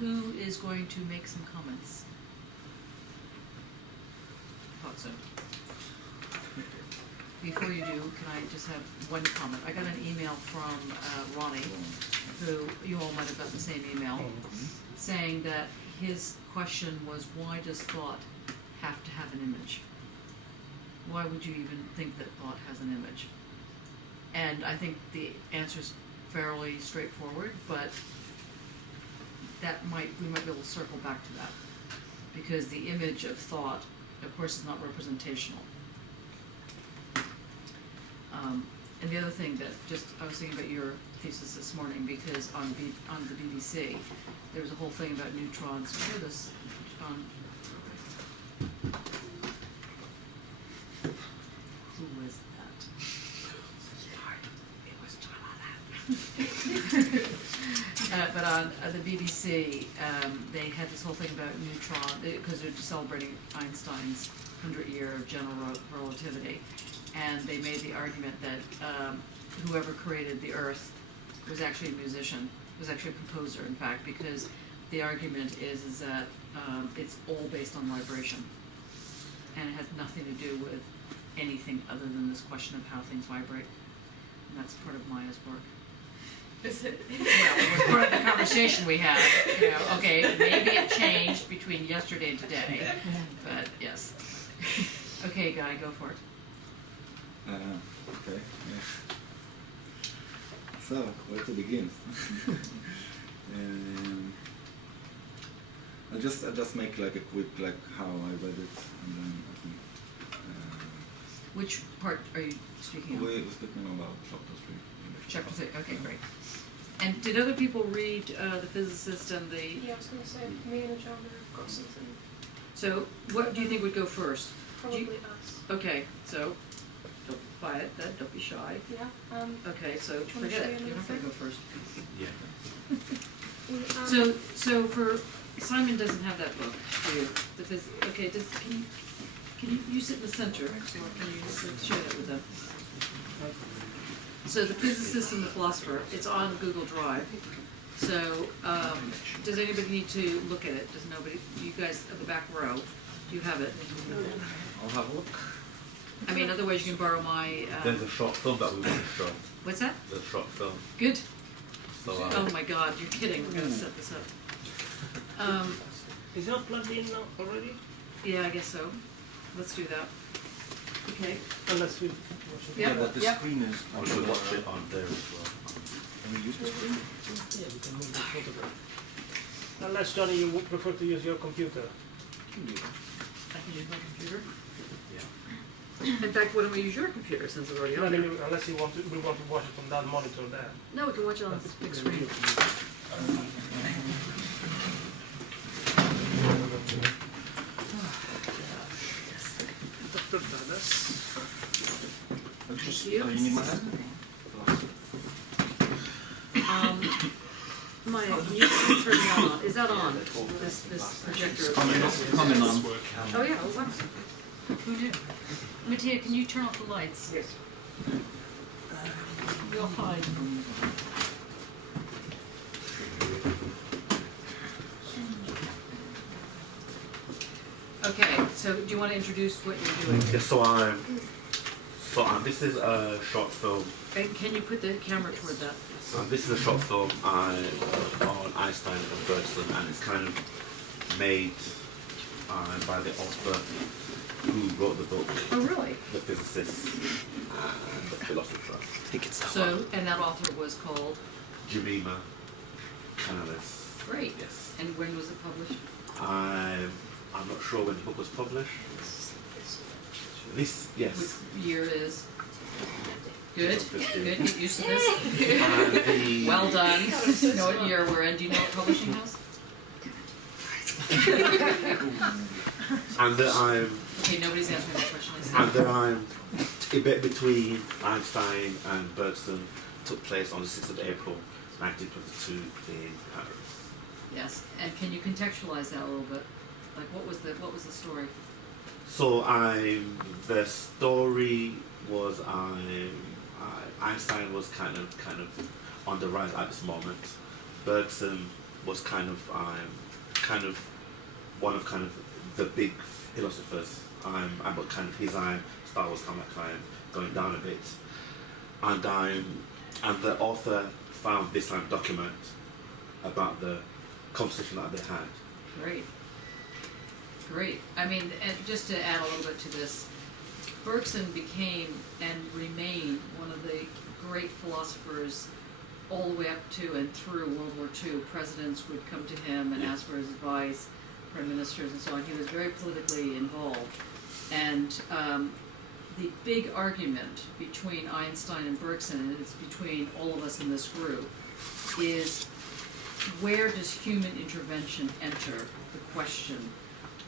who is going to make some comments? Thought so. Before you do, can I just have one comment? I got an email from Ronnie, who you all might have gotten the same email, saying that his question was, why does thought have to have an image? Why would you even think that thought has an image? And I think the answer is fairly straightforward, but we might be able to circle back to that. Because the image of thought, of course, is not representational. And the other thing that I was thinking about your thesis this morning, because on the BBC, there was a whole thing about neutrons. You hear this, John? Who was that? It was John Allen. But on the BBC, they had this whole thing about neutron, because they're celebrating Einstein's 100-year of general relativity. And they made the argument that whoever created the Earth was actually a musician, was actually a composer, in fact, because the argument is that it's all based on vibration. And it has nothing to do with anything other than this question of how things vibrate. And that's part of Maya's work. Is it? Well, it was part of the conversation we had. You know, okay, maybe it changed between yesterday and today, but yes. Okay, Guy, go for it. Okay. Yeah. So, where to begin? I'll just make like a quick how I read it, and then I think. Which part are you speaking of? We're speaking about chapter 3. Chapter 3. Okay, great. And did other people read the physicist and the? Yeah, I was going to say me and John have got something. So, what do you think would go first? Probably us. Okay, so. Don't be quiet, then. Don't be shy. Yeah. Okay, so wanna forget show it. you You're not going to go first. Yeah. So for Simon doesn't have that book for you. Okay, can you sit in the center? Or can you share that with them? So the physicist and the philosopher. It's on Google Drive. So does anybody need to look at it? Does nobody? You guys at the back row, do you have it? I'll have a look. I mean, otherwise you can borrow my. There's a short film that we want to show. What's that? There's a short film. Good. So, Oh my God, you're kidding. We're gonna set this up. Is it not plugged in now already? Yeah, I guess so. Let's do that. Okay. Unless we watch it. Yep. Yeah, but the Yep. screen is. we should watch it on there as well. Can we use the screen? Yeah, we can move the photograph. Unless, Johnny, you would prefer to use your computer. Can do that. I can use my computer. Yeah. In fact, why don't we use your computer since it's already I on mean, there? unless we want to watch it on that monitor there. No, we can watch it on this big screen. Dr. Dallas. Just, you. you need my hand? Maya, can you turn that on? Is that on? This projector? Coming on. Oh yeah, oh, wow. Who knew? Mattia, can you turn off the lights? Yes. We'll hide. Okay, so do you want to introduce what you're doing? Yeah, this is a short film. And can you put the camera toward that? This is a short film on Einstein and Bergson, and it's kind of made by the author who wrote the book, Oh, really? the physicist and the philosopher. So, and that author was called? Jemima Canalis. Great. Yes. And when was it published? I'm not sure when the book was published. This, yes. What year is? Good, 2015. good, get used to this. The- Well done. You know what year we're in, do you know what publishing house? And that Okay, nobody's answering that question. a bit between Einstein and Bergson took place on the 6th of April, 1922 in Paris. Yes, and can you contextualize that a little bit? Like, what was the story? So the story was Einstein was kind of on the rise at this moment. Bergson was kind of one of kind of the big philosophers, but kind of his style was kind of going down a bit, and the author found this document about the conversation that they had. Great. Great. I mean, and just to add a little bit to this, Bergson became and remained one of the great philosophers all the way up to and through World War II. Presidents would come to him and ask for his advice, prime ministers and so on. He was very politically involved. And the big argument between Einstein and Bergson, and it's between all of us in this group, is where does human intervention enter the question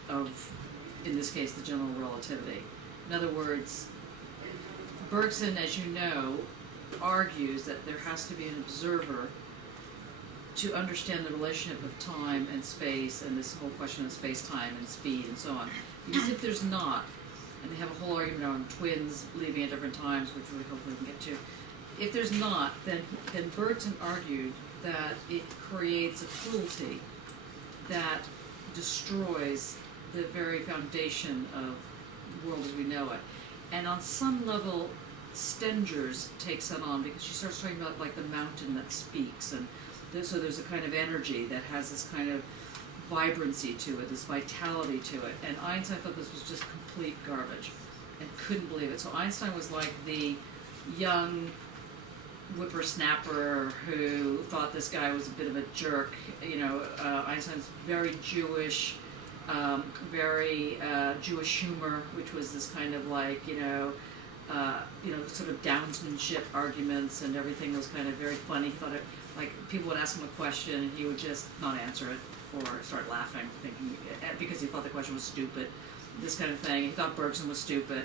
of, in this case, the general relativity? In other words, Bergson, as you know, argues that there has to be an observer to understand the relationship of time and space and this whole question of space-time and speed and so on. Because if there's not, and they have a whole argument on twins leaving at different times, which we hopefully can get to, if there's not, then Bergson argued that it creates a cruelty that destroys the very foundation of the world as we know it. And on some level, Stenger's takes that on because she starts talking about like the mountain that speaks, and so there's a kind of energy that has this kind of vibrancy to it, this vitality to it. And Einstein thought this was just complete garbage and couldn't believe it. So Einstein was like the young whippersnapper who thought this guy was a bit of a jerk. You know, Einstein's very Jewish, very Jewish humor, which was this kind of like, sort of downsmanship arguments, and everything was kind of very funny. He thought it, like, people would ask him a question and he would just not answer it or start laughing, thinking, because he thought the question was stupid, this kind of thing. He thought Bergson was stupid.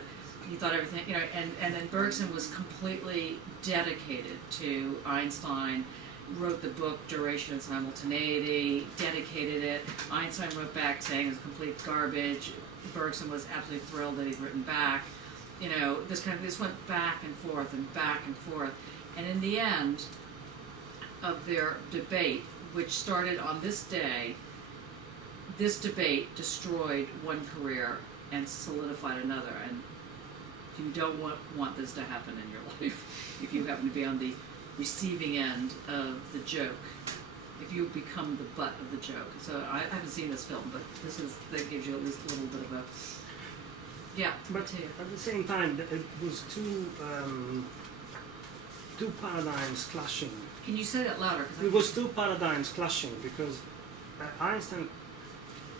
He thought everything, and then Bergson was completely dedicated to Einstein, wrote the book Duration and Simultaneity, dedicated it. Einstein wrote back saying it was complete garbage. Bergson was absolutely thrilled that he'd written back. This went back and forth and back and forth. And in the end of their debate, which started on this day, this debate destroyed one career and solidified another. And you don't want this to happen in your life if you happen to be on the receiving end of the joke, if you become the butt of the joke. So I haven't seen this film, but that gives you at least a little bit of a, yeah. But at the same time, it was two paradigms clashing. Can you say that louder? It was two paradigms clashing because Einstein,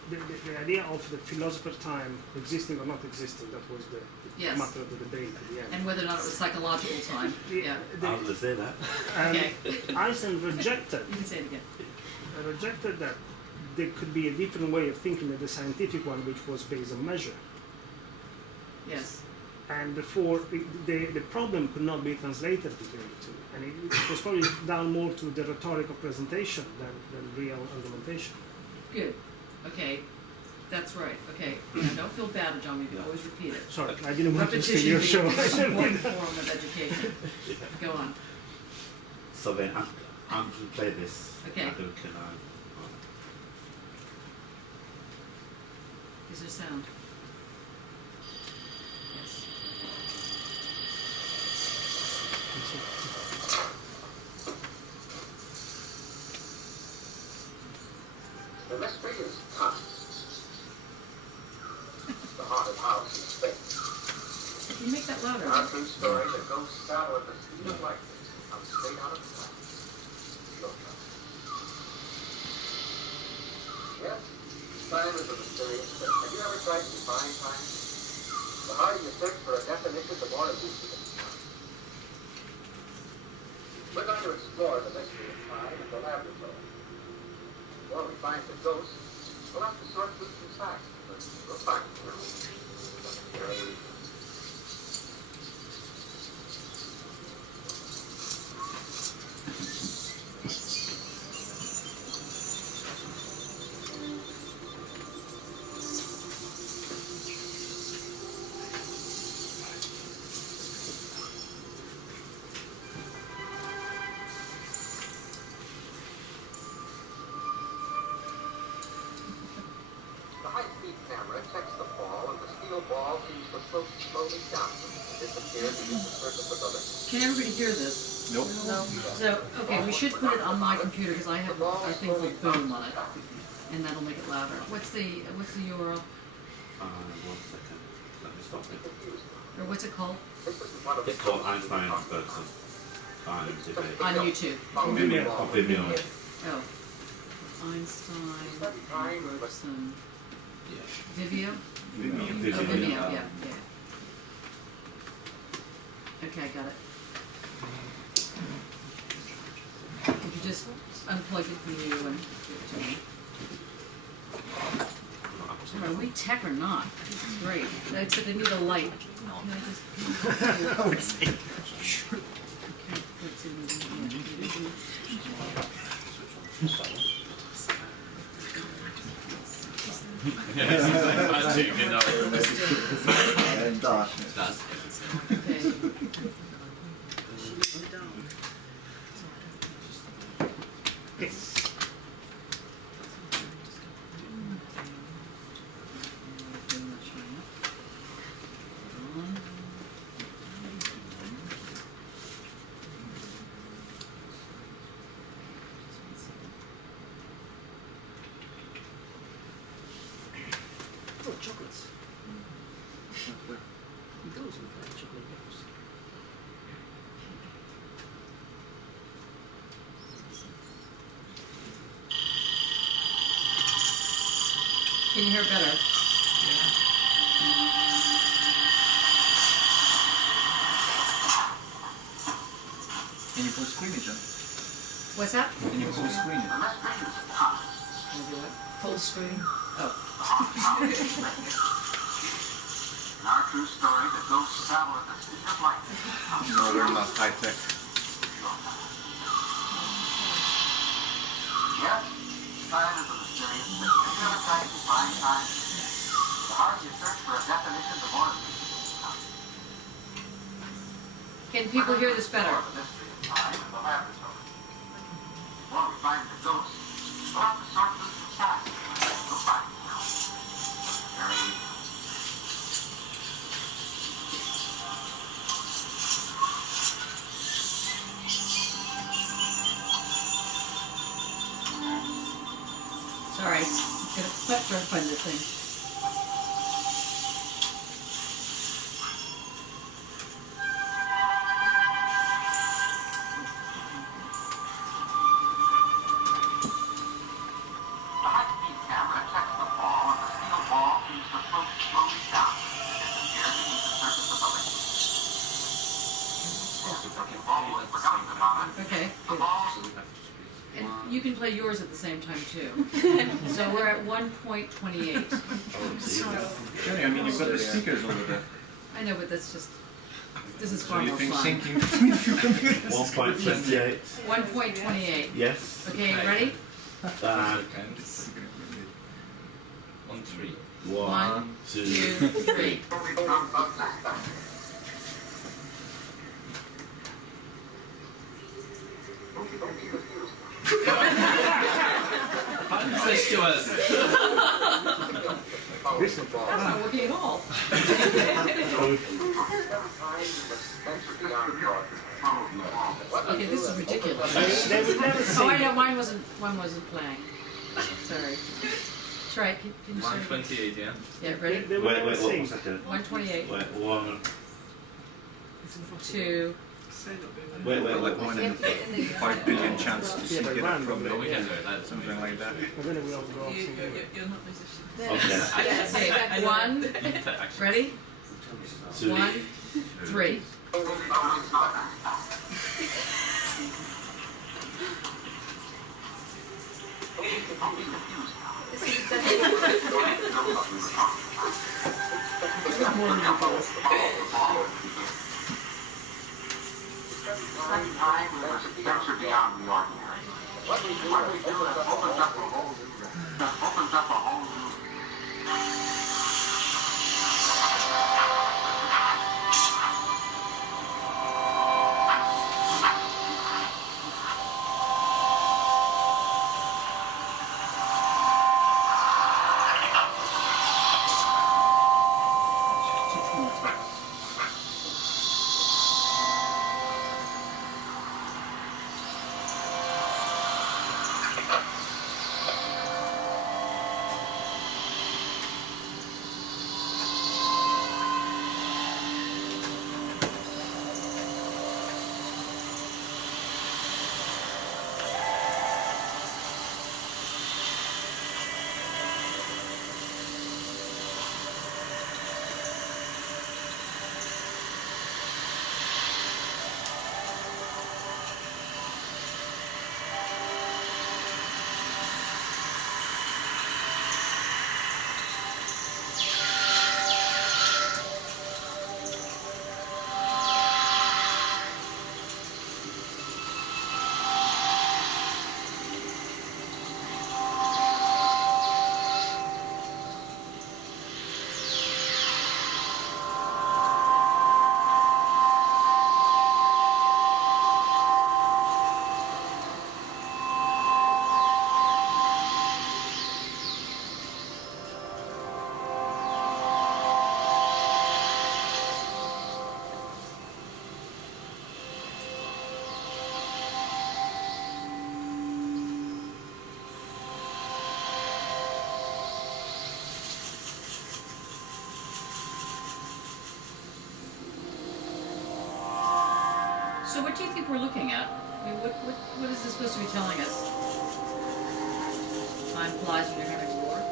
the idea of the philosopher time existing or not existing, that was the Yes. matter of the debate at the end. And whether or not it was psychological time. Yeah. I was going to say that. Okay. Einstein rejected You can say it again. rejected that there could be a different way of thinking than the scientific one, which was based on measure. Yes. And therefore, the problem could not be translated between the two. And it was probably down more to the rhetoric of presentation than real argumentation. Good. Okay. That's right. Okay. Now, don't feel bad, John. You can always repeat it. Sorry, I didn't want to steal Repetition your being show. the important form of education. Go on. So then I'm going to play this. Okay. I think, Is there sound? Yes. The mystery is time. The haunted house in space. Can you make that louder? Our true story that goes south at the speed of light comes straight out of the sky. Your trust. Yes, time is a mysterious thing. Have you ever tried to define time? The harder you search for a definition, the more elusive it becomes. We're going to explore the mystery of time in the laboratory. Before we find the ghost, we'll have to sort through some facts. We'll find them. wall seems to float slowly down and disappear beneath the surface of the lake. Can everybody hear this? Nope. No. So, okay, we should put it on my computer because I have a thing called Boom on it, and that'll make it louder. What's the URL? 1 second. Let me stop it. Or what's it called? It's called Einstein and Bergson. Debate. On YouTube. Vimeo. On Vimeo. Oh. Einstein, Bergson, Yeah. Vimeo? Vimeo. Oh, Vimeo, yeah. Okay, I got it. If you just unplug it from you and give it to me. Are we tech or not? This is great. Except they need a light. Can I just? I would say. Okay, let's see. And Does. Okay. Yes. Oh, chocolates. Those look like chocolate bars. Can you hear better? Can you full screen it, John? What's that? Can you full screen it? Can I do it? Full screen? Oh. In our true story, the ghosts travel at the speed of light. No, we're not high tech. Yes, time is a mysterious thing. If you ever try to define time, the harder you search for a definition, the more it becomes. Can people hear this better? The mystery of time in the laboratory. Well, we find the ghosts. We'll have to sort through some facts. We'll find them. Very easy. Sorry, I'm gonna try to find this thing. The high-speed camera checks the ball, and the steel ball seems to float slowly down and disappear beneath the surface of the lake. You've almost forgotten about it. Okay, The good. ball And you can play yours at the same time too. So we're at 1.28. Johnny, I mean, you've got the speakers over there. I know, but this is So far you more think fun. syncing between the two computers? 1.28. 1.28. Yes. Okay, ready? 1, 3. 1, 2, 3. How does this to us? Listen. That's not working at all. Okay, this is ridiculous. They would never Oh, sing. I know, mine wasn't playing. Sorry. Try it, can you start? 128, yeah? Yeah, They, ready? they would Wait, never wait, sing. 1 second. 128, Wait, 1. 2. Wait, Like 1 in 5 billion chance to Yeah, sync but it up randomly. properly. But we can do it. That's Something like that. And then we all go off singing. You're not musicians. Okay. Okay, 1, ready? 2. 1, 3. Time is a venture beyond the ordinary. What we do is opens up a whole new So what do you think we're looking at? I mean, what is this supposed to be telling us? Time flies when you're having war.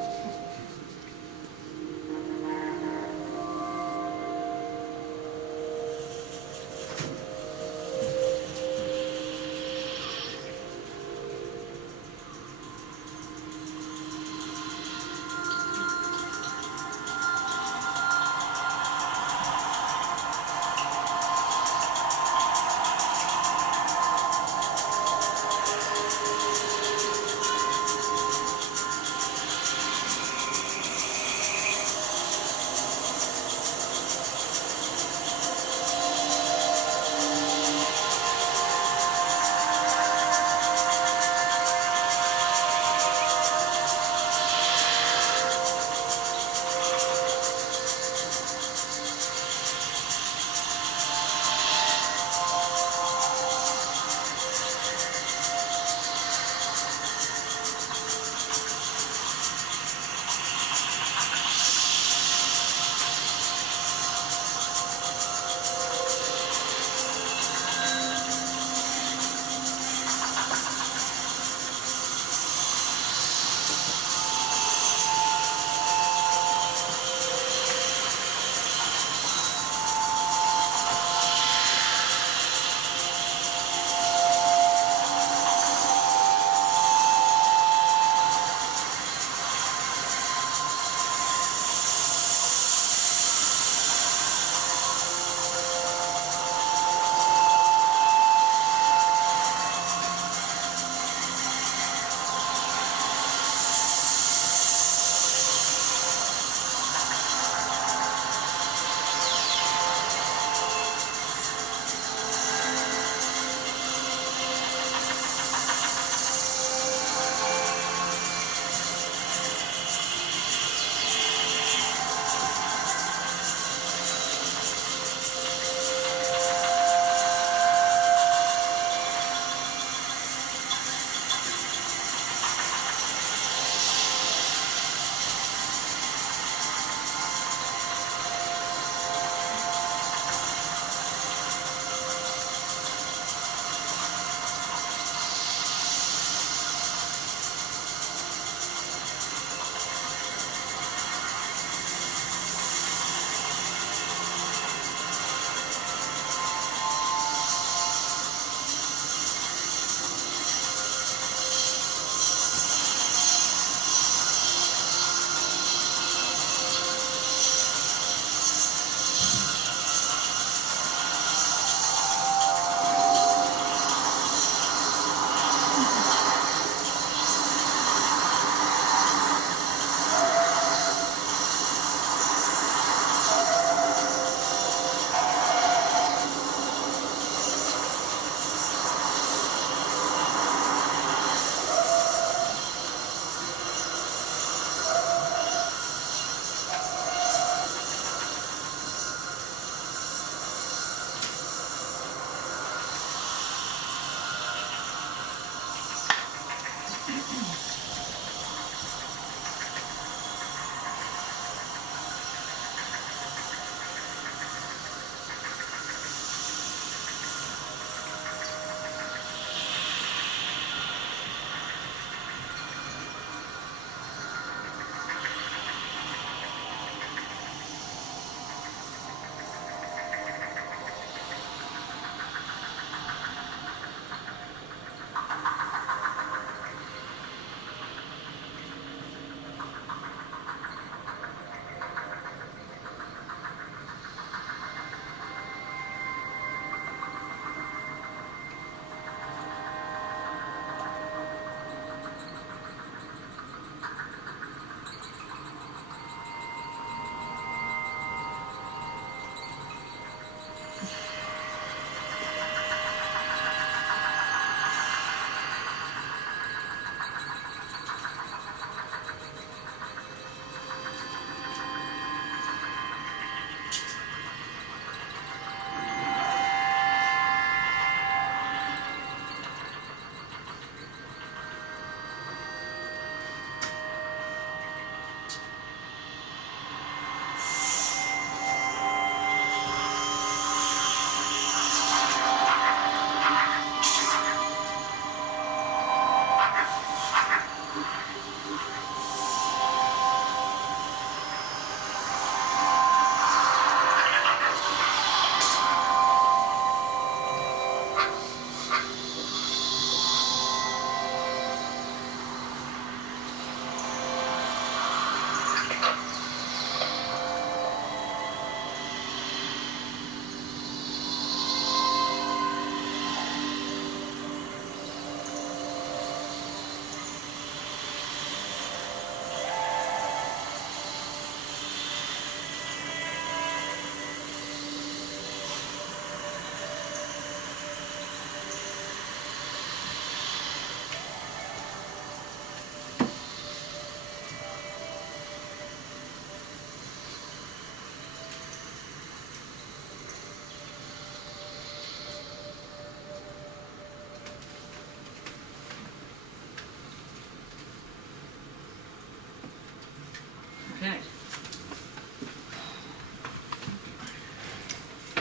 Okay.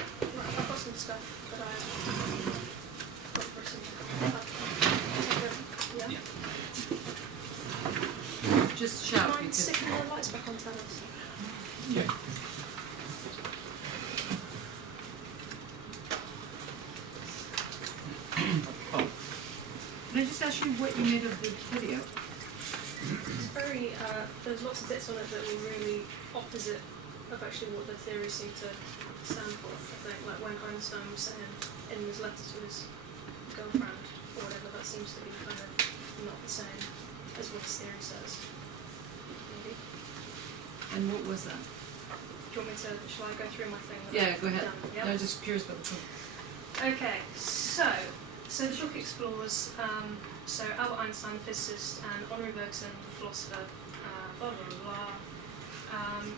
Right, I've got some stuff that I've got written. Yeah. Yeah. Just Do you shout. mind Because sticking the lights back on, Alice? Yeah. oh. Can I just ask you what you made of the video? It's very, there's lots of bits on it that were really opposite of actually what the theory seemed to stand for, I think. Like when Einstein was saying in his letter to his girlfriend or whatever, that seems to be kind of not the same as what his theory says. Maybe. And what was that? Do you want me to, shall I go through my thing? that Yeah, I've go ahead. done? Yeah? No, I'm just curious about the book. Okay, so the book explores so Albert Einstein, the physicist, and Henri Bergson, the philosopher, blah blah blah.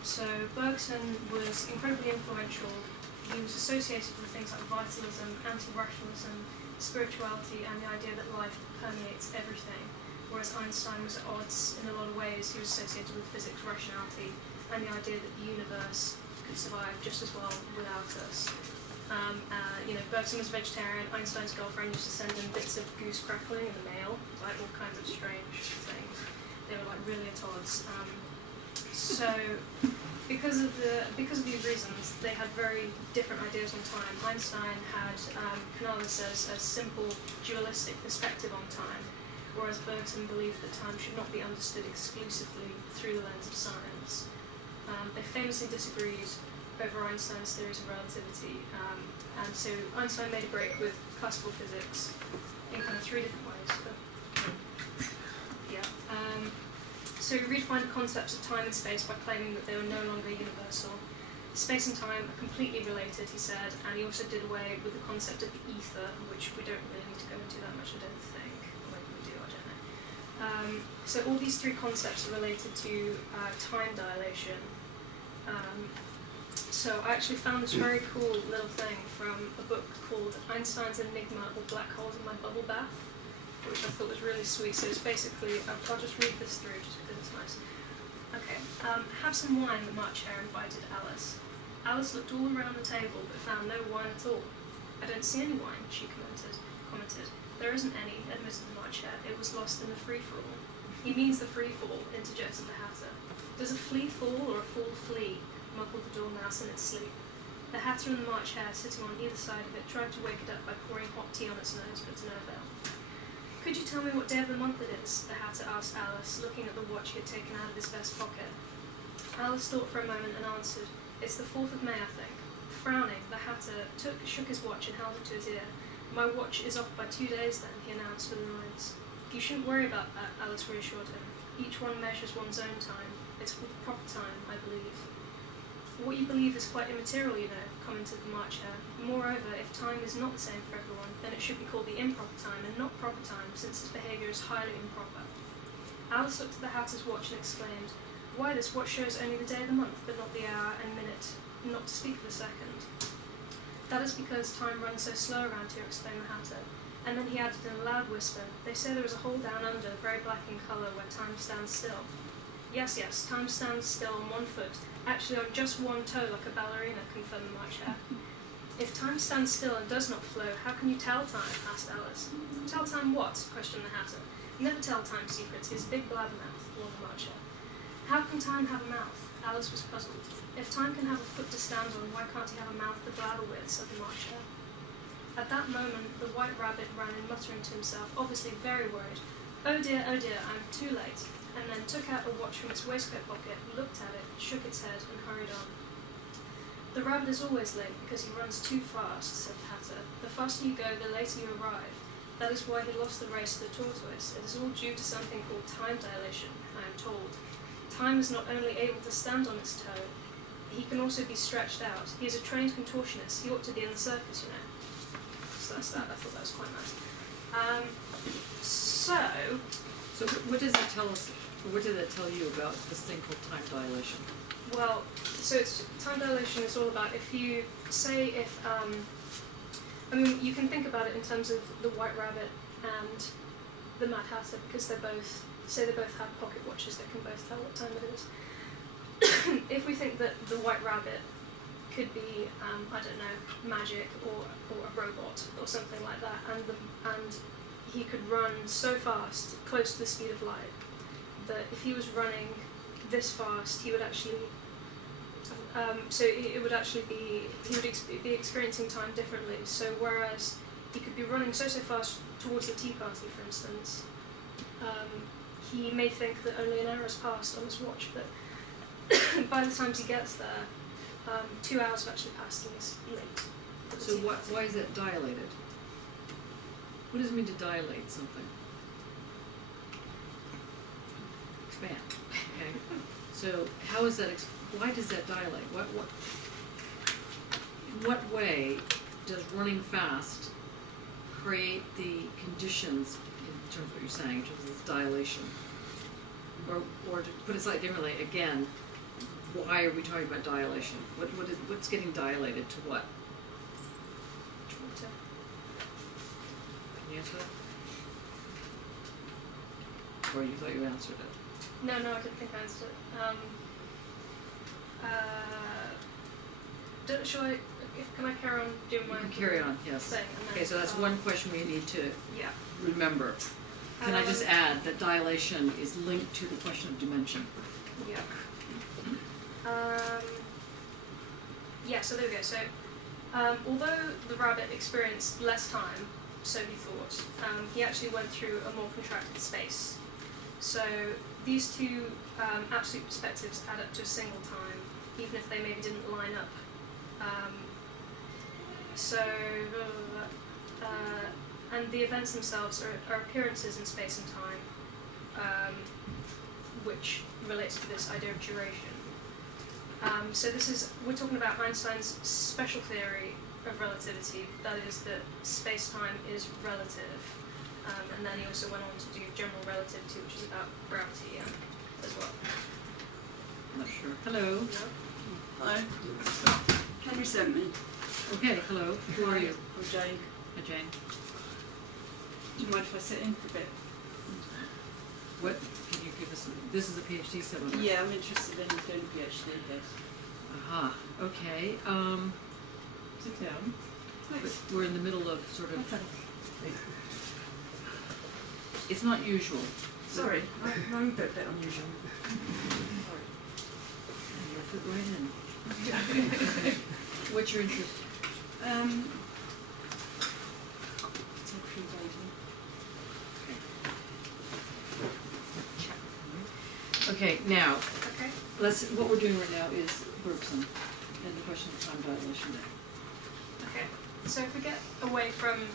So Bergson was incredibly influential. He was associated with things like vitalism, anti-rationalism, spirituality, and the idea that life permeates everything. Whereas Einstein was at odds in a lot of ways. He was associated with physics, rationality, and the idea that the universe could survive just as well without us. Bergson was a vegetarian. Einstein's girlfriend used to send him bits of goose crackling in the mail, like all kinds of strange things. They were like really at odds. So, because of these reasons, they had very different ideas on time. Einstein had Canales says a simple dualistic perspective on time, whereas Bergson believed that time should not be understood exclusively through the lens of science. They famously disagreed over Einstein's theories of relativity, and so Einstein made a break with classical physics in kind of three different ways. So he redefined the concepts of time and space by claiming that they were no longer universal. Space and time are completely related, he said, and he also did away with the concept of the ether, which we don't really need to go into that much, I don't think. Or maybe we do, I don't know. So all these three concepts are related to time dilation. So I actually found this very cool little thing from a book called Einstein's Enigma or Black Holes in My Bubble Bath, which I thought was really sweet. So it's basically, I'll just read this through just because it's nice. Okay, have some wine, the March Hare invited Alice. Alice looked all around the table but found no wine at all. I don't see any wine, she commented. There isn't any, admitted the March Hare. It was lost in the free-for-all. He means the free-fall, interjected the Hatter. Does a flea fall or a fall flee? Mumbled the dormouse in its sleep. The Hatter and the March Hare, sitting on either side of it, tried to wake it up by pouring hot tea on its nose, but to no avail. Could you tell me what day of the month it is? The Hatter asked Alice, looking at the watch he had taken out of his vest pocket. Alice thought for a moment and answered, It's the 4th of May, I think. Frowning, the Hatter shook his watch and held it to his ear. My watch is off by 2 days then, he announced with a noise. You shouldn't worry about that, Alice reassured him. Each one measures one's own time. It's called the proper time, I believe. What you believe is quite immaterial, you know, commented the March Hare. Moreover, if time is not the same for everyone, then it should be called the improper time and not proper time, since its behaviour is highly improper. Alice looked at the Hatter's watch and exclaimed, Why, this watch shows only the day of the month, but not the hour and minute, not to speak of the second. That is because time runs so slow around here, explained the Hatter. And then he added in a loud whisper, They say there is a hole down under, very black in colour, where time stands still. Yes, time stands still on 1 foot, actually on just one toe like a ballerina, confirmed the March Hare. If time stands still and does not flow, how can you tell time? Asked Alice. Tell time what? Questioned the Hatter. Never tell time secrets, he's a big blabbermouth, warned the March Hare. How can time have a mouth? Alice was puzzled. If time can have a foot to stand on, why can't he have a mouth to blabber with? Said the March Hare. At that moment, the White Rabbit ran in muttering to himself, obviously very worried. Oh dear, I'm too late. And then took out a watch from its waistcoat pocket, looked at it, shook its head, and hurried on. The rabbit is always late because he runs too fast, said the Hatter. The faster you go, the later you arrive. That is why he lost the race to the tortoise. It is all due to something called time dilation, I am told. Time is not only able to stand on its toe, he can also be stretched out. He is a trained contortionist. He ought to be in the circus, you know. So that's that. I thought that was quite nice. So what does it tell us? What did it tell you about this thing called time dilation? Well, so time dilation is all about if you say you can think about it in terms of the White Rabbit and the Mad Hatter because they both have pocket watches that can both tell what time it is. if we think that the White Rabbit could be, I don't know, magic or a robot or something like that, and he could run so fast, close to the speed of light, that if he was running this fast, he would actually, it would actually be, he would be experiencing time differently. So whereas he could be running so fast towards the tea party, for instance, he may think that only an hour has passed on his watch, but by the time he gets there, 2 hours have actually passed and he's late. for the So tea party. why is that dilated? What does it mean to dilate something? Expand. Okay. So how is that? Why does that dilate? In what way does running fast create the conditions in terms of what you're saying, in terms of this dilation? Or to put it slightly differently, again, why are we talking about dilation? What's getting dilated to what? Water. Can you answer that? Or you thought you answered it? No, I didn't think I answered it. Can I carry on doing my You can carry on, yes. thing? And then, Okay, so that's one question we need to Yeah. remember. Can I just Um, add that dilation is linked to the question of dimension? Yeah. Yeah, so there we go. So, although the rabbit experienced less time, so he thought, he actually went through a more contracted space. So these two absolute perspectives add up to a single time, even if they maybe didn't line up. And the events themselves are appearances in space and time, which relates to this idea of duration. So we're talking about Einstein's special theory of relativity, that is that space-time is relative. And then he also went on to do general relativity, which is about gravity as well. I'm not sure. Hello. No? Hello. Henry sent me. Okay, hello. Who are you? I'm Jane. Hi, Jane. Do you mind if I sit in for a bit? What can you give us? This is a PhD seminar. Yeah, I'm interested in doing a PhD, yes. Aha. Okay. Sit down. But Thanks. we're in the middle of sort of. Okay. It's not usual. Sorry, I'm a bit unusual. Sorry. You'll fit right in. What's your interest? Take a few days. Okay, now Okay. what we're doing right now is Bergson and the question of time dilation. Okay. So if we get away from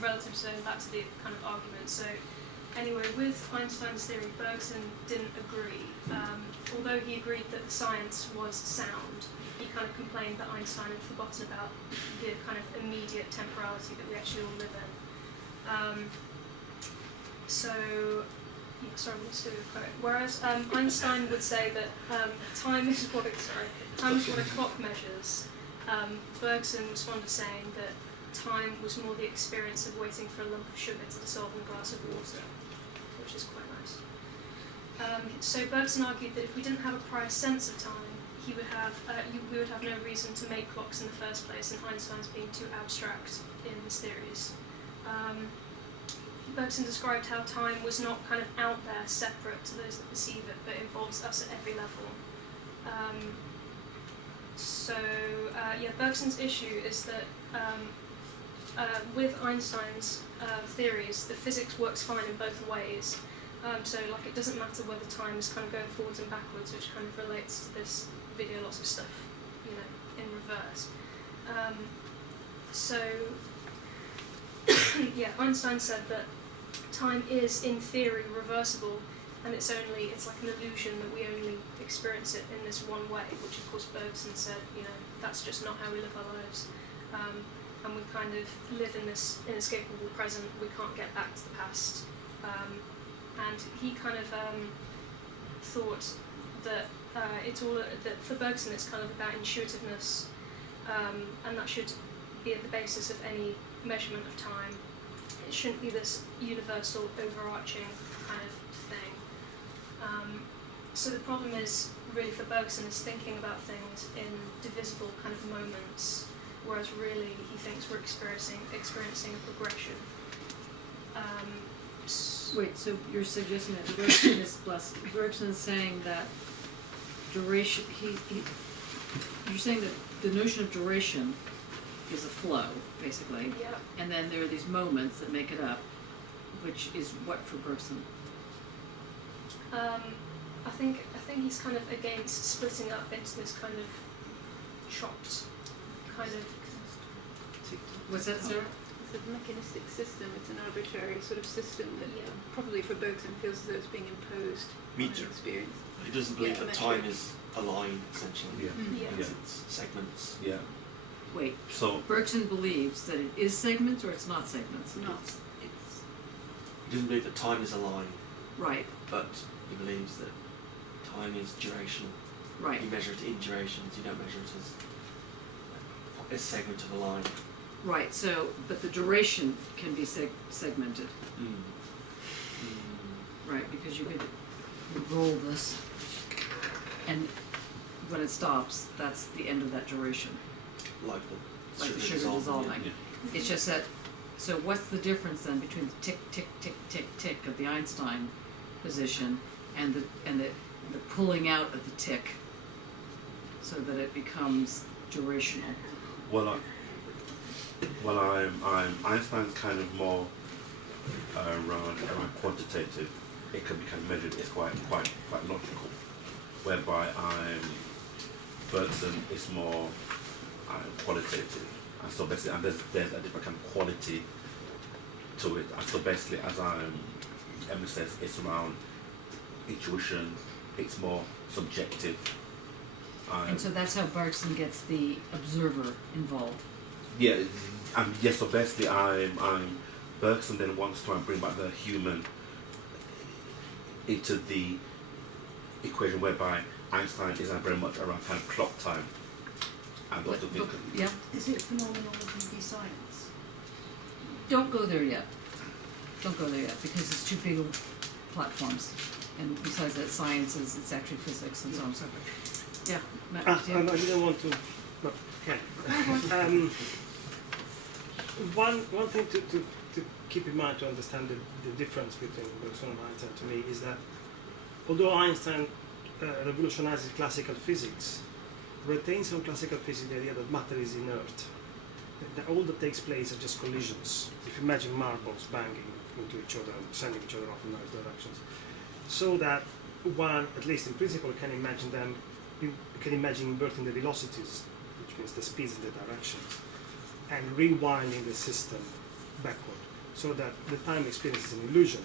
relativism and back to the kind of argument, so anyway, with Einstein's theory, Bergson didn't agree. Although he agreed that the science was sound, he kind of complained that Einstein had forgotten about the kind of immediate temporality that we actually all live in. Sorry, I'm going to do a quote. Whereas Einstein would say that time is what a clock measures, Bergson responded saying that time was more the experience of waiting for a lump of sugar to dissolve in a glass of water, which is quite nice. So Bergson argued that if we didn't have a prior sense of time, we would have no reason to make clocks in the first place, and Einstein's being too abstract in his theories. Bergson described how time was not kind of out there, separate to those that perceive it, but involves us at every level. Bergson's issue is that with Einstein's theories, the physics works fine in both ways. It doesn't matter whether time is kind of going forwards and backwards, which kind of relates to this video, lots of stuff, in reverse. Einstein said that time is, in theory, reversible, and it's like an illusion that we only experience it in this one way, which of course Bergson said, that's just not how we live our lives. And we kind of live in this inescapable present, we can't get back to the past. And he kind of thought that that for Bergson it's kind of about intuitiveness, and that should be at the basis of any measurement of time. It shouldn't be this universal, overarching kind of thing. So the problem is really for Bergson is thinking about things in divisible kind of moments, whereas really he thinks we're experiencing a progression. Wait, so you're suggesting that Bergson is saying that duration, you're saying that the notion of duration is a flow, basically, Yeah. and then there are these moments that make it up, which is what for Bergson? I think he's kind of against splitting up into this kind of chopped kind of. What's that, Sarah? It's a mechanistic system, it's an arbitrary sort of system that Yeah. probably for Bergson feels as though it's being imposed on Meter. an experience. He doesn't believe Yeah, that metric. time is a line, essentially. Yeah. Yeah. Because it's segments. Yeah. Wait, So Bergson believes that it is segments or it's not segments? It's not. He doesn't believe that time is a line, Right, but he believes that time is durational. right, You measure it in durations, you don't measure it as a segment of a line. right, so, but the duration can be segmented, right, because you could roll this, and when it stops, that's the end of that duration, Like like the sugar dissolving, dissolving. yeah. It's just that, so what's the difference then between the tick, tick, tick, tick, tick of the Einstein position and the pulling out of the tick so that it becomes durational? I'm Einstein's kind of more around quantitative. It can be kind of measured. It's quite logical. Whereby Bergson is more qualitative, and so basically, and there's a different kind of quality to it. And so basically, as Emily says, it's around intuition. It's more subjective. And so that's how Bergson gets the observer involved. Yeah, yes. So basically, Bergson then wants to try and bring back the human into the equation, whereby Einstein is very much around kind of clock time, and lots of things. Yeah, Is it phenomenology v science? don't go there yet. Don't go there yet, because it's too big of platforms. And besides that, science it's actually physics and so on and so forth. Yeah, Matt, I yeah. didn't want to, but okay. One thing to keep in mind to understand the difference between Bergson and Einstein to me is that although Einstein revolutionizes classical physics, retains from classical physics the idea that matter is inert. That all that takes place are just collisions. If you imagine marbles banging into each other and sending each other off in those directions, so that one, at least in principle, can imagine them. You can imagine inverting the velocities, which means the speeds and the directions, and rewinding the system backward, so that the time experience is an illusion.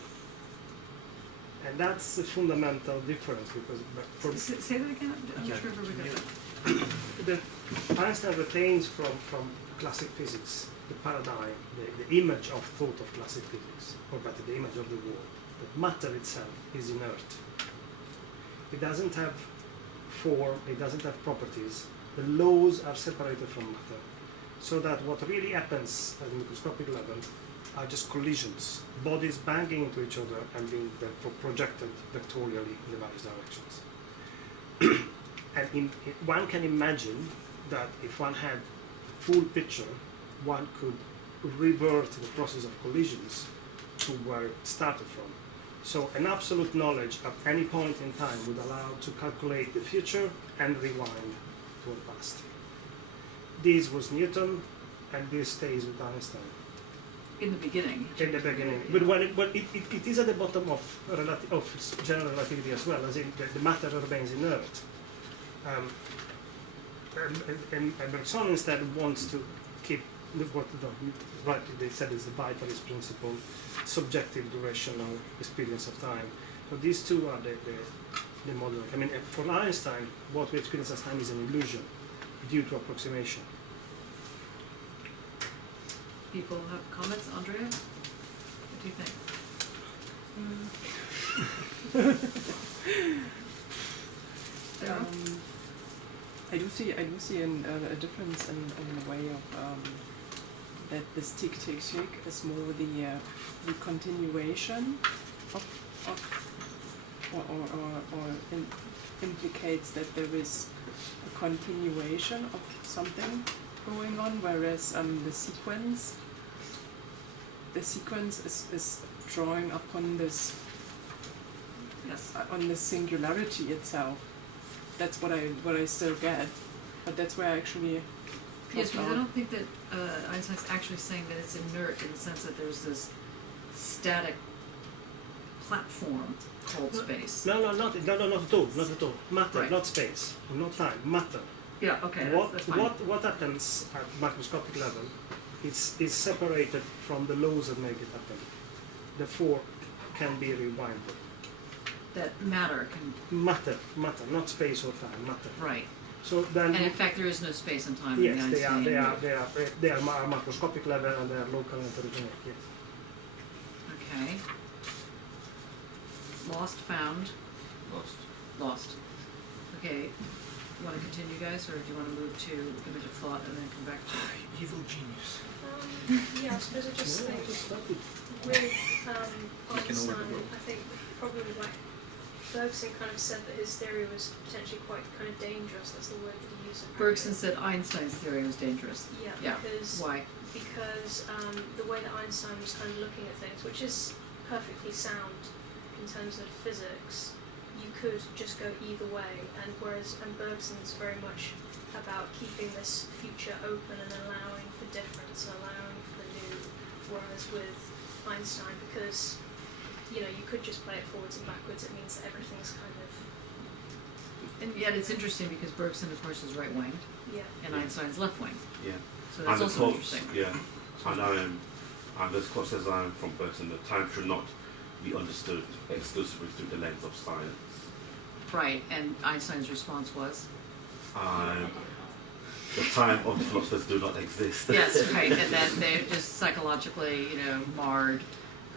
And that's a fundamental difference, because for Say that again. I'm not sure if we got that. the Einstein retains from classic physics the paradigm, the image of thought of classic physics, or better, the image of the world. That matter itself is inert. It doesn't have form, it doesn't have properties. The laws are separated from matter, so that what really happens at the microscopic level are just collisions, bodies banging into each other and being therefore projected vectorially in the various directions. And one can imagine that if one had full picture, one could revert the process of collisions to where it started from. So an absolute knowledge at any point in time would allow to calculate the future and rewind to the past. This was Newton, and this stays with Einstein. In the beginning. In the beginning, but when it is at the bottom of general relativity as well, as in the matter remains inert. And Bergson instead wants to keep rightly they said is the vitalist principle, subjective durational experience of time. So these two are the model. I mean, for Einstein, what we experience as time is an illusion due to approximation. People have comments? Andrea? What do you think? Sarah? I do see a difference in the way of that this tick tick tick is more the continuation of implicates that there is a continuation of something going on, whereas the sequence is drawing upon this Yes. on the singularity itself. That's what I still get, but that's where I actually Yes, dropped because I off. don't think that Einstein's actually saying that it's inert in the sense that there's this static platform called space. No, not at all. Matter, Right. not space, not time. Matter. Yeah, okay, that's fine. What happens at macroscopic level is separated from the laws that make it happen. The fork can be rewinded. That matter can, Matter, not space or time. Matter. right. So then, And in fact, there is no space and time in yes, the they are Einsteinian. macroscopic level and they are local and heterogeneous. Yes. Okay. Lost, found, lost. Okay, you wanna continue, guys, or do you wanna move to image of thought and then come back to? Evil genius. Yeah, I suppose I just No, think just stop it. with You can Einstein, overdo it. I think probably like Bergson kind of said that his theory was potentially quite kind of dangerous. That's the word that he used. Bergson said Einstein's theory was dangerous. Yeah, because Why? the way that Einstein was kind of looking at things, which is perfectly sound in terms of physics, you could just go either way. And Bergson's very much about keeping this future open and allowing for difference and allowing for the new. Whereas with Einstein, because you could just play it forwards and backwards, it means that everything's kind of And yet it's interesting because Bergson, of course, is right-winged and Einstein's left-wing. Yeah. So that's And the also quote, interesting. yeah. And this quote says from Bergson that time should not be understood exclusively through the lens of science. Right, and Einstein's response was? The time of the philosophers do not exist. Yes, right, and that they're just psychologically, marred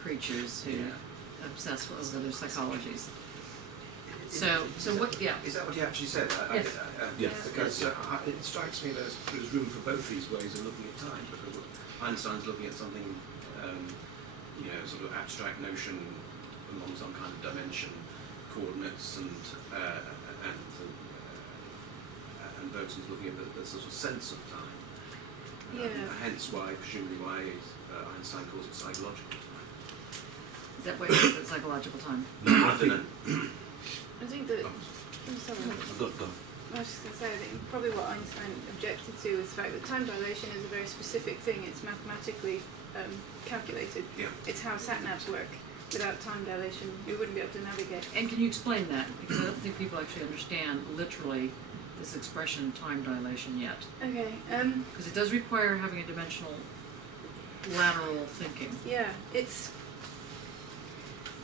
creatures who obsess over their psychologies. So what, yeah. Is that what he actually said? Yes. Yes. Because it strikes me that there's room for both these ways of looking at time, because Einstein's looking at something, sort of abstract notion along some kind of dimension, coordinates, and Bergson's looking at the sort of sense of time. Hence presumably why Einstein calls it psychological time. Is that what it is, that psychological time? No, I think. I think that. Oh, I'm sorry. Go. I was just going to say, I think probably what Einstein objected to is the fact that time dilation is a very specific thing. It's mathematically calculated. Yeah. It's how sat-navs work. Without time dilation, we wouldn't be able to navigate. And can you explain that? Because I don't think people actually understand literally this expression time dilation yet. Okay. Because it does require having a dimensional lateral thinking. Yeah, it's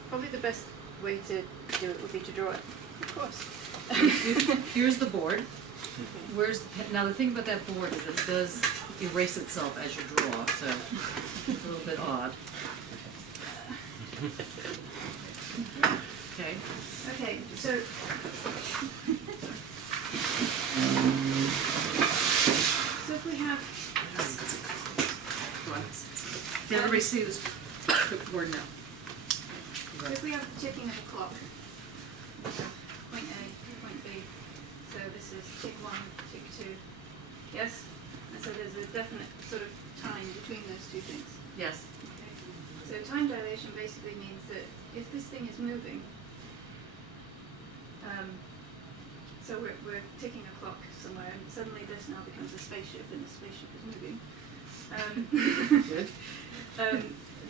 probably the best way to do it would be to draw it. Of course. Here's the board. Now the thing about that board is it does erase itself as you draw, so it's a little bit odd. Okay. Okay, so if we have Can everybody see this board now? So if we have the ticking of a clock, point A, point B, so this is tick 1, tick 2, yes? And so there's a definite sort of time between those two things. Yes. Okay. So time dilation basically means that if this thing is moving, so we're ticking a clock somewhere and suddenly this now becomes a spaceship and the spaceship is moving. Good.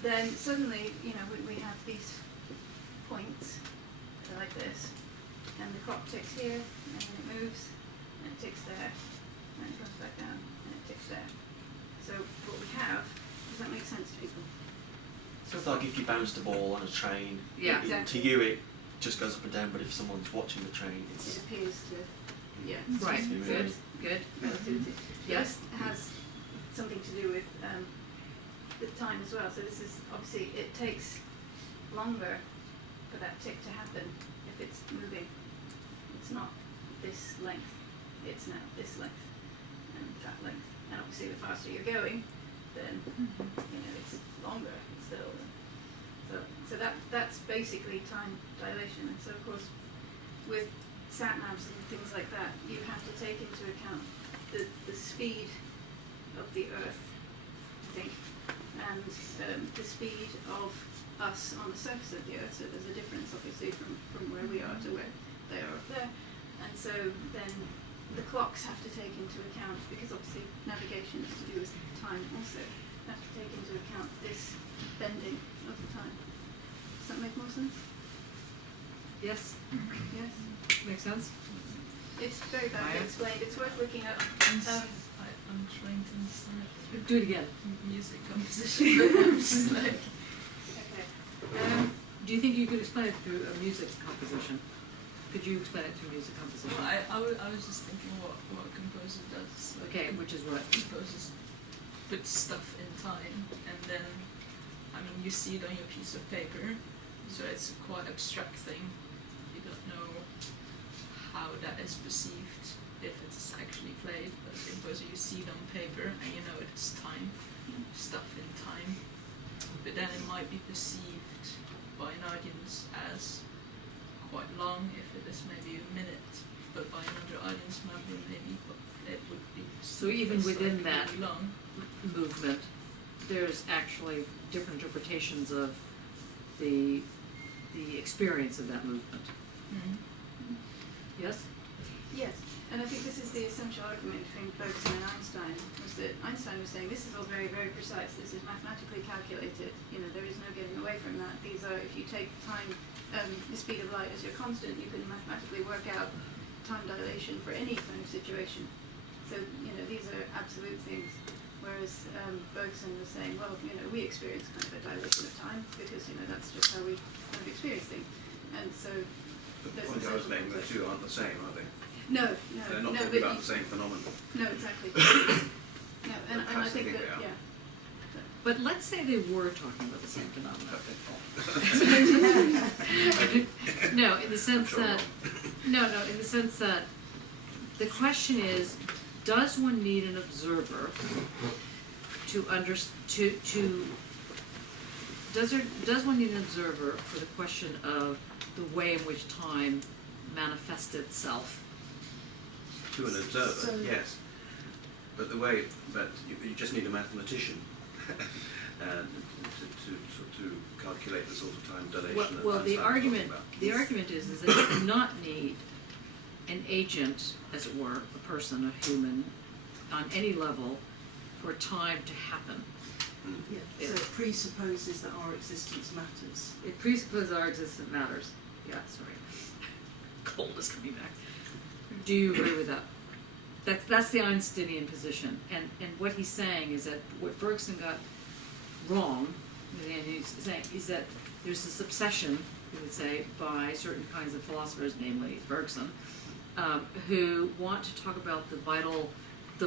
Then suddenly, we have these points that are like this, and the clock ticks here, and then it moves, and it ticks there, and it comes back down, and it ticks there. So what we have, does that make sense to people? So it's like if you bounced a ball on a train, Yeah. Exactly. to you it just goes up and down, but if someone's watching the train, It it's appears to, yeah. Right. It's just Good. Good. Relativity. Yes. This has something to do with the time as well. So this is obviously it takes longer for that tick to happen if it's moving. It's not this length. It's now this length and that length. And obviously the faster you're going, then it's longer still. So So that's basically time dilation. And so of course, with sat navs and things like that, you have to take into account the speed of the Earth, I think, and the speed of us on the surface of the Earth. So there's a difference, obviously, from where we are to where they are up there. And so then the clocks have to take into account, because obviously navigation is to do with time also, have to take into account this bending of the time. Does that make more sense? Yes, Yes. makes sense? It's very badly Maya? explained. It's worth looking up. I'm trying to understand Do it again. music composition. I'm just like, Okay. Do you think you could explain it through a music composition? Could you explain it through music composition? well, I was just thinking what a composer does. Like, Okay, which is what? composers put stuff in time, and then, I mean, you see it on your piece of paper, so it's a quite abstract thing. You don't know how that is perceived if it's actually played, but the composer, you see it on paper and you know it's time, stuff in time, but then it might be perceived by an audience as quite long if it is maybe a minute, but by another audience member maybe it would be So even as, within like, that really long. movement, there's actually different interpretations of the experience of that movement. Yes? Yes, and I think this is the essential argument between Bergson and Einstein, was that Einstein was saying this is all very, very precise, this is mathematically calculated, you know, there is no getting away from that. These are, if you take time, the speed of light as your constant, you can mathematically work out time dilation for any kind of situation. So, you know, these are absolute things. Whereas Bergson was saying, well, you know, we experience kind of a dilation of time because, you know, that's just how we kind of experience things. And so The there's point I was making, the conflict. two aren't the same, are they? No, They're not no, talking but about you- the same phenomenon. no, exactly. No, and I Perhaps they think think that, they are. yeah. But let's say they were talking about the same phenomenon. No, in the sense Sure that, no, in the sense that the question is, does one need an observer to does one need an observer for the question of the way in which time manifests itself? To an observer, yes. But you just need a mathematician to calculate the sort of time dilation that Well, the Einstein was talking argument, about. the argument is that you do not need an agent, as it were, a person, a human, on any level, for time to happen. Mm. Yeah, so it presupposes that our existence matters. It presupposes our existence matters. Yeah, sorry. Cold is coming back. Do you agree with that? That's the Einsteinian position. And what he's saying is that what Bergson got wrong, and he's saying, is that there's this obsession, we would say, by certain kinds of philosophers, namely Bergson, who want to talk about the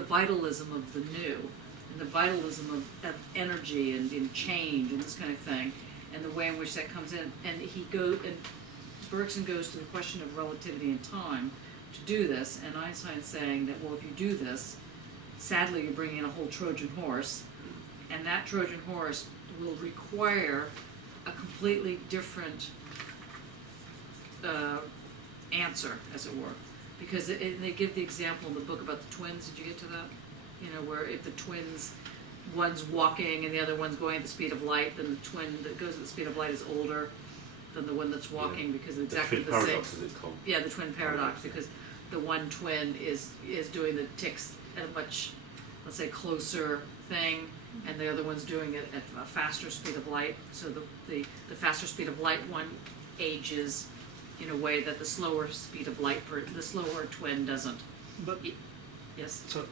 vitalism of the new, and the vitalism of energy and change and this kind of thing, and the way in which that comes in. And Bergson goes to the question of relativity and time to do this, and Einstein's saying that, well, if you do this, sadly you're bringing in a whole Trojan horse, and that Trojan horse will require a completely different answer, as it were. Because they give the example in the book about the twins. Did you get to that? You know, where if the twins, one's walking and the other one's going at the speed of light, then the twin that goes at the speed of light is older than the one that's walking because it's exactly the the same. paradox, is it called? Yeah, the twin paradox, because the one twin is doing the ticks at a much, let's say, closer thing, and the other one's doing it at a faster speed of light. So the faster speed of light one ages in a way that the slower speed of light the slower twin doesn't. But Yes. so,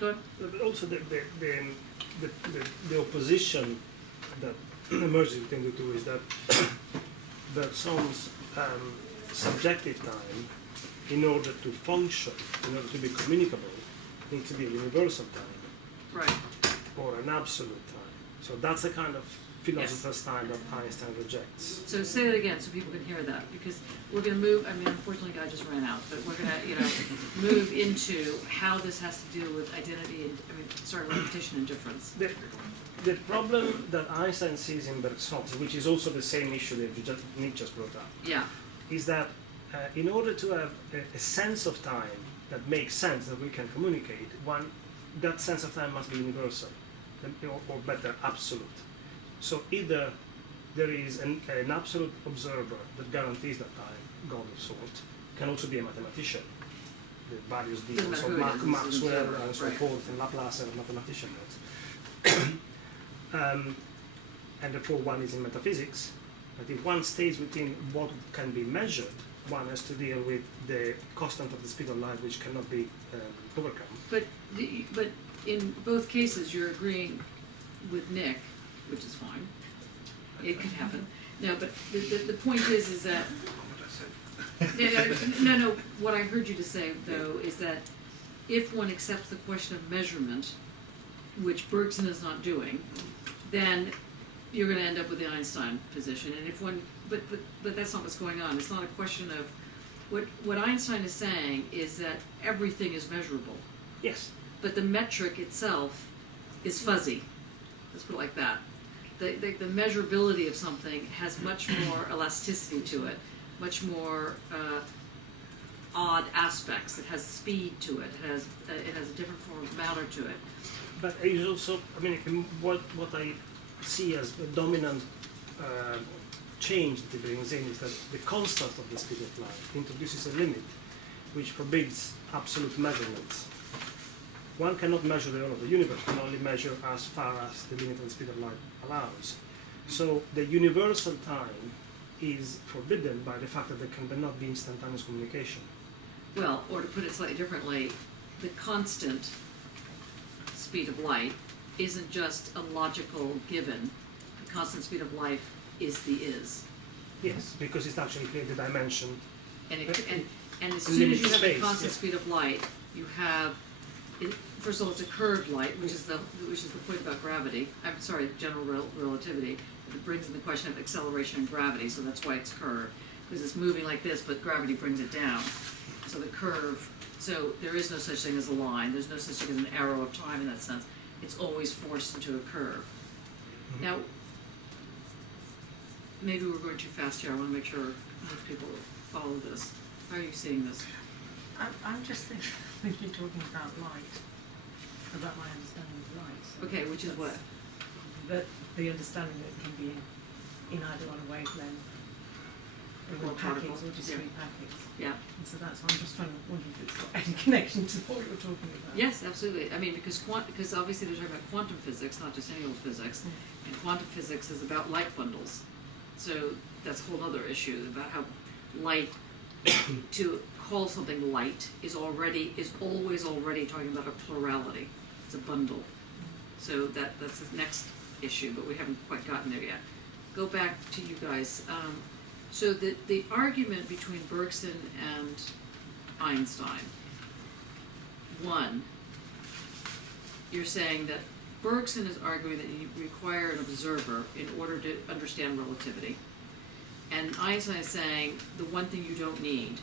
Go ahead. but also the opposition that emerges between the two is that Bergson's subjective time, in order to function, in order to be communicable, needs to be a universal time Right. or an absolute time. So that's a kind of philosopher's style that Einstein rejects. So say that again so people can hear that, because we're going to move, I mean, unfortunately, Guy just ran out, but we're going to, move into how this has to do with identity and, repetition and difference. The problem that Einstein sees in Bergson, which is also the same issue that Nick just brought up, Yeah, is that in order to have a sense of time that makes sense, that we can communicate, that sense of time must be universal, or better, absolute. So either there is an absolute observer that guarantees that time, God of sort, can also be a mathematician. The various Doesn't deals matter of who it is, it's an Maxwell observer, and so right. forth, and Laplace and mathematician and therefore one is in metaphysics. But if one stays within what can be measured, one has to deal with the constant of the speed of light, which cannot be overcome. but in both cases, you're agreeing with Nick, which is fine. It could happen. No, but the point is that What did I say? no. What I heard you to say though is that if one accepts the question of measurement, which Bergson is not doing, then you're going to end up with the Einstein position. And if one, but that's not what's going on. It's not a question of what Einstein is saying is that everything is measurable, Yes. but the metric itself is fuzzy. Let's put it like that. The measurability of something has much more elasticity to it, much more odd aspects. It has speed to it. It has a different form of matter to it. But it is also, I mean, what I see as a dominant change that it brings in is that the constant of the speed of light introduces a limit which forbids absolute measurements. One cannot measure the whole of the universe, can only measure as far as the limit of the speed of light allows. So the universal time is forbidden by the fact that there cannot be instantaneous communication. Well, or to put it slightly differently, the constant speed of light isn't just a logical given. The constant speed of light is the is. Yes, because it's actually created a dimension. And as soon as Limited you have the space, constant yeah. speed of light, you have, first of all, it's a curved light, which is the point about gravity. I'm sorry, general relativity. It brings in the question of acceleration and gravity, so that's why it's curved. Because it's moving like this, but gravity brings it down. So the curve, so there is no such thing as a line. There's no such thing as an arrow of time in that sense. It's always forced into a curve. Mm-hmm. Now, maybe we're going too fast here. I want to make sure most people follow this. How are you seeing this? I'm just thinking, when you're talking about light, about my understanding of light. So Okay, which is what? That the understanding that it can be in either on a wavelength, Or or packets, particle. or discrete packets. Yeah. And so that's why I'm just trying to wonder if it's got any connection to what you're talking about. Yes, absolutely. I mean, because obviously they're talking about quantum physics, not just any old physics. And quantum physics is about light bundles. So that's a whole other issue about how light, to call something light is always already talking about a plurality. It's a bundle. So that's the next issue, but we haven't quite gotten there yet. Go back to you guys. So the argument between Bergson and Einstein, one, you're saying that Bergson is arguing that you require an observer in order to understand relativity. And Einstein is saying the one thing you don't need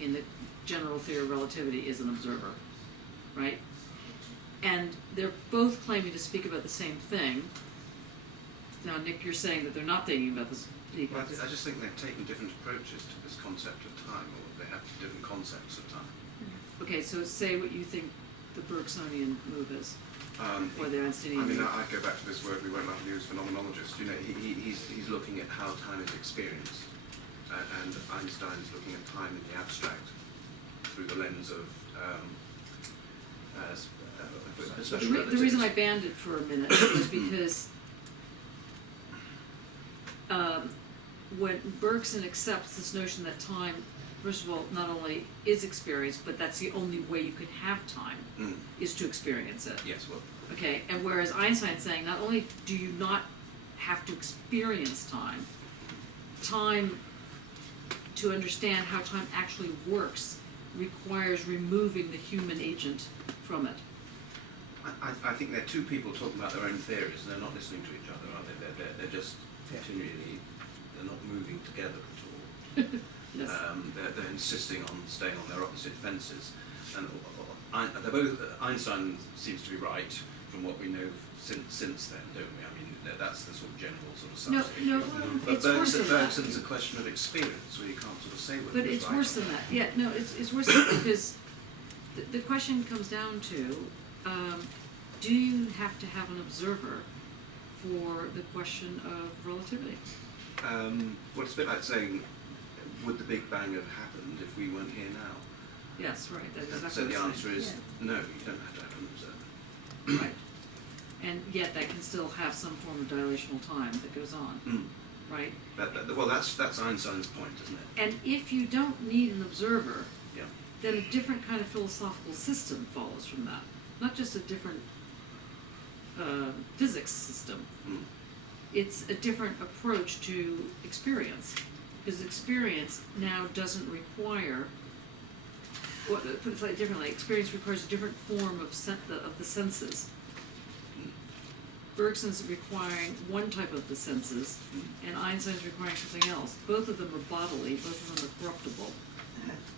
in the general theory of relativity is an observer, right? And they're both claiming to speak about the same thing. Now, Nick, you're saying that they're not thinking about this. Well, I just think they've taken different approaches to this concept of time, or they have different concepts of time. Okay, so say what you think the Bergsonian move is, or the Einsteinian I mean, move. I go back to this word we won't like to use, phenomenologist. You know, he's looking at how time is experienced, and Einstein's looking at time in the abstract through the lens of special The reason I relativity. banned it for a minute was because when Bergson accepts this notion that time, first of all, not only is experienced, but that's the only way you can have time, is to experience it. Yes, well, Okay, and whereas Einstein's saying not only do you not have to experience time, time, to understand how time actually works, requires removing the human agent from it. I think they're two people talking about their own theories, and they're not listening to each other, are they? They're just continually, they're not moving together at all. Yes. They're insisting on staying on their opposite fences. And they're both, Einstein seems to be right from what we know since then, don't we? I mean, that's the sort of general sort of substance. No, But it's worse than that. Bergson's a question of experience, where you can't sort of say whether But it's right worse or than not. that. Yeah, no, it's worse than that because the question comes down to, do you have to have an observer for the question of relativity? Well, it's a bit like saying, would the Big Bang have happened if we weren't here now? Yes, right, that's exactly So what the I'm answer saying. is no, you don't have to have an observer. Right. And yet that can still have some form of dilational time that goes on, Mm. right? Well, that's Einstein's point, isn't it? And if you don't need an observer, Yeah. then a different kind of philosophical system follows from that. Not just a different physics system. Mm. It's a different approach to experience. Because experience now doesn't require, well, put it slightly differently, experience requires a different form of the senses. Bergson's requiring one type of the senses, and Einstein's requiring something else. Both of them are bodily, both of them are corruptible.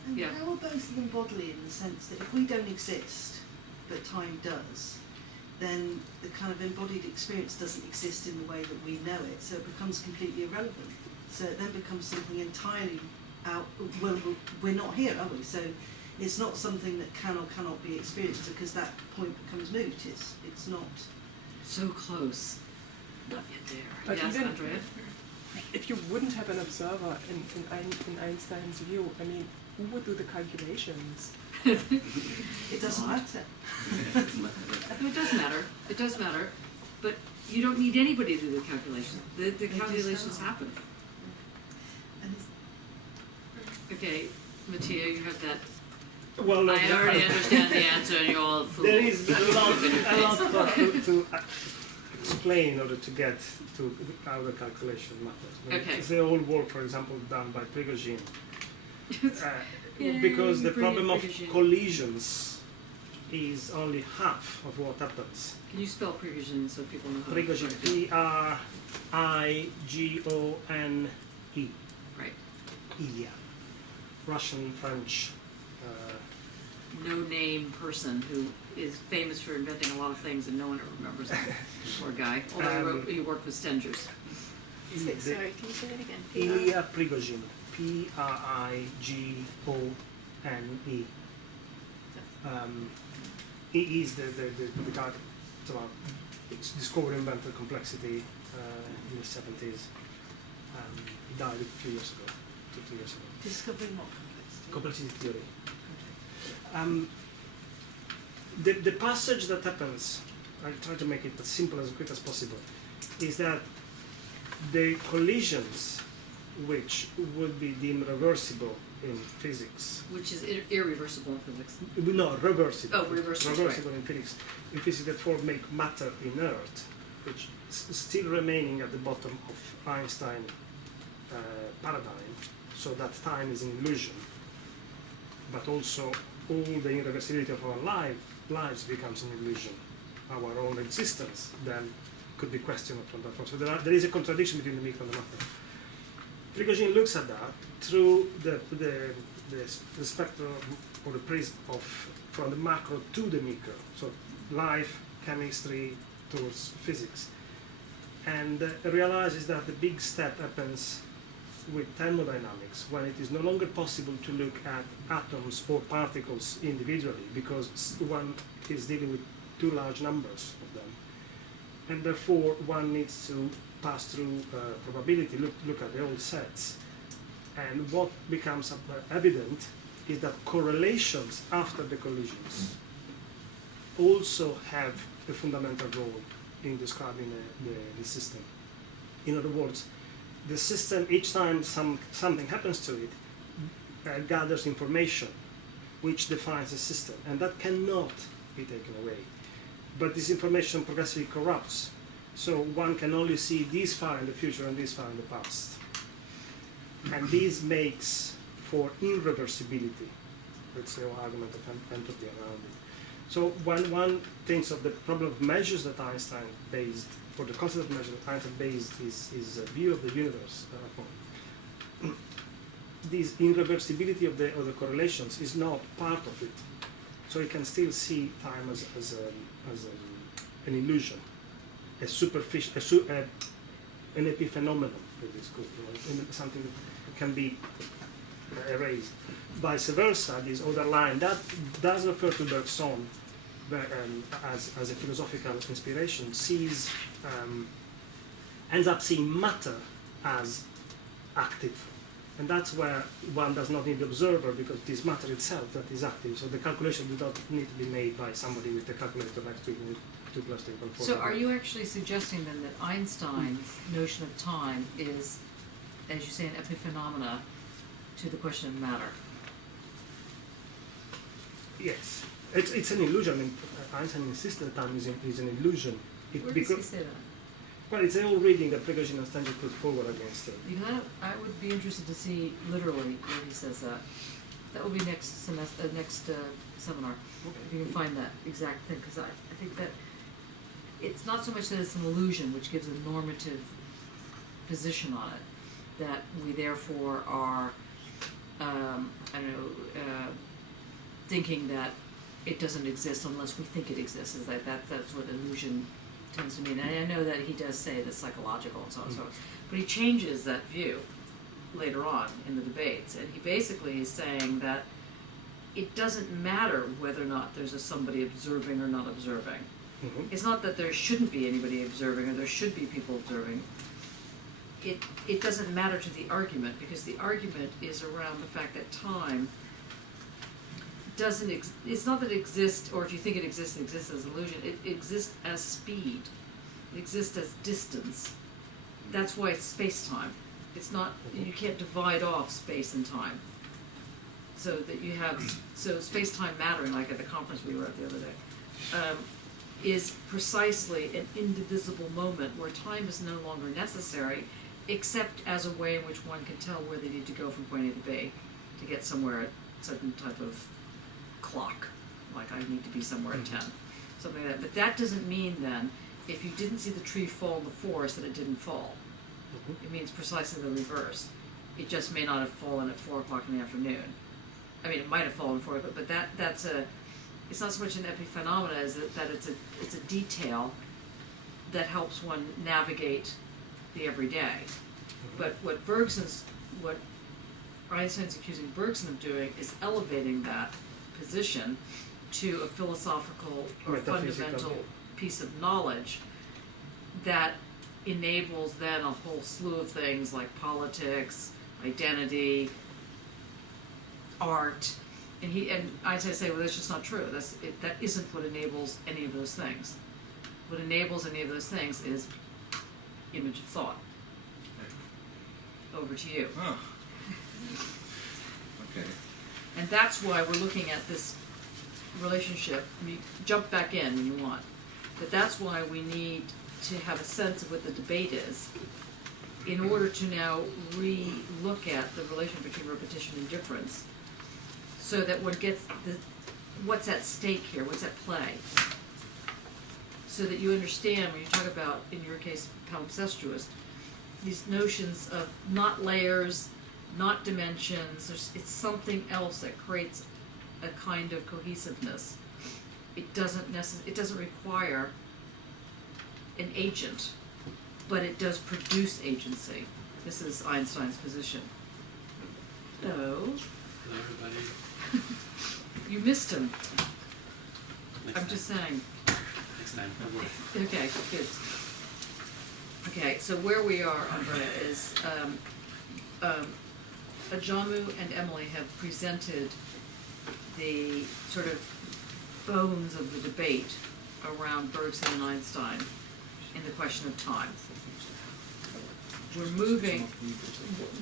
And Yeah. how are both of them bodily in the sense that if we don't exist, but time does, then the kind of embodied experience doesn't exist in the way that we know it, so it becomes completely irrelevant. So it then becomes something entirely out, well, we're not here, are we? So it's not something that can or cannot be experienced because that point becomes moot. It's not. So close. Not yet there. But Yes, even Andrea? if you wouldn't have an observer in Einstein's view, I mean, who would do the calculations? It doesn't matter. It does matter. It does matter. But you don't need anybody to do the calculations. The just calculations don't. happen. And it's, Okay, Mattia, you have that. Well, no, I already understand the answer and you're all fool. there is a lot to explain in order to get to how the calculation matters. I mean, Okay. it's the old work, for example, done by Prigogine. Yay, Because the brilliant problem of Prigogine. collisions is only half of what happens. Can you spell Prigogine so people know how Prigogine, to Prigone. Right. Ilya. Russian, French. No-name person who is famous for inventing a lot of things and no one ever remembers him. Poor guy. Although he worked with Stengers. Sorry, can you say that again? Ilya Prigogine. Prigone. He is the guy that discovered and invented complexity in the 70s. He died a few years ago, 2 years ago. discovering what complexity. Complexity theory. The passage that happens, I'll try to make it as simple as quick as possible, is that the collisions which would be deemed reversible in physics, Which is irreversible in physics. no, reversible. Oh, reversible, Reversible in physics therefore make matter inert, which is still remaining at the bottom of Einstein paradigm, so that time is an illusion, but also all the irreversibility of our lives becomes an illusion. Our own existence then could be questioned from that point. So there is a contradiction between the micro and the macro. Prigogine looks at that through the spectrum or the prism of from the macro to the micro. So life, chemistry towards physics, and realizes that the big step happens with thermodynamics when it is no longer possible to look at atoms or particles individually because one is dealing with too large numbers of them, and therefore one needs to pass through probability, look at the old sets, and what becomes evident is that correlations after the collisions also have a fundamental role in describing the system. In other words, the system, each time something happens to it, gathers information which defines the system, and that cannot be taken away. But this information progressively corrupts, so one can only see this far in the future and this far in the past. And this makes for irreversibility. That's the argument of entropy around it. So one thinks of the problem of measures that Einstein based, or the concept of measures that Einstein based his view of the universe upon. This irreversibility of the correlations is not part of it. So you can still see time as an illusion, a superficial, an epiphenomenon, it is called, something that can be erased. Vice versa, this other line, that does refer to Bergson as a philosophical inspiration, ends up seeing matter as active. And that's where one does not need the observer, because it is matter itself that is active. So the calculation does not need to be made by somebody with the calculator next to him, 2 plus 2 equals 4. So are you actually suggesting then that Einstein's notion of time is, as you say, an epiphenomena to the question of matter? Yes. It's an illusion. I mean, Einstein insisted that time is an illusion. Where does he say that? Well, it's all reading that Prigogine and Stanley put forward against it. Because I would be interested to see literally where he says that. That will be next semester, next seminar. If you can find that exact thing, because I think that it's not so much that it's an illusion, which gives a normative position on it, that we therefore are, thinking that it doesn't exist unless we think it exists. Is that's what illusion tends to mean. And I know that he does say that psychological and so on and so on, but he changes that view later on in the debates, and he basically is saying that it doesn't matter whether or not there's somebody observing or not observing. Mm-hmm. It's not that there shouldn't be anybody observing or there should be people observing. It doesn't matter to the argument, because the argument is around the fact that time doesn't it's not that it exists, or if you think it exists as illusion. It exists as speed. It exists as distance. That's why it's space-time. It's not, you can't divide off space and time. So that you have, so space-time mattering, like at the conference we were at the other day, is precisely an indivisible moment where time is no longer necessary, except as a way in which one can tell where they need to go from point A to B to get somewhere at a certain type of clock, like I need to be somewhere at 10, something like that. But that doesn't mean then, if you didn't see the tree fall in the forest, that it didn't fall. It means precisely the reverse. It just may not have fallen at 4 o'clock in the afternoon. I mean, it might have fallen 4, but that's a, it's not so much an epiphenomena as that it's a detail that helps one navigate the everyday. But what Einstein's accusing Bergson of doing is elevating that position to a philosophical or fundamental piece of knowledge that enables then a whole slew of things like politics, identity, art, and Einstein say, well, that's just not true. That isn't what enables any of those things. What enables any of those things is image of thought. Over to you. Oh. Okay. And that's why we're looking at this relationship. I mean, jump back in when you want. But that's why we need to have a sense of what the debate is in order to now re-look at the relation between repetition and difference, so that one gets what's at stake here, what's at play, so that you understand when you talk about, in your case, palimpsestuous, these notions of not layers, not dimensions. It's something else that creates a kind of cohesiveness. It doesn't require an agent, but it does produce agency. This is Einstein's position. Hello. Hello, everybody. You missed him. Next I'm time. just saying. Next time, don't worry. Okay, good. Okay, so where we are, Andrea, is Ajamu and Emily have presented the sort of bones of the debate around Bergson and Einstein in the question of time. We're moving,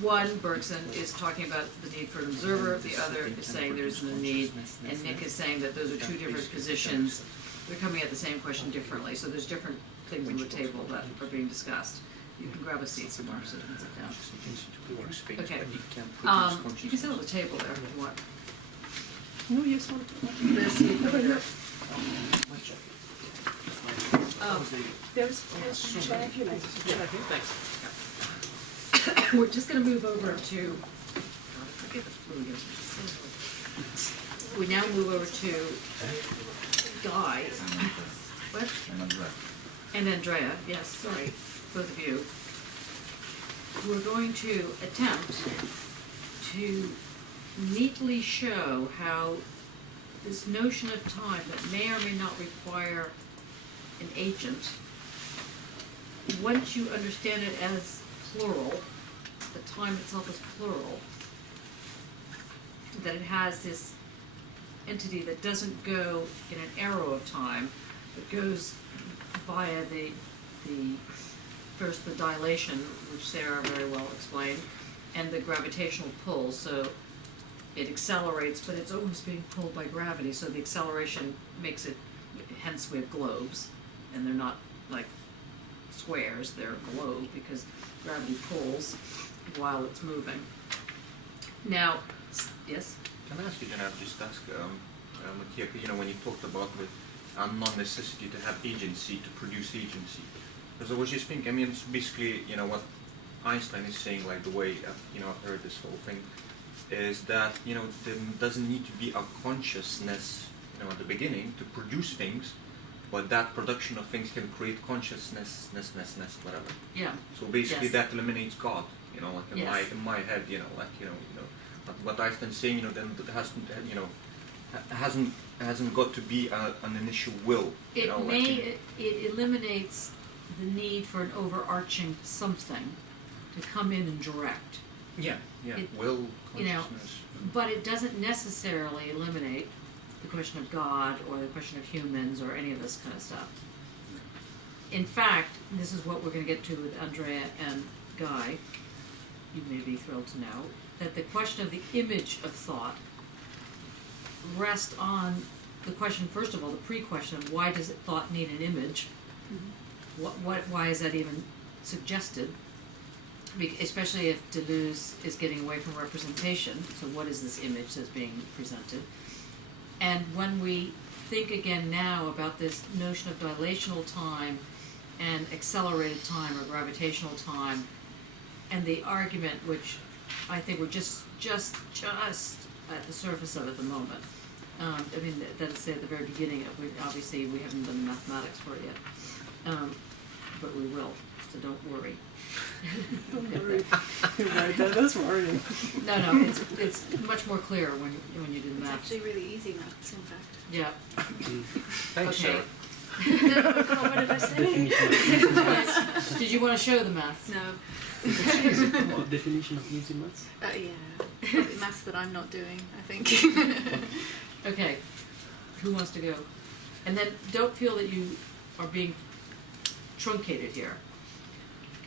one, Bergson is talking about the need for an observer, the other is saying there's no need, and Nick is saying that those are two different positions. They're coming at the same question differently, so there's different things on the table that are being discussed. You can grab a seat somewhere so you can sit down. Okay, you can sit on the table there if you want. No, yes, one. There's a seat over there. There's a chair if you like. We're just gonna move over to, we now move over to Guy. What? And Andrea, yes, sorry, both of you. We're going to attempt to neatly show how this notion of time that may or may not require an agent, once you understand it as plural, the time itself is plural, that it has this entity that doesn't go in an arrow of time, but goes via the first the dilation, which Sarah very well explained, and the gravitational pull. So it accelerates, but it's always being pulled by gravity. So the acceleration makes it, hence we have globes, and they're not like squares, they're a globe because gravity pulls while it's moving. Now, yes? Can I ask you, just ask, Mattia, when you talked about the non-necessity to have agency to produce agency, because I was just thinking, it's basically, what Einstein is saying, like the way, I've heard this whole thing, is that, there doesn't need to be a consciousness, at the beginning to produce things, but that production of things can create consciousness, whatever. Yeah. So basically Yes. that eliminates God, like Yes. in my head, what Einstein's saying, then it hasn't got to be an initial will. It eliminates the need for an overarching something to come in and direct. Yeah, will, consciousness. But it doesn't necessarily eliminate the question of God or the question of humans or any of this kind of stuff. In fact, this is what we're going to get to with Andrea and Guy. You may be thrilled to know that the question of the image of thought rests on the question, first of all, the pre-question of why does thought need an image? Why is that even suggested? Especially if Deleuze is getting away from representation. So what is this image that's being presented? And when we think again now about this notion of dilational time and accelerated time or gravitational time, and the argument, which I think we're just at the surface of at the moment. That's at the very beginning of it. Obviously, we haven't done mathematics for it yet, but we will. So don't worry. Don't worry. Right, that is worrying. No, it's much more clear when you do the It's math. actually really easy maths, in fact. Yeah. Thanks, Okay. Oh, what did I say? Did you want to show the math? No. What definition of easy maths? Yeah. Probably maths that I'm not doing, I think. Okay. Who wants to go? And then don't feel that you are being truncated here.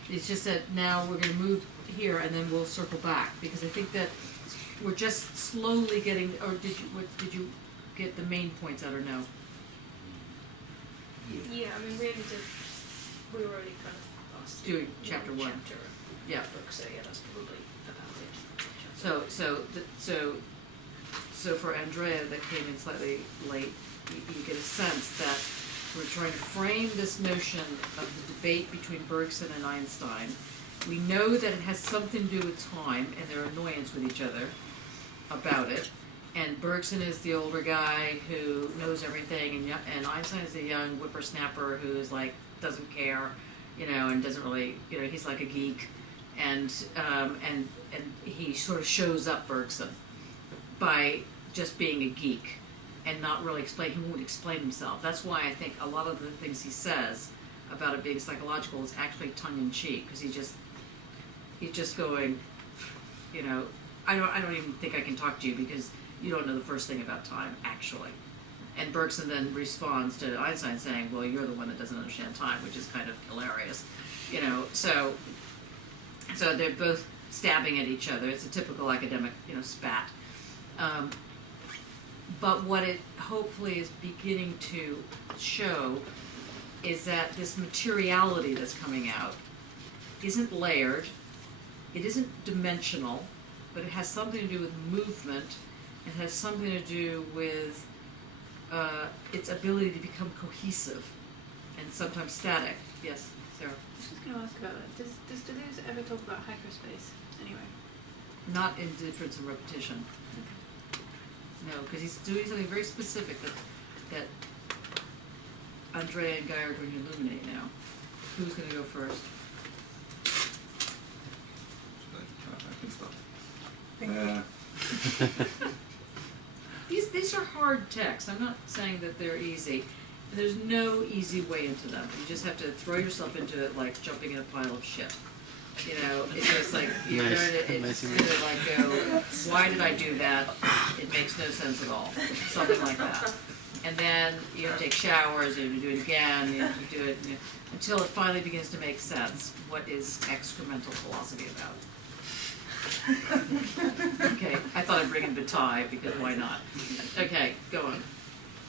It's just that now we're going to move here and then we'll circle back because I think that we're just slowly getting. Or did you get the main points out or no? Yeah, we were already kind of past Doing chapter one. Chapter Yeah. book, so yeah, that's probably about it. So for Andrea that came in slightly late, you get a sense that we're trying to frame this notion of the debate between Bergson and Einstein. We know that it has something to do with time and their annoyance with each other about it. And Bergson is the older guy who knows everything, and Einstein is the young whippersnapper who's like doesn't care, and doesn't really, he's like a geek, and he sort of shows up Bergson by just being a geek and not really he won't explain himself. That's why I think a lot of the things he says about it being psychological is actually tongue in cheek because he's just going, I don't even think I can talk to you because you don't know the first thing about time, actually. And Bergson then responds to Einstein saying, well, you're the one that doesn't understand time, which is kind of hilarious. So they're both stabbing at each other. It's a typical academic, spat. But what it hopefully is beginning to show is that this materiality that's coming out isn't layered, it isn't dimensional, but it has something to do with movement. It has something to do with its ability to become cohesive and sometimes static. Yes, Sarah? I was just going to ask about that. Does Deleuze ever talk about hyperspace anyway? Not in difference and repetition. No, because he's doing something very specific that Andrea and Guy are going to illuminate now. Who's going to go first? I can start. These are hard texts. I'm not saying that they're easy. There's no easy way into them. You just have to throw yourself into it like jumping in a pile of shit. You know, it's just like you learn it. It's kind of like go, why did I do that? It makes no sense at all. Something like that. And then you take showers, and you do it again, you do it until it finally begins to make sense. What is excremental philosophy about? Okay, I thought I'd bring in Bataille because why not? Okay, go on.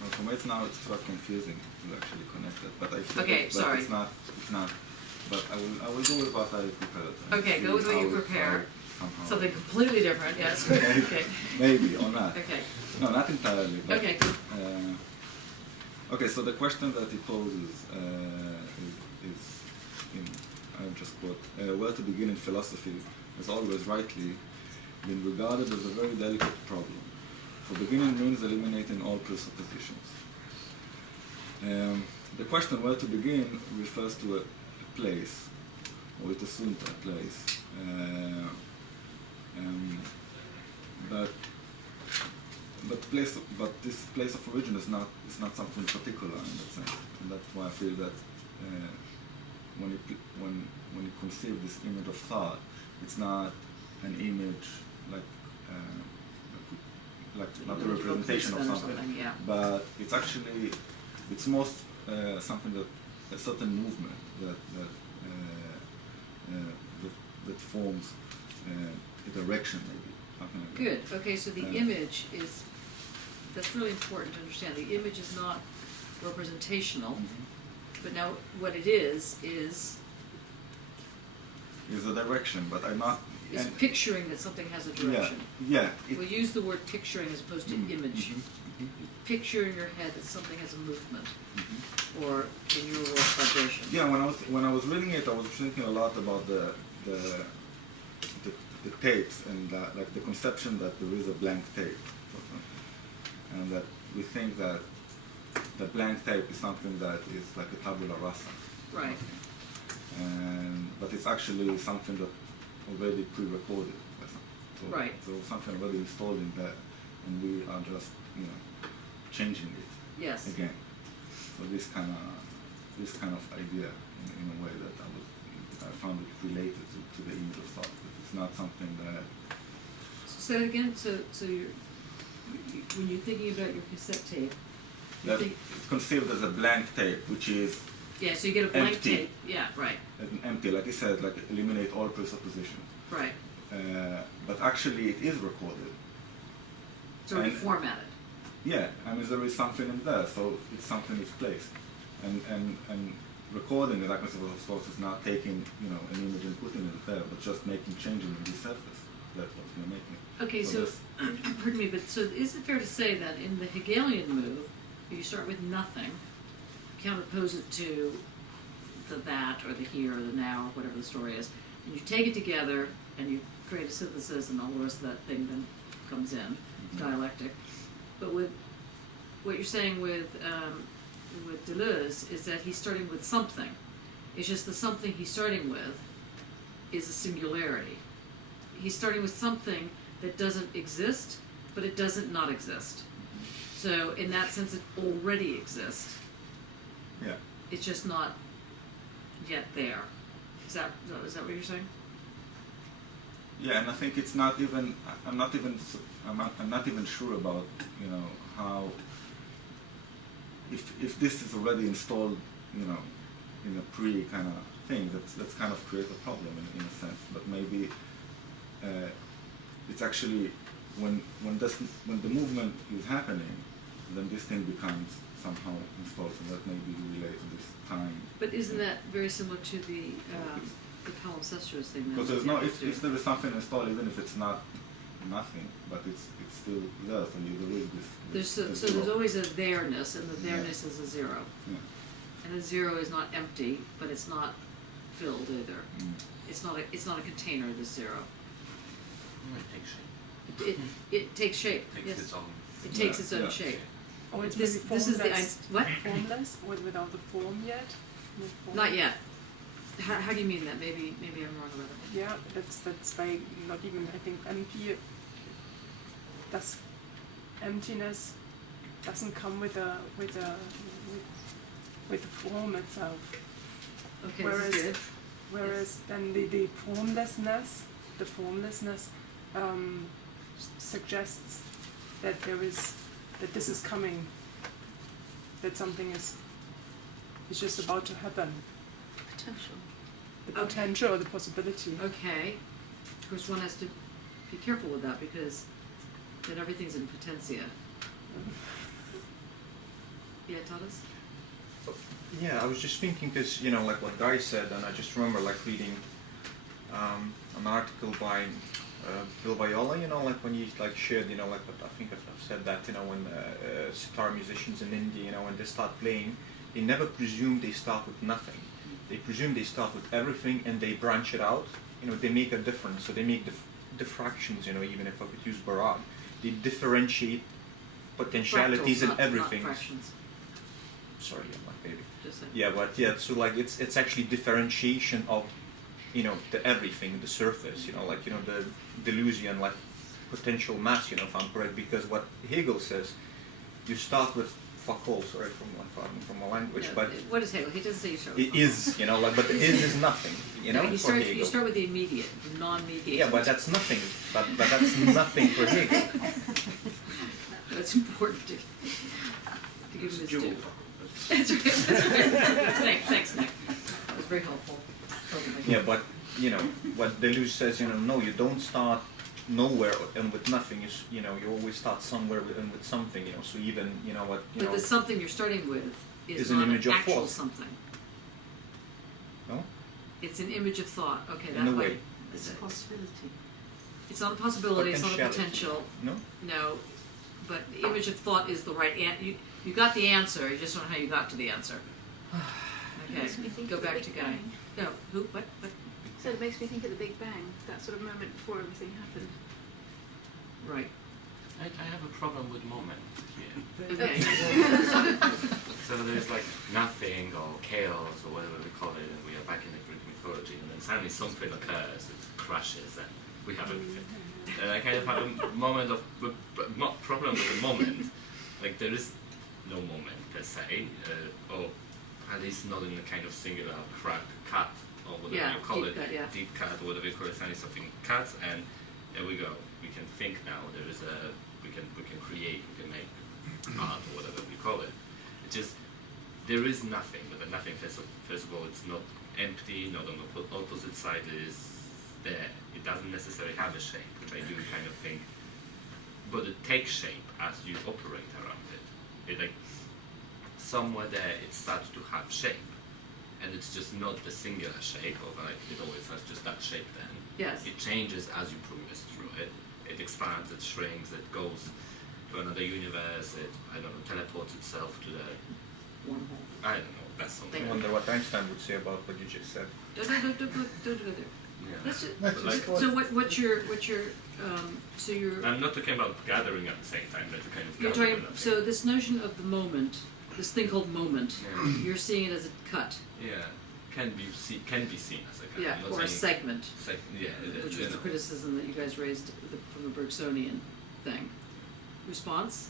Well, for me, it's sort of confusing to actually connect it, but I feel Okay, but sorry. It's not. But I will go with what I prepared. and Okay, see go with what you how prepare. somehow- Something completely different, yes. Okay. Maybe or not. Okay. No, not entirely. But, Okay, good. Okay, so the question that he poses is I'll just quote, where to begin in philosophy has always rightly been regarded as a very delicate problem. For beginning means eliminating all presuppositions. The question where to begin refers to a place, or it assumes a place. But this place of origin is not something particular in that sense, and that's why I feel that when you conceive this image of thought, it's not an image like not a representation of something, yeah. but it's actually most something that a certain movement that forms a direction, maybe something like that. Good. Okay, so the image is, that's really important to understand. The image is not representational, but now what it is a direction, but I'm not. Picturing that something has a direction. Yeah. We'll use the word picturing as opposed to image. You picture in your head that something has a movement, or in your world, vibration. Yeah, when I was reading it, I was thinking a lot about the tapes and like the conception that there is a blank tape, and that we think that the blank tape is something that is like a tabula rasa. Right. But it's actually something that already pre-recorded. So, right. So something already installed in there, and we are just changing it. Yes. Again. So this kind of idea in a way that I found it related to the image of thought. It's not something that. So say it again. So when you're thinking about your cassette tape, It's conceived as a blank tape, which is. Yeah, so you get a blank empty. tape. Yeah, right. Empty, like you said, like eliminate all presuppositions. Right. But actually, it is recorded. So it's formatted. Yeah, I mean there is something in there, so it's something is placed, and recording the likeness of thoughts is not taking an image and putting it there, but just changing the surface. That's what you're making. Okay, so pardon me, but so is it fair to say that in the Hegelian move, you start with nothing, counterpose it to the that or the here or the now or whatever the story is, and you take it together and you create a synthesis, and all the rest of that thing then comes in, dialectic. But with what you're saying with Deleuze is that he's starting with something. It's just the something he's starting with is a singularity. He's starting with something that doesn't exist, but it doesn't not exist. So in that sense, it already exists. Yeah. It's just not yet there. Is that what you're saying? Yeah, and I think it's not even. I'm not even sure about how. If this is already installed, in a pre kind of thing, that's kind of create a problem in a sense. But maybe it's actually when the movement is happening, then this thing becomes somehow installed, so that maybe relate to this time. But isn't that very similar to the palimpsestuous thing? Because there's no, if there is something installed, even if it's not nothing, but it's still there. So there is this. So there's always a there-ness, and the there-ness is a zero. Yeah. And a zero is not empty, but it's not filled either. Mm. It's not a container, this zero. It takes shape. It takes shape, Takes yes. its own. It takes its own Yeah. shape. Oh, it's This maybe is the formless. what? Formless, without the form yet. No form. Not yet. How do you mean that? Maybe I'm wrong about it. Yeah, that's by not even, I think, empty. That's emptiness doesn't come with the form itself. Okay, Whereas- this is good. Whereas then the formlessness suggests that this is coming, that something is just about to happen. Potential. The Okay. potential or the possibility. Okay. Of course, one has to be careful with that because then everything's in potentia. Yeah, Tadas? Yeah, I was just thinking because, like what Guy said, and I just remember like reading an article by Bill Viola, like when he like shared, like what I think I've said that, when sitar musicians in India, when they start playing, they never presume they start with nothing. They presume they start with everything and they branch it out. They make a difference. So they make diffractions, even if I could use Barag. They differentiate potentialities Fractals, in not everything. fractions. Sorry, I'm like baby. Just saying. Yeah, but yeah, so like it's actually differentiation of, the everything, the surface, the Deleuzian like potential mass, if I'm correct, because what Hegel says, you start with fuck all, sorry from my language, No, but what is Hegel? He doesn't say you start with it is, like, but the is nothing, No, you for Hegel. You start with the immediate, the non-mediated. Yeah, but that's nothing, but that's nothing for Hegel. That's important to give him his due. That's right. Thanks, Nick. That was very helpful. Totally. Yeah, but what Deleuze says, no, you don't start nowhere and with nothing. You always start somewhere and with something. So even But the something you're starting with is an not image an of actual thought. something. No? It's an image of thought. Okay, In a that way. way. It's a possibility. It's not a possibility. It's not a Potentiality. potential. No? No, but the image of thought is the right you got the answer. You just don't know how you got to the answer. Okay, Makes me think go of the back Big to Guy. Bang. No, who? What? So it makes me think of the Big Bang, that sort of moment before everything happened. Right. I have a problem with moment here. Okay. So there's like nothing or chaos or whatever we call it, and we are back in the Greek mythology, and then suddenly something occurs, it crashes, and we have everything. And I kind of have a moment of, not problem with the moment, like there is no moment per se, or at least not in a kind of singular cut, or whatever Yeah, you call deep it, cut, yeah. deep cut, or whatever you call it, suddenly something cuts, and there we go. We can think now. There is we can create. We can make art or whatever we call it. It's just there is nothing, but the nothing. First of all, it's not empty. Not on the opposite side. It is there. It doesn't necessarily have a shape, which I do kind of think. But it takes shape as you operate around it. It like somewhere there it starts to have shape, and it's just not the singular shape of like it always has just that shape. Then Yes. it changes as you progress through it. It expands, it shrinks, it goes to another universe. It teleports itself to the Wormhole. I don't know. That's something. I wonder what Einstein would say about what you just said. Don't go there. Yeah. Let's just, That's But like, just so what's your so you're I'm not talking about gathering at the same time, but you kind of you're gather talking them. so this notion of the moment, this thing called moment, Yeah. you're seeing it as a cut, Yeah, can be seen as a kind. yeah, I'm not or a saying segment, yeah, it is, which you was the know. criticism that you guys raised from the Bergsonian thing. Response,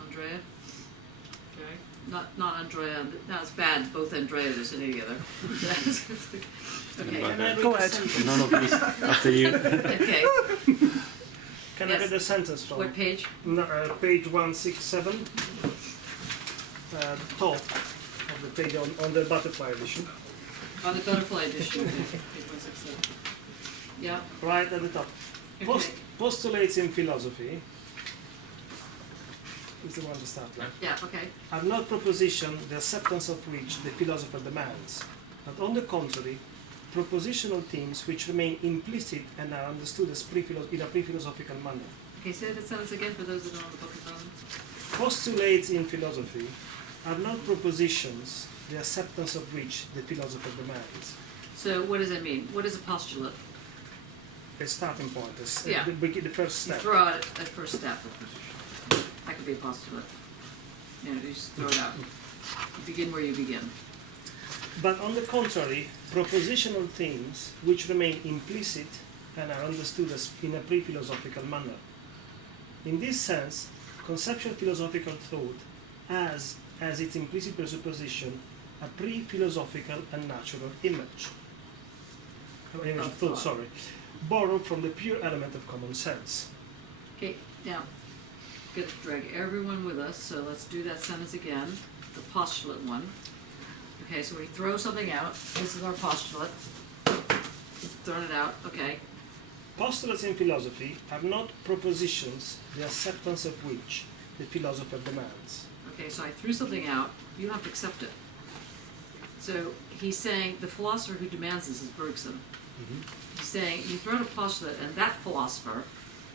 Andrea. Okay, not Andrea. That's bad. Both Andreas are sitting together. Okay. Can I read Go the ahead. sentence? No, please, after you. Okay. Can Yes. I read the sentence from What page? page 167? Top of the page on the butterfly edition. On the butterfly edition. Page 167. Yeah. Right at the top. Okay. Postulates in philosophy. Is the one to start with. Yeah. Okay. Are not proposition the acceptance of which the philosopher demands, but on the contrary, propositional themes which remain implicit and are understood as in a pre-philosophical manner. Okay, say that sentence again for those that don't know the book of Rome. Postulates in philosophy are not propositions, the acceptance of which the philosopher demands. So what does that mean? What is a postulate? A starting point, Yeah. the first You step. throw out a first step. That could be a postulate. You just throw it out. You begin where you begin. But on the contrary, propositional themes which remain implicit and are understood as in a pre-philosophical manner. In this sense, conceptual philosophical thought has as its implicit presupposition a pre-philosophical and natural image. Image of thought, sorry, borrowed from the pure element of common sense. Okay, now, get to drag everyone with us, so let's do that sentence again, the postulate one. Okay, so we throw something out, this is our postulate, thrown it out, okay. Postulates in philosophy are not propositions, the acceptance of which the philosopher demands. Okay, so I threw something out, you have to accept it. So he's saying the philosopher who demands this is Bergson. He's saying you throw out a postulate, and that philosopher,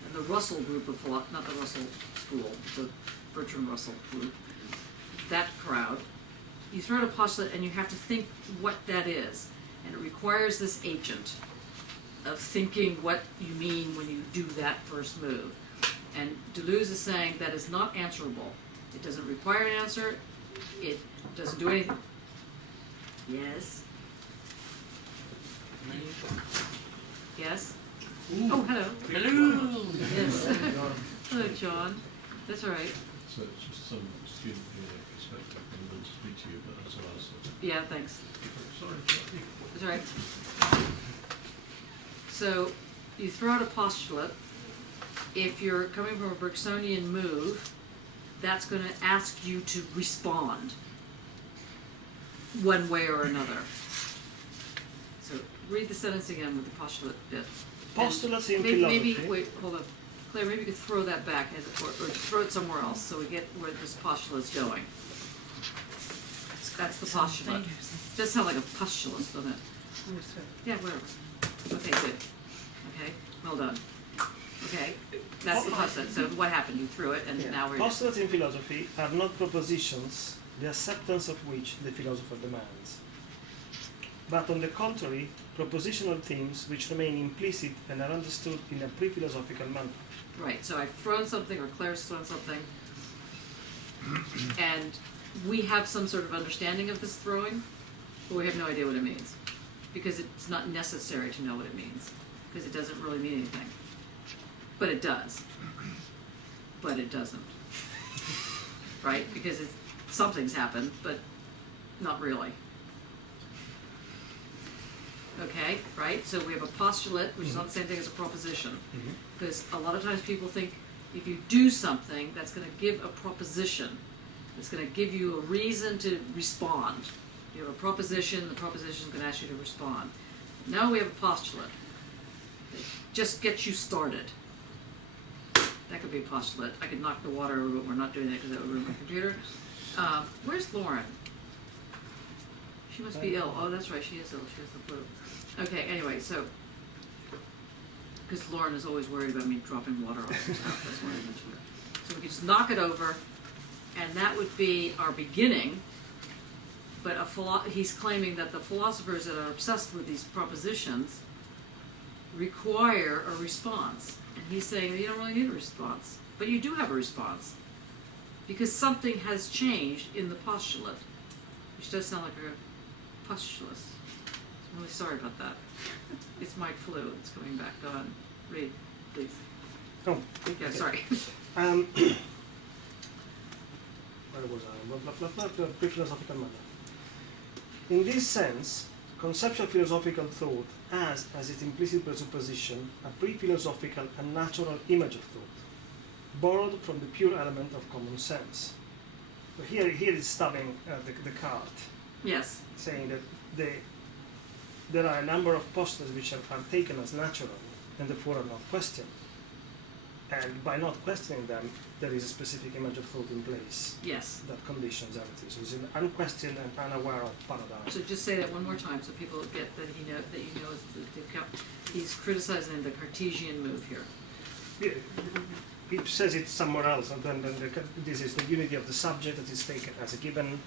and the Russell group of not the Russell school, the Bertrand Russell group, that crowd, you throw out a postulate and you have to think what that is. And it requires this agent of thinking what you mean when you do that first move. And Deleuze is saying that is not answerable. It doesn't require an answer. It doesn't do anything. Yes? Yes? Oh, hello. Hello. Yes. Hello, John. That's all right. So it's just some student here expecting them to speak to you, but that's what I said. Yeah, thanks. Sorry. That's all right. So you throw out a postulate. If you're coming from a Bergsonian move, that's going to ask you to respond one way or another. So read the sentence again with the postulate bit. Postulates in Maybe, philosophy. wait, hold on. Claire, maybe you could throw that back or throw it somewhere else so we get where this postulate's going. That's the postulate. Does sound like a postulate, doesn't it? Yeah, whatever. Okay, good. Okay, well done. Okay, that's the postulate. So what happened? You threw it, and now we're... Postulates in philosophy are not propositions, the acceptance of which the philosopher demands. But on the contrary, propositional themes which remain implicit and are understood in a pre-philosophical manner. Right, so I've thrown something, or Claire's thrown something, and we have some sort of understanding of this throwing, but we have no idea what it means. Because it's not necessary to know what it means, because it doesn't really mean anything. But it does. But it doesn't. Right? Because something's happened, but not really. Okay, right? So we have a postulate, which is not the same thing as a proposition. Because a lot of times people think if you do something, that's going to give a proposition. It's going to give you a reason to respond. You have a proposition, the proposition is going to ask you to respond. Now we have a postulate. It just gets you started. That could be a postulate. I could knock the water over, but we're not doing that because that would ruin my computer. Where's Lauren? She must be ill. Oh, that's right, she is ill. She has the flu. Okay, anyway, so, because Lauren is always worried about me dropping water on her stuff, that's why I mentioned it. So we could just knock it over, and that would be our beginning, but he's claiming that the philosophers that are obsessed with these propositions require a response. And he's saying that you don't really need a response, but you do have a response, because something has changed in the postulate, which does sound like a postulus. I'm really sorry about that. It's my flu. It's coming back. Go on. Read, please. Oh, yeah, sorry. Where was I? Pre-philosophical manner. In this sense, conceptual philosophical thought has as its implicit presupposition a pre-philosophical and natural image of thought, borrowed from the pure element of common sense. So here is stubbing the card. Yes. Saying that there are a number of postulates which are taken as natural and therefore are not questioned. And by not questioning them, there is a specific image of thought in place Yes. that conditions everything. So it's an unquestioned and unaware of paradigm. So just say that one more time so people get that you know he's criticizing the Cartesian move here. It says it somewhere else, and then this is the unity of the subject that is taken as a given.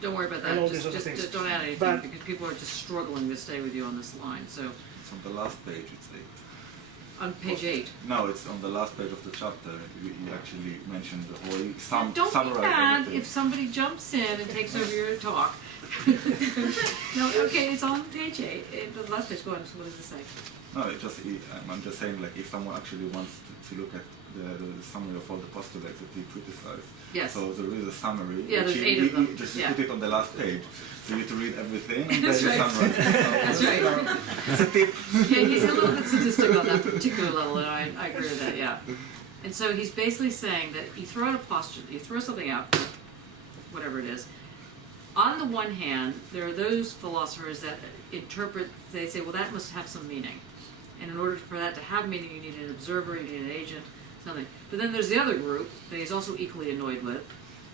Don't worry about And all that. these other things. Just don't add anything But- because people are just struggling to stay with you on this line. So It's on the last page, it's 8. on page 8. No, it's on the last page of the chapter. You actually mentioned the whole Don't be summarize mad everything. if somebody jumps in and takes over your talk. No, okay, it's on page 8. The last page. Go on. So what does it say? No, I'm just saying, like, if someone actually wants to look at the summary of all the postulates that he criticized. Yes. So there is a summary. Yeah, which there's he- 8 of them. he just Yeah. put it on the last page for you to read everything and That's then you right. summarize it. That's right. It's a tip. Yeah, he's a little bit sadistic on that particular level, and I agree with that, yeah. And so he's basically saying that you throw out a postulate, you throw something out, whatever it is. On the one hand, there are those philosophers that interpret, they say, well, that must have some meaning. And in order for that to have meaning, you need an observer, you need an agent, something. But then there's the other group that he's also equally annoyed with,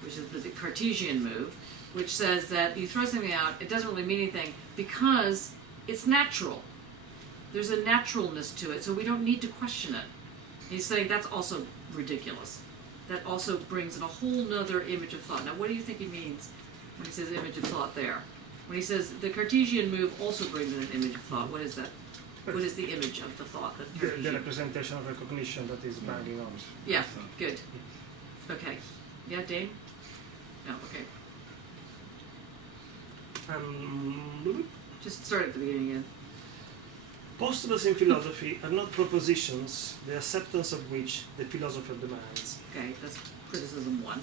which is the Cartesian move, which says that you throw something out, it doesn't really mean anything because it's natural. There's a naturalness to it, so we don't need to question it. He's saying that's also ridiculous. That also brings in a whole nother image of thought. Now, what do you think he means when he says image of thought there? When he says the Cartesian move also brings in an image of thought, what is that? What is the image of the thought that The Cartesian? representation of recognition that is banging on. Yeah, good. Okay. Yeah, Dave? No, okay. Just start at the beginning again. Postulates in philosophy are not propositions, the acceptance of which the philosopher demands. Okay, that's criticism 1.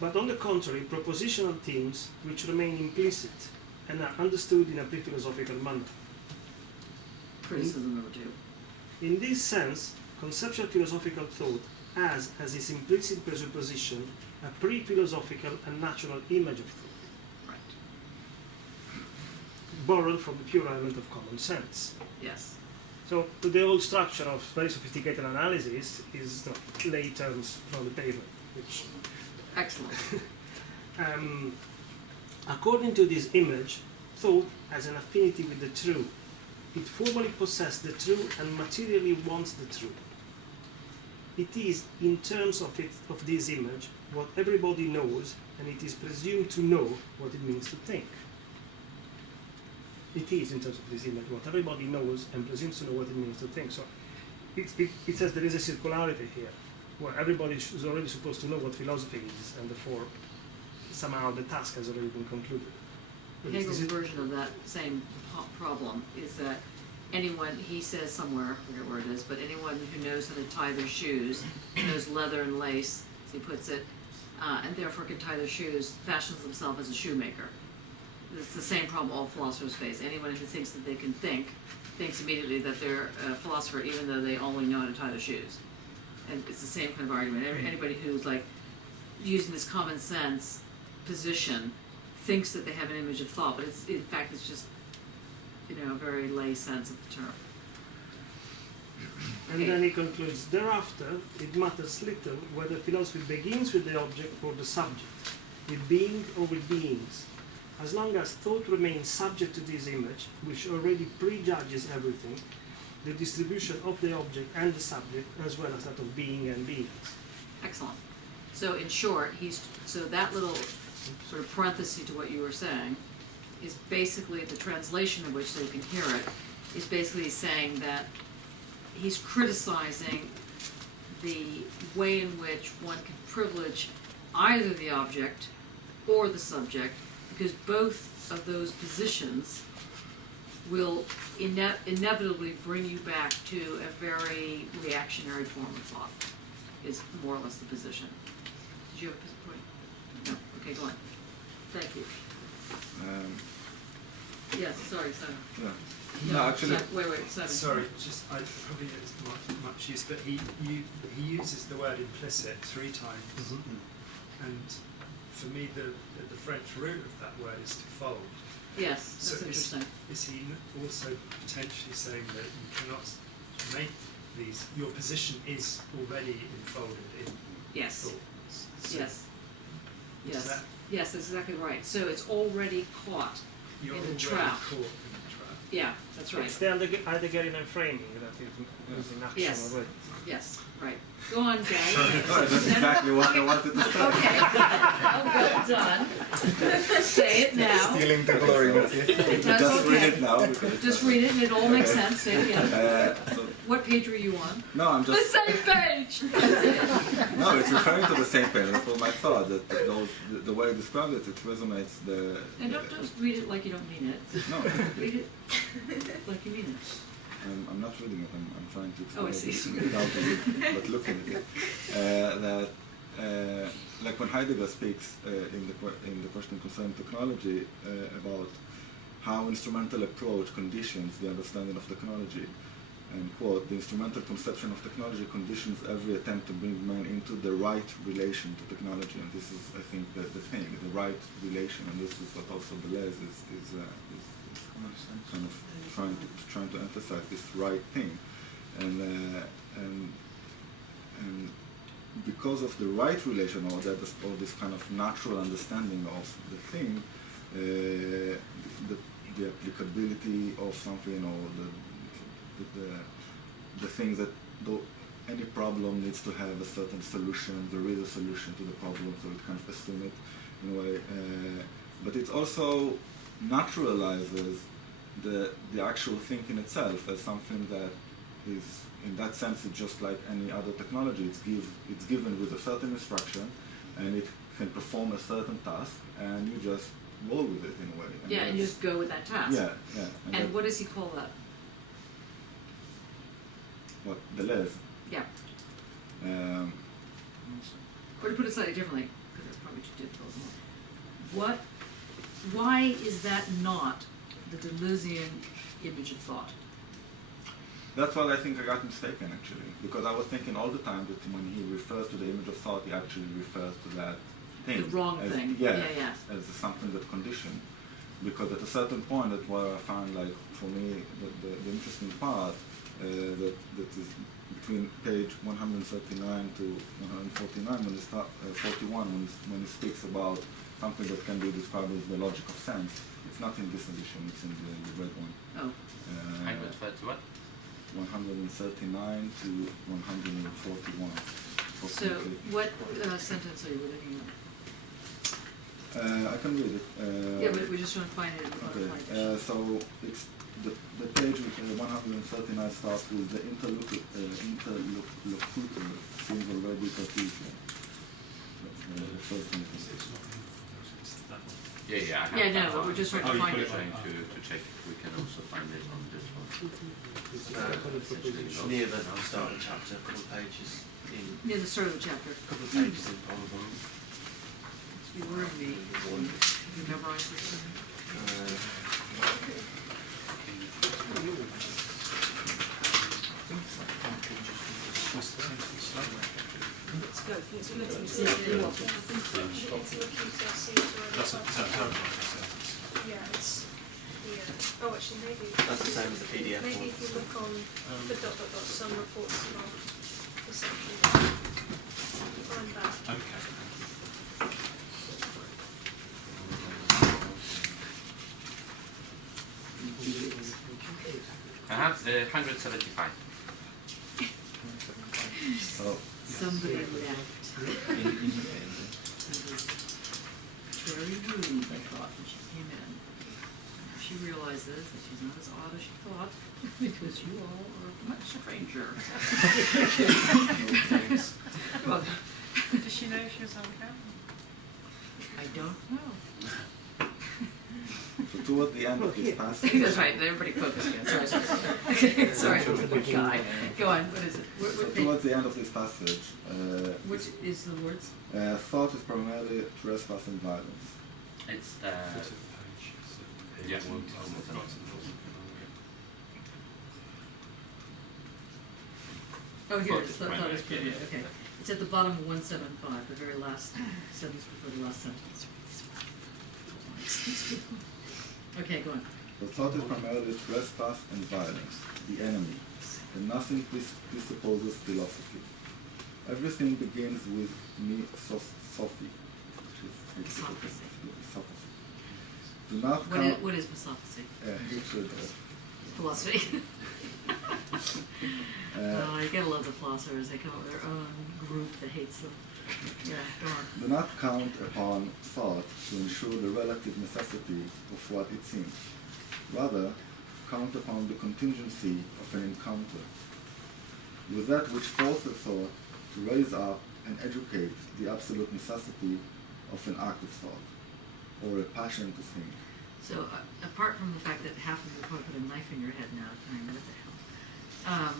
But on the contrary, propositional themes which remain implicit and are understood in a pre-philosophical manner. Criticism number 2. In this sense, conceptual philosophical thought has as its implicit presupposition a pre-philosophical and natural image of thought, Right. borrowed from the pure element of common sense. Yes. So the whole structure of very sophisticated analysis is lay terms from the pavement, which Excellent. according to this image, thought has an affinity with the true. It formally possesses the true and materially wants the true. It is, in terms of this image, what everybody knows, and it is presumed to know what it means to think. It is, in terms of this image, what everybody knows and presumes to know what it means to think. So it says there is a circularity here, where everybody is already supposed to know what philosophy is, and therefore somehow the task has already been concluded. Hegel's version of that same problem is that anyone, he says somewhere, I forget where it is, but anyone who knows how to tie their shoes, knows leather and lace, as he puts it, and therefore can tie their shoes, fashions themselves as a shoemaker. It's the same problem all philosophers face. Anyone who thinks that they can think, thinks immediately that they're a philosopher even though they only know how to tie their shoes. And it's the same kind of argument. Anybody who's like using this common sense position thinks that they have an image of thought, but it's, in fact, it's just, a very lay sense of the term. And then he concludes, thereafter, it matters little whether philosophy begins with the object or the subject, with being or with beings, as long as thought remains subject to this image, which already prejudges everything, the distribution of the object and the subject, as well as that of being and beings. Excellent. So in short, so that little sort of parenthesis to what you were saying is basically the translation of which, so you can hear it, is basically saying that he's criticizing the way in which one can privilege either the object or the subject, because both of those positions will inevitably bring you back to a very reactionary form of thought, is more or less the position. Did you have a point? No? Okay, go on. Thank you. Yes, sorry, Simon. Yeah. No, actually. Wait, Simon. Sorry, just I probably it's much use, but he uses the word implicit 3 times, and for me the French root of that word is to fold. Yes, that's So interesting. is he also potentially saying that you cannot make these, your position is already enfolded in Yes. thoughts. So Yes. is Yes. that- Yes, that's exactly right. So it's already caught you're in the already trap. caught in the trap. Yeah, that's right. It's the Heidegerian framing that is in action Yes. already. Yes, right. Go on, Gary. No, that's exactly what I wanted to say. Okay. Oh, well done. Say it now. Stealing the glory. It does, Just read okay. it now. because Just read it and it all makes Okay. sense. Say it again. So, What page were you on? no, I'm The just. same page! No, it's referring to the same page. That was my thought. That the way I described it, it resonates. And don't just read it like you don't mean it. No, Read it like you mean it. I'm not reading it. I'm trying to Oh, I explain see. it without it, but looking at it. That like when Heidegger speaks in the question concerning technology about how instrumental approach conditions the understanding of technology, and quote, the instrumental conception of technology conditions every attempt to bring man into the right relation to technology, and this is, I think, the thing, the right relation, and this is what also Deleuze is kind of trying to emphasize, this right thing, and because of the right relation, or this kind of natural understanding of the thing, the applicability of something, or the things that any problem needs to have a certain solution. There is a solution to the problem, so it kind of assume it in a way. But it also naturalizes the actual thing in itself as something that is, in that sense, it's just like any other technology. It's given with a certain instruction, and it can perform a certain task, and you just roll with it in a way. Yeah, and you just go with that task. Yeah, yeah. And what does he call that? What? Deleuze. Yeah. Or to put it slightly differently, because that's probably too difficult. Why is that not the Deleuzean image of thought? That's what I think I got mistaken, actually, because I was thinking all the time that when he refers to the image of thought, he actually refers to that thing. The wrong as, thing. Yeah, Yeah. as something that conditioned. Because at a certain point, that's where I found, like, for me, the interesting part that is between page 139 to 149, when he 41, when he speaks about something that can be described as the logic of sense. It's not in this edition, it's in the red one. Oh. 131? 139 to 141. So, what sentence are you looking at? I can read it. Yeah, but we're just trying to find it in the Okay, butterfly. so it's the page with 139 starts with the interlocutor seems already Cartesian. That's the first thing. Yeah, I have Yeah, no, that but one. we're just trying to Oh, find you're it. trying to check if we can also find it on this one. Near the start of the chapter, a couple of pages in. Near the start of the chapter. A couple of pages in PowerPoint. You were in me. You memorized this thing? Let's go. Let's let me see if it was. It's looking to see it's already That's a got- paragraph. Yeah, it's here. Oh, actually, maybe. That's the same as the PDF Maybe one. if you look on the ... some reports of the section. Find that. Okay. I have 175. Oh. Somebody left. It was very rude, I thought, when she came in. She realizes that she's not as odd as she thought, because you all are much stranger. Well, Does she know she was on the camera? I don't know. So toward the end of this passage. That's right, everybody focus again, sorry. Sorry, good guy. Go on, what is it? So towards the end of this passage, Which is the words? thought is primarily trespass and violence. It's yeah, almost not. Oh, here, Thought it's is thought primary, is primary, yeah. okay. It's at the bottom of 175, the very last sentence before the last sentence. Okay, go on. So thought is primarily trespass and violence, the enemy. and nothing presupposes philosophy. Everything begins with me sophy, which is philosophy. Do not count. What is philosophy? Hatred of philosophy. You gotta love the philosophers. They come up with their own group that hates them. Yeah, go on. Do not count upon thought to ensure the relative necessity of what it seems. Rather, count upon the contingency of an encounter with that which forces thought to raise up and educate the absolute necessity of an act of thought, or a passion to think. So, apart from the fact that half of you probably put a knife in your head now, kind of, what the hell?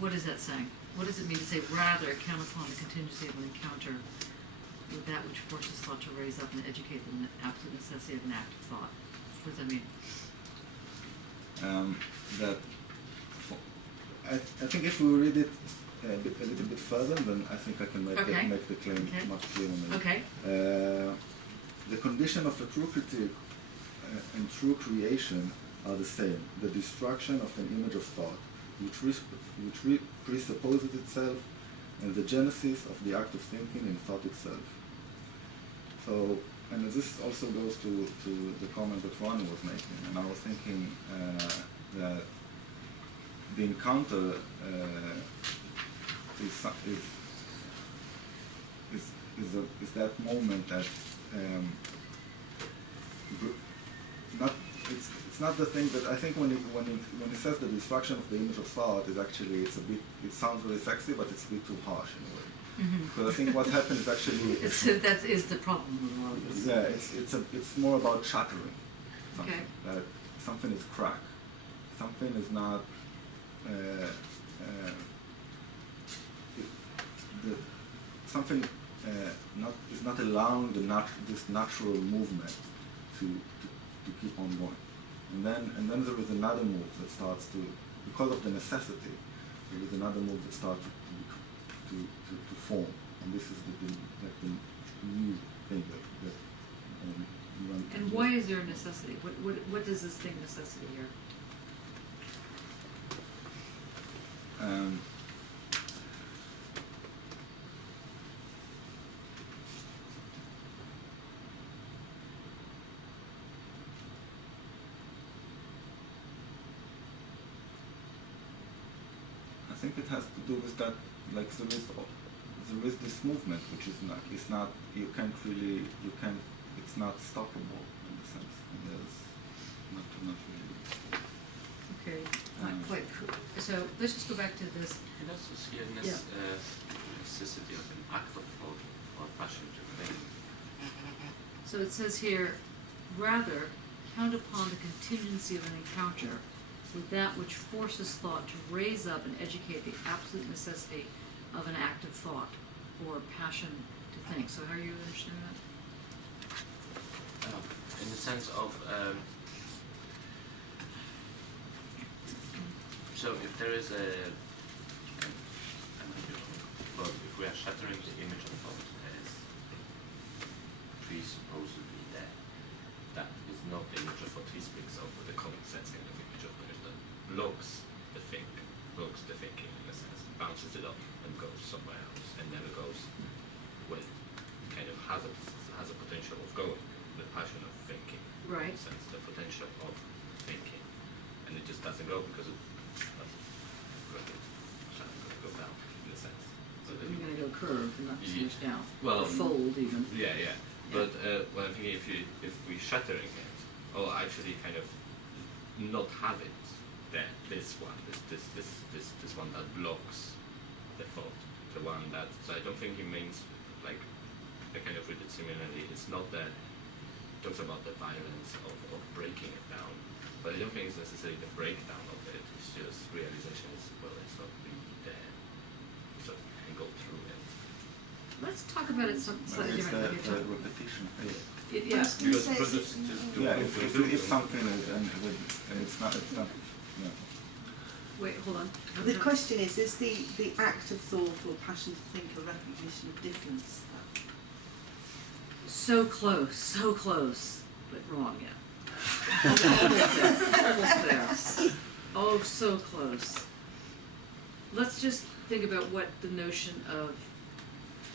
What is that saying? What does it mean to say, rather, count upon the contingency of an encounter with that which forces thought to raise up and educate the absolute necessity of an act of thought? What does that mean? I think if we read it a little bit further, then I think I can make the claim much clearer. Okay. The condition of a true critique and true creation are the same. The destruction of an image of thought, which presupposes itself, and the genesis of the act of thinking in thought itself. So, and this also goes to the comment that Ron was making, and I was thinking that the encounter is that moment that it's not the thing that I think when it says the destruction of the image of thought is actually it sounds really sexy, but it's a bit too harsh in a way. Mm-hmm. Because I think what happens is actually that is the problem with a lot of this. Yeah, it's more about shattering something. Okay. That something is cracked. Something is not. Something is not allowing this natural movement to keep on going, and then there is another move that starts to, because of the necessity, there is another move that starts to form, and this is the new thing that and why is there a necessity? What does this thing necessity here? I think it has to do with that, like there is this movement which is not, it's not, it's not stoppable in a sense, and there's not really. Okay, not quite cool. So let's just go back to this. And also see a necessity of an act of thought or passion to think. So it says here, rather, count upon the contingency of an encounter with that which forces thought to raise up and educate the absolute necessity of an act of thought or passion to think. So how are you understanding that? In the sense of, so if there is well, if we are shattering the image of thought as presupposedly there, that is not the image of what he speaks of with the common sense kind of image of thought that blocks the thinking in a sense, bounces it up and goes somewhere else, and never goes with, kind of has a potential of going, the passion of thinking, right? In a sense, the potential of thinking, and it just doesn't go because it go down in a sense. So You're going to go curve and not change down, well, or fold even. Yeah. But well, I'm thinking if we shattering it, or actually kind of not have it there, this one that blocks the thought, the one that. So I don't think it means like I kind of read it similarly. It's not that it talks about the violence of breaking it down, but I don't think it's necessarily the breakdown of it. It's just realization is well, it's not really there, so you can go through it. Let's talk about it slightly differently. The repetition. Yeah. If something is and it's not. Yeah. Wait, hold on. The question is the act of thought or passion to think a recognition of difference? So close, but wrong yet. Almost there. Oh, so close. let's just think about what the notion of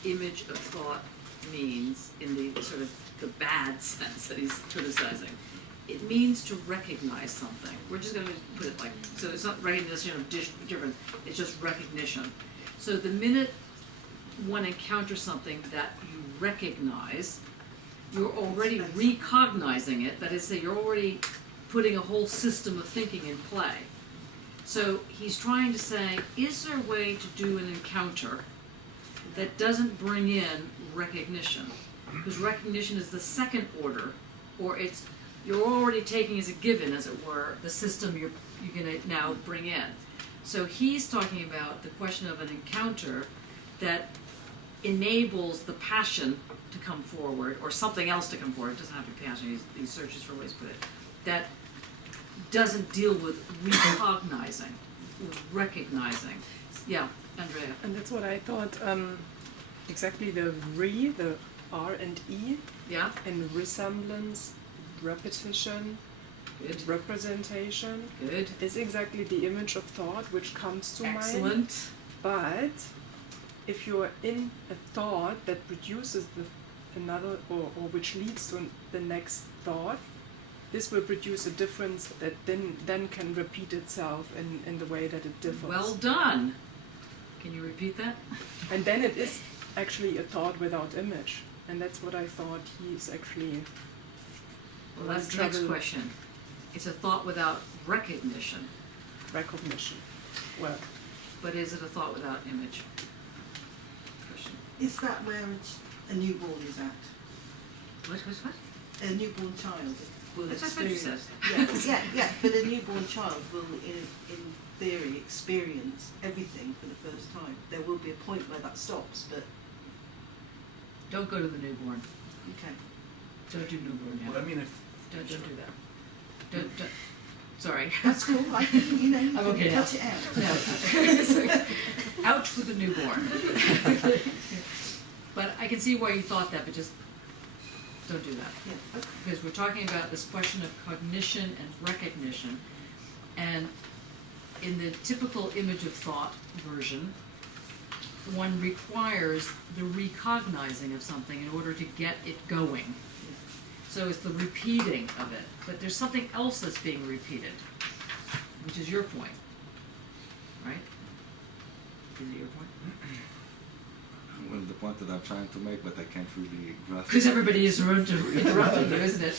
image of thought means in the sort of the bad sense that he's criticizing. It means to recognize something. We're just going to put it like, so it's not recognition of difference, it's just recognition. So the minute one encounters something that you recognize, you're already recognizing it, that is to say, you're already putting a whole system of thinking in play. So he's trying to say, is there a way to do an encounter that doesn't bring in recognition? Because recognition is the second order, or you're already taking as a given, as it were, the system you're going to now bring in. So he's talking about the question of an encounter that enables the passion to come forward, or something else to come forward. It doesn't have to be passion, he searches for ways to put it, that doesn't deal with recognizing, recognizing. Yeah, Andrea. And that's what I thought, exactly the R and E, Yeah, and resemblance, repetition, good, representation, good, is exactly the image of thought which comes to mind. excellent. But if you're in a thought that produces another, or which leads to the next thought, this will produce a difference that then can repeat itself in the way that it differs. Well done. Can you repeat that? And then it is actually a thought without image. And that's what I thought he's actually... Well, that's the next question. It's a thought without recognition. Recognition. Well, But is it a thought without image? Question. Is that where a newborn is at? What? A newborn child will That's what you experience. said. Yeah. But a newborn child will, in theory, experience everything for the first time. There will be a point where that stops, but Don't go to the newborn. okay. Don't do newborn now. Well, I mean, if Don't do that. Don't. Sorry. That's cool. I think you I'm can okay now. cut it out. No. Out with the newborn. But I can see why you thought that, but just don't do that. Yeah. Okay. Because we're talking about this question of cognition and recognition, and in the typical image of thought version, one requires the recognizing of something in order to get it going. So it's the repeating of it, but there's something else that's being repeated, which is your point, right? Is it your point? Well, the point that I'm trying to make, but I can't really grasp. Because everybody is interrupting you, isn't it?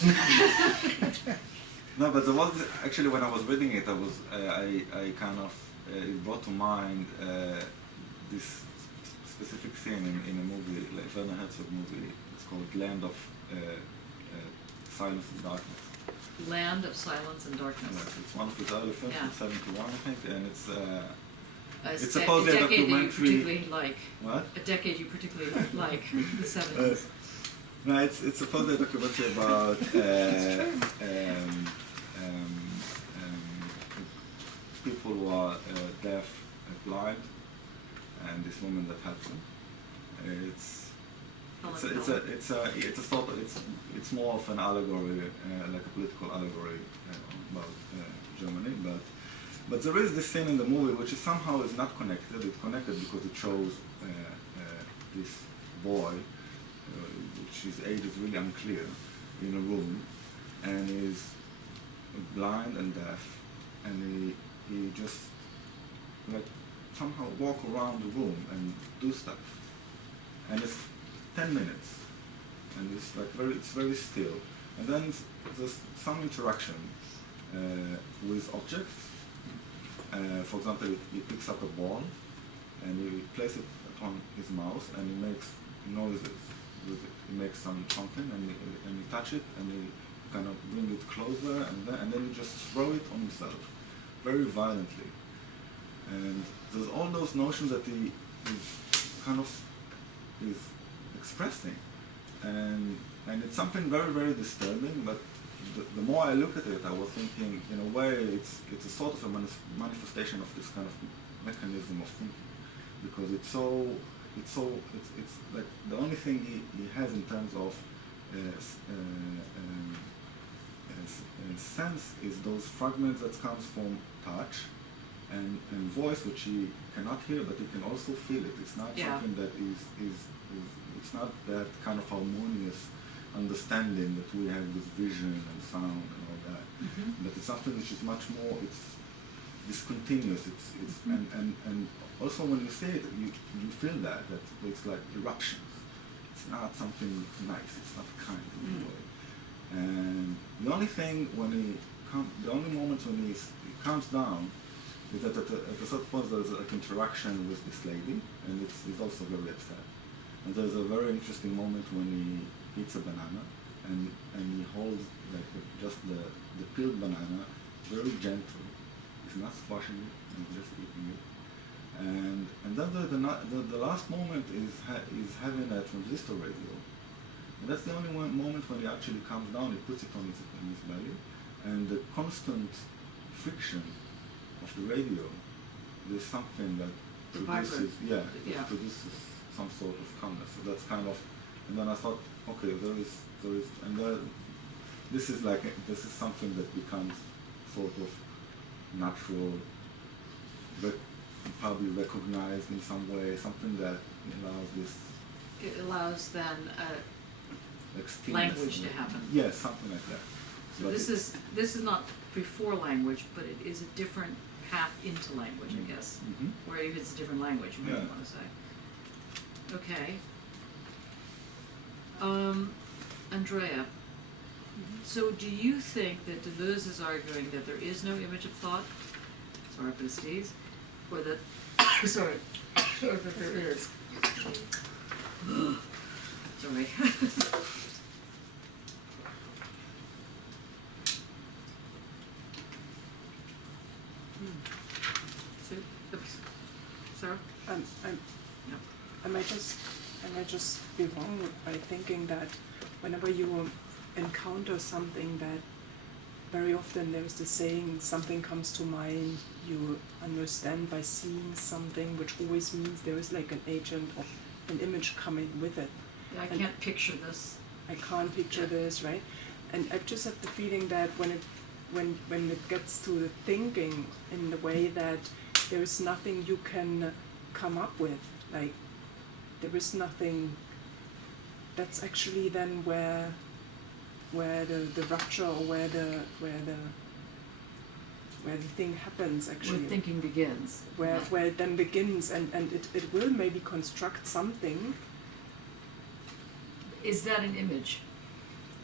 No, but there was actually, when I was reading it, I kind of it brought to mind this specific scene in a movie, like Werner Herzog movie. It's called Land of Silence and Darkness. Land of Silence and Darkness. Yes, it's one of his early films Yeah. from '71, I think, and it's It's supposedly a a decade that you documentary. particularly like. What? A decade you particularly like, the 70s. No, it's supposedly a documentary about people who are deaf and blind, and this woman that helps them. It's more of an allegory, like a political allegory about Germany, but there is this scene in the movie which is somehow is not connected. It's connected because it shows this boy, which his age is really unclear, in a room, and is blind and deaf, and he just like somehow walk around the room and do stuff, and it's 10 minutes, and it's like it's very still, and then there's some interaction with objects. For example, he picks up a ball and he places it upon his mouth and he makes noises with it. He makes something and he touch it and he kind of bring it closer and then he just throw it on himself very violently. And there's all those notions that he is expressing, and it's something very, very disturbing. But the more I look at it, I was thinking, in a way, it's a sort of a manifestation of this kind of mechanism of thinking, because it's like the only thing he has in terms of sense is those fragments that comes from touch, and voice, which he cannot hear, but he can also feel it. It's not Yeah. something that is it's not that kind of harmonious understanding that we have with vision and sound and all that. But it's something which is much more, it's discontinuous. It's and also when you say it, you feel that it's like eruptions. It's not something nice. It's not kind in a way. And the only thing when the only moment when he calms down is that at a certain point there's like interaction with this lady, and he's also very upset. And there's a very interesting moment when he eats a banana, and he holds like just the peeled banana, very gentle. He's not squashing it, and just eating it. And then the last moment is having a transistor radio. And that's the only moment when he actually calms down. He puts it on his belly, and the constant friction of the radio, there's something that produces, produces some sort of calmness. So that's kind of, and then I thought, okay, there is, and this is something that becomes sort of natural, probably recognized in some way, something that allows this. It allows then Like language to happen. Yes, something like that. So this is not before language, but it is a different path into language, I guess. Or if it's a different language, you might want to say. Okay. Andrea, so do you think that Deleuze is arguing that there is no image of thought? Sorry for the sneeze. Or that, sorry, or that there is? Sorry. Oops. Sarah? I might just be wrong by thinking that whenever you encounter something, that very often there's the saying, something comes to mind, you understand by seeing something, which always means there is like an agent or an image coming with it. I can't picture this. I can't picture this, right? And I just have the feeling that when it gets to the thinking in the way that there is nothing you can come up with, like there is nothing, that's actually then where the rupture or where the thing happens actually. Where thinking begins. Where it then begins, and it will maybe construct something. Is that an image?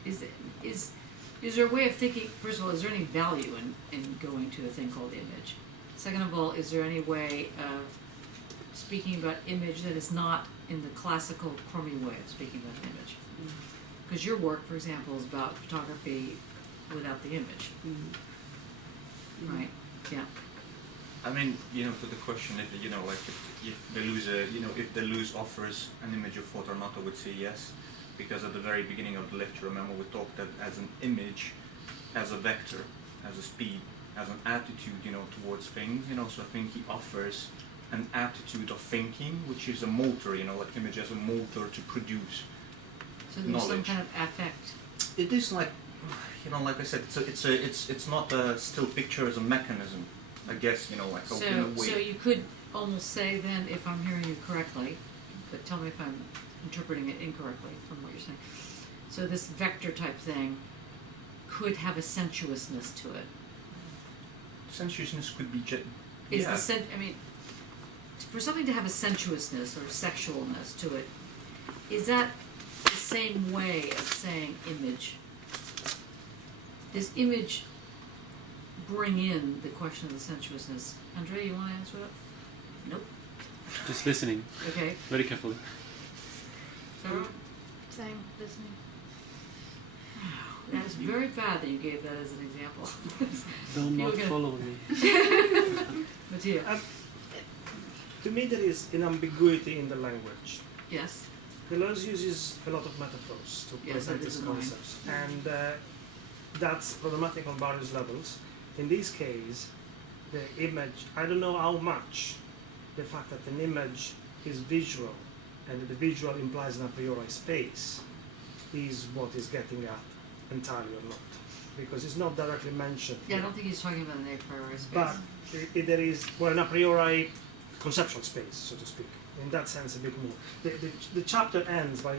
Is there a way of thinking, first of all, is there any value in going to a thing called image? Second of all, is there any way of speaking about image that is not in the classical crummy way of speaking about an image? Because your work, for example, is about photography without the image. Right? Yeah. I mean, to the question, if Deleuze offers an image of thought or not, I would say yes, because at the very beginning of the lecture, remember we talked that as an image, as a vector, as a speed, as an attitude, towards things, so I think he offers an attitude of thinking, which is a motor, like image as a motor to produce So there's knowledge. some kind of affect. It is like, like I said, it's not a still picture as a mechanism, I guess, in a way. So you could almost say then, if I'm hearing you correctly, but tell me if I'm interpreting it incorrectly from what you're saying. So this vector type thing could have a sensuousness to it. Sensuousness could be for something to have a sensuousness or sexualness to it, is that the same way of saying image? Does image bring in the question of the sensuousness? Andrea, you want to answer that? Nope. Just listening. Okay. Very carefully. Sarah? Same, listening. That is very bad that you gave that as an example. Don't not follow me. Mattia. To me, there is an ambiguity in the language. Yes. Deleuze uses a lot of metaphors to present his concepts, and that's problematic on various levels. In this case, the image, I don't know how much the fact that an image is visual and that the visual implies an a priori space is what is getting at entirely or not. because it's not directly mentioned. Yeah, I don't think he's talking about an a priori space. But there is, well, an a priori conceptual space, so to speak. In that sense, a bit more. The chapter ends by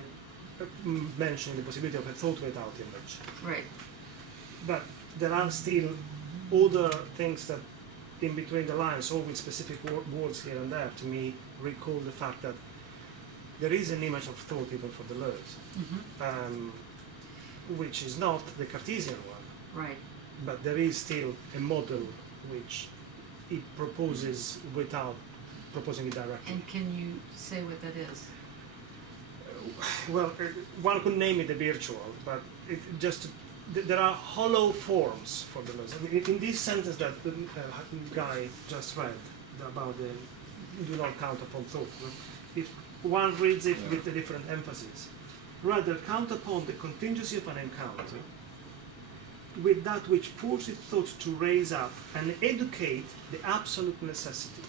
mentioning the possibility of a thought without image. Right. But there are still other things that, in between the lines, or with specific words here and there, to me, recall the fact that there is an image of thought even for Deleuze, which is not the Cartesian one. Right. But there is still a model which it proposes without proposing it directly. And can you say what that is? Well, one could name it a virtual, but there are hollow forms for Deleuze. I mean, in this sentence that the guy just read about the do not count upon thought, if one reads it with a different emphasis, rather count upon the contingency of an encounter with that which forces thought to raise up and educate the absolute necessity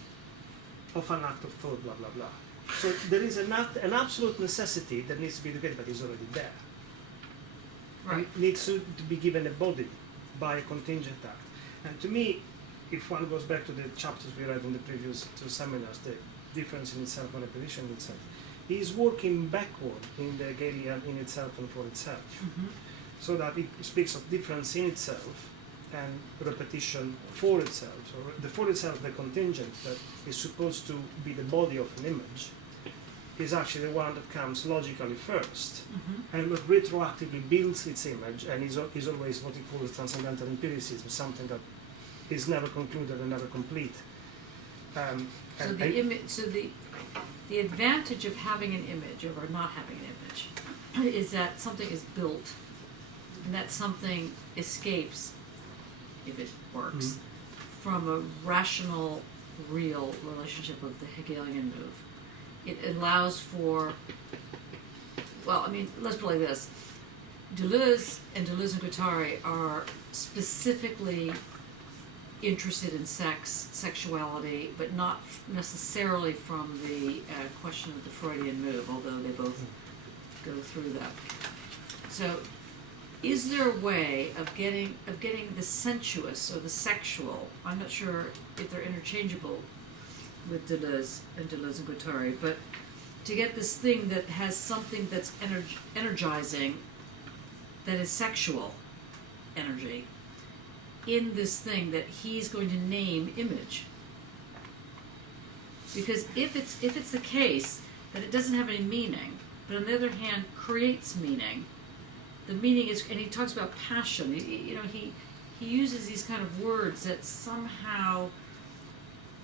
of an act of thought, blah, blah, blah. So there is an absolute necessity that needs to be educated, but is already there. Right. It needs to be given a body by a contingent act. And to me, if one goes back to the chapters we read in the previous two seminars, the difference in itself and repetition in itself, he is working backward in the Hegelian in itself and for itself. So that it speaks of difference in itself and repetition for itself. So the for itself, the contingent that is supposed to be the body of an image, is actually the one that comes logically first and retroactively builds its image and is always what he calls transcendental empiricism, something that is never concluded and never complete. So the advantage of having an image over not having an image is that something is built and that something escapes, if it works, from a rational, real relationship of the Hegelian move. It allows for, well, I mean, let's put it like this. Deleuze and Guattari are specifically interested in sexuality, but not necessarily from the question of the Freudian move, although they both go through that. So, is there a way of getting the sensuous or the sexual? I'm not sure if they're interchangeable with Deleuze and Guattari, but to get this thing that has something that's energizing, that is sexual energy, in this thing that he's going to name image. Because if it's the case that it doesn't have any meaning, but on the other hand creates meaning, the meaning is, and he talks about passion. He uses these kind of words that somehow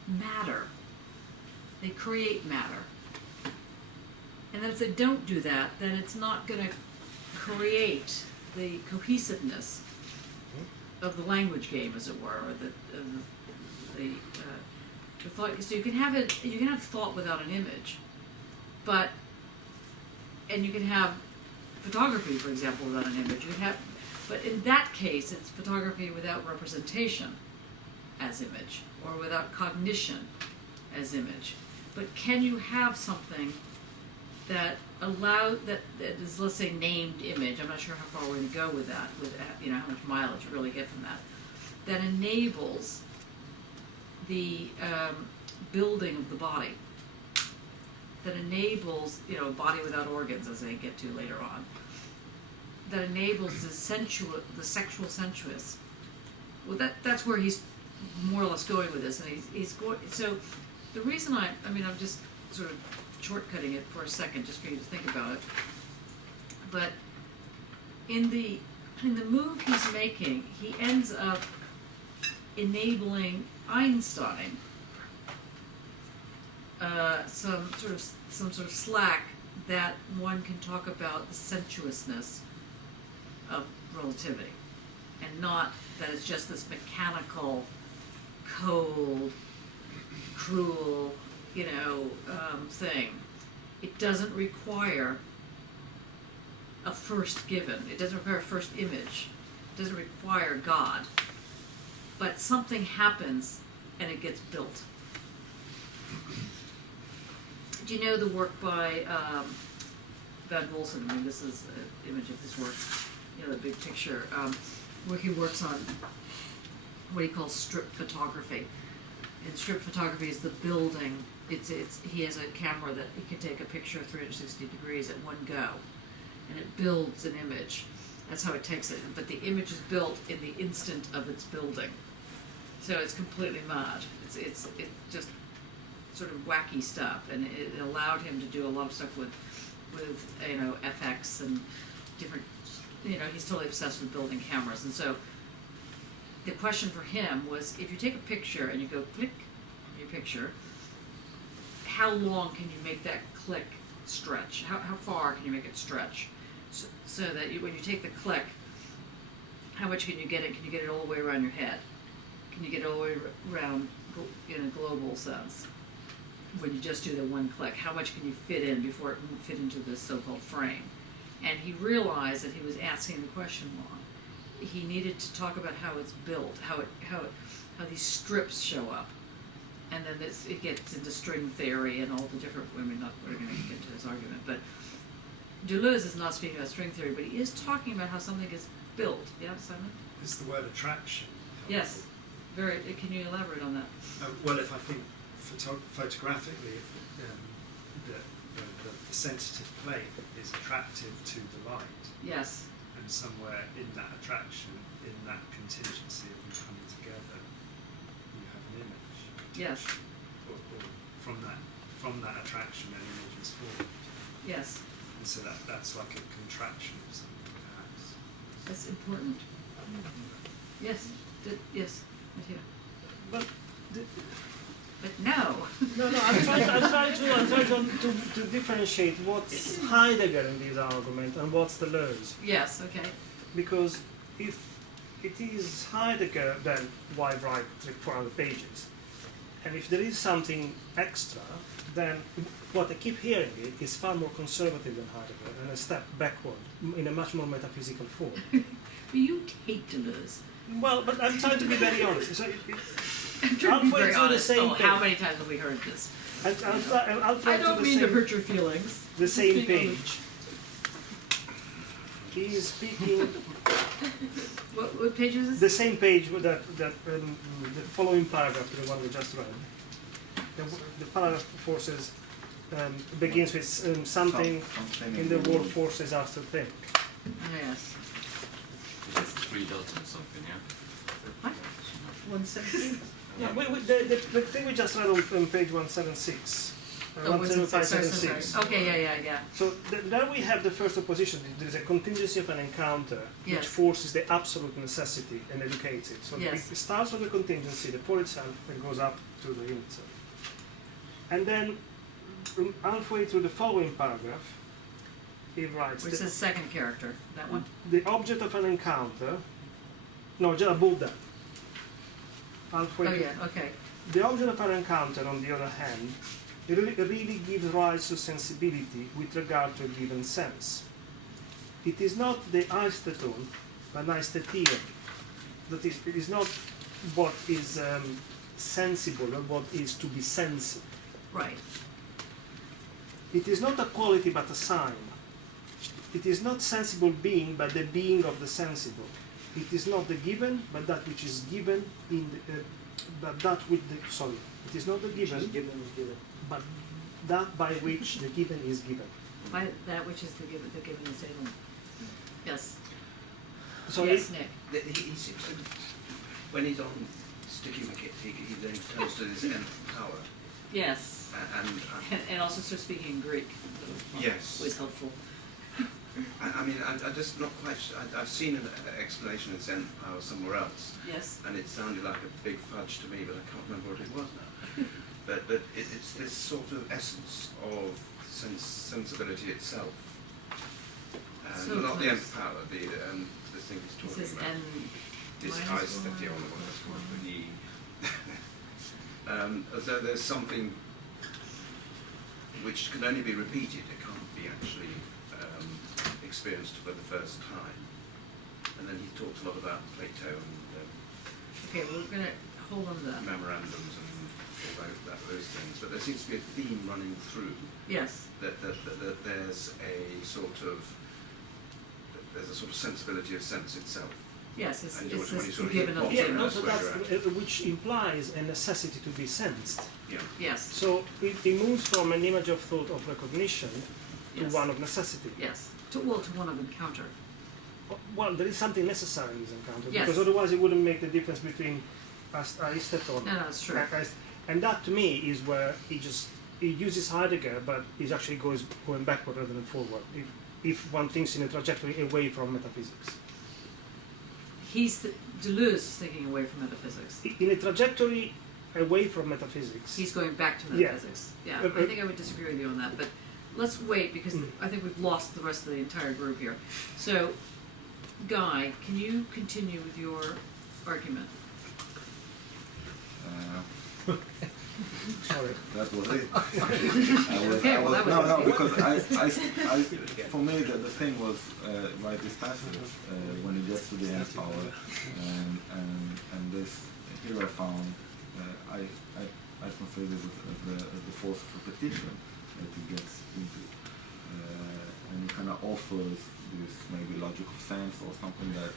matter. They create matter. And then if they don't do that, then it's not going to create the cohesiveness of the language game, as it were, or the thought. So you can have thought without an image, and you can have photography, for example, without an image. But in that case, it's photography without representation as image, or without cognition as image. But can you have something that that is, let's say, named image? I'm not sure how far we're going to go with that, with how much mileage you really get from that enables the building of the body, that enables a body without organs, as they get to later on, that enables the sexual sensuous. Well, that's where he's more or less going with this, and he's going. So the reason I'm just sort of shortcutting it for a second, just for you to think about it. But in the move he's making, he ends up enabling Einstein some sort of slack that one can talk about the sensuousness of relativity, and not that it's just this mechanical, cold, cruel, thing. It doesn't require a first given. It doesn't require a first image. It doesn't require God. But something happens and it gets built. Do you know the work by Van Volsen? I mean, this is an image of his work, the big picture. where he works on what he calls strip photography. And strip photography is the building. He has a camera that he can take a picture 360 degrees at one go, and it builds an image. That's how it takes it. But the image is built in the instant of its building, so it's completely mad. It's just sort of wacky stuff, and it allowed him to do a lot of stuff with FX and different. He's totally obsessed with building cameras, and so the question for him was, if you take a picture and you go click on your picture, how long can you make that click stretch? How far can you make it stretch? So that when you take the click, how much can you get it? Can you get it all the way around your head? Can you get it all the way around in a global sense? When you just do the one click, how much can you fit in before it can fit into this so-called frame? And he realized that he was asking the question wrong. He needed to talk about how it's built, how these strips show up, and then it gets into string theory and all the different. We're going to get into his argument, but Deleuze is not speaking about string theory, but he is talking about how something is built. Yeah, Simon? Is the word attraction helpful? Yes. Very. Can you elaborate on that? Well, if I think photographically, if the sensitive plane is attractive to the light. Yes. And somewhere in that attraction, in that contingency of them coming together, you have an image. Yes. Or from that attraction, an image is formed. Yes. And so that's like a contraction of something, perhaps. That's important. Yes. Yes. Right here. But no. No, I'm trying to differentiate what's Heidegger in this argument and what's Deleuze. Yes, okay. Because if it is Heidegger, then why write like 400 pages? And if there is something extra, then what I keep hearing is far more conservative than Heidegger and a step backward in a much more metaphysical form. You hate Deleuze. Well, but I'm trying to be very honest. So I'm trying to be very honest. How page. many times have we heard this? I don't mean to hurt your feelings. The same page. He is speaking. What page is this? The same page with the following paragraph to the one we just read. The paragraph forces begins with something in the world forces us to think. Oh, yes. It's 3 Dalton something, yeah? What? 117? Yeah, the thing we just read on page 176. 17576. Okay, yeah. So there we have the first opposition. There is a contingency of an encounter which Yes. forces the absolute necessity and educates it. So Yes. it starts with the contingency, the for itself, and goes up to the in itself. And then halfway through the following paragraph, he writes Which is the second character, that one. the object of an encounter. No, just above that. Halfway. Oh, yeah, okay. The object of an encounter, on the other hand, it really gives rise to sensibility with regard to a given sense. It is not the aestheton, but aesthetia. That is, it is not what is sensible or what is to be sensed. Right. It is not a quality but a sign. It is not sensible being but the being of the sensible. It is not the given but that which is given in the, but that with the, sorry. It is not the given, but that by which the given is given. By that which is the given is given. Yes. So yes, Nick. He seems to, when he's on sticky wicket, he then turns to his nth power. Yes. And also starts speaking in Greek. Yes. Was helpful. I mean, I'm just not quite sure. I've seen an explanation of its nth power somewhere else. Yes. And it sounded like a big fudge to me, but I can't remember what it was now. but it's this sort of essence of sensibility itself. So not the close. nth power, the thing he's talking It says about. N This minus aesthetic on one, what's called one. the as though there's something which can only be repeated, it can't be actually experienced for the first time. And then he talks a lot about Plato and Okay, we're going to hold on to that. memorandums and all those things, but there seems to be a theme running through. Yes. That there's a sort of sensibility of sense itself. Yes, it's And it's when you this sort of given hit of bottom, Yeah, zero. no, that's so where that's you're at. which implies a necessity to be sensed. Yeah. Yes, So it moves from an image of thought of recognition to Yes. one of necessity. yes, to one of encounter. Well, there is something necessary in this encounter, Yes. because otherwise it wouldn't make the difference between Aristotle No, it's true. and that to me is where he uses Heidegger, but he actually going backward rather than forward. If one thinks in a trajectory away from metaphysics. Deleuze is thinking away from metaphysics. In a trajectory away from metaphysics. He's going back to Yeah. metaphysics. Yeah, I think I would disagree with you on that, but let's wait because I think we've lost the rest of the entire group here. So, Guy, can you continue with your argument? Sorry. That was it. Okay, well, that was no, easy. because for me the thing was right this passage when it gets to the end power and this here I found I consider it as the force of repetition that it gets into and it kind of offers this maybe logic of sense or something that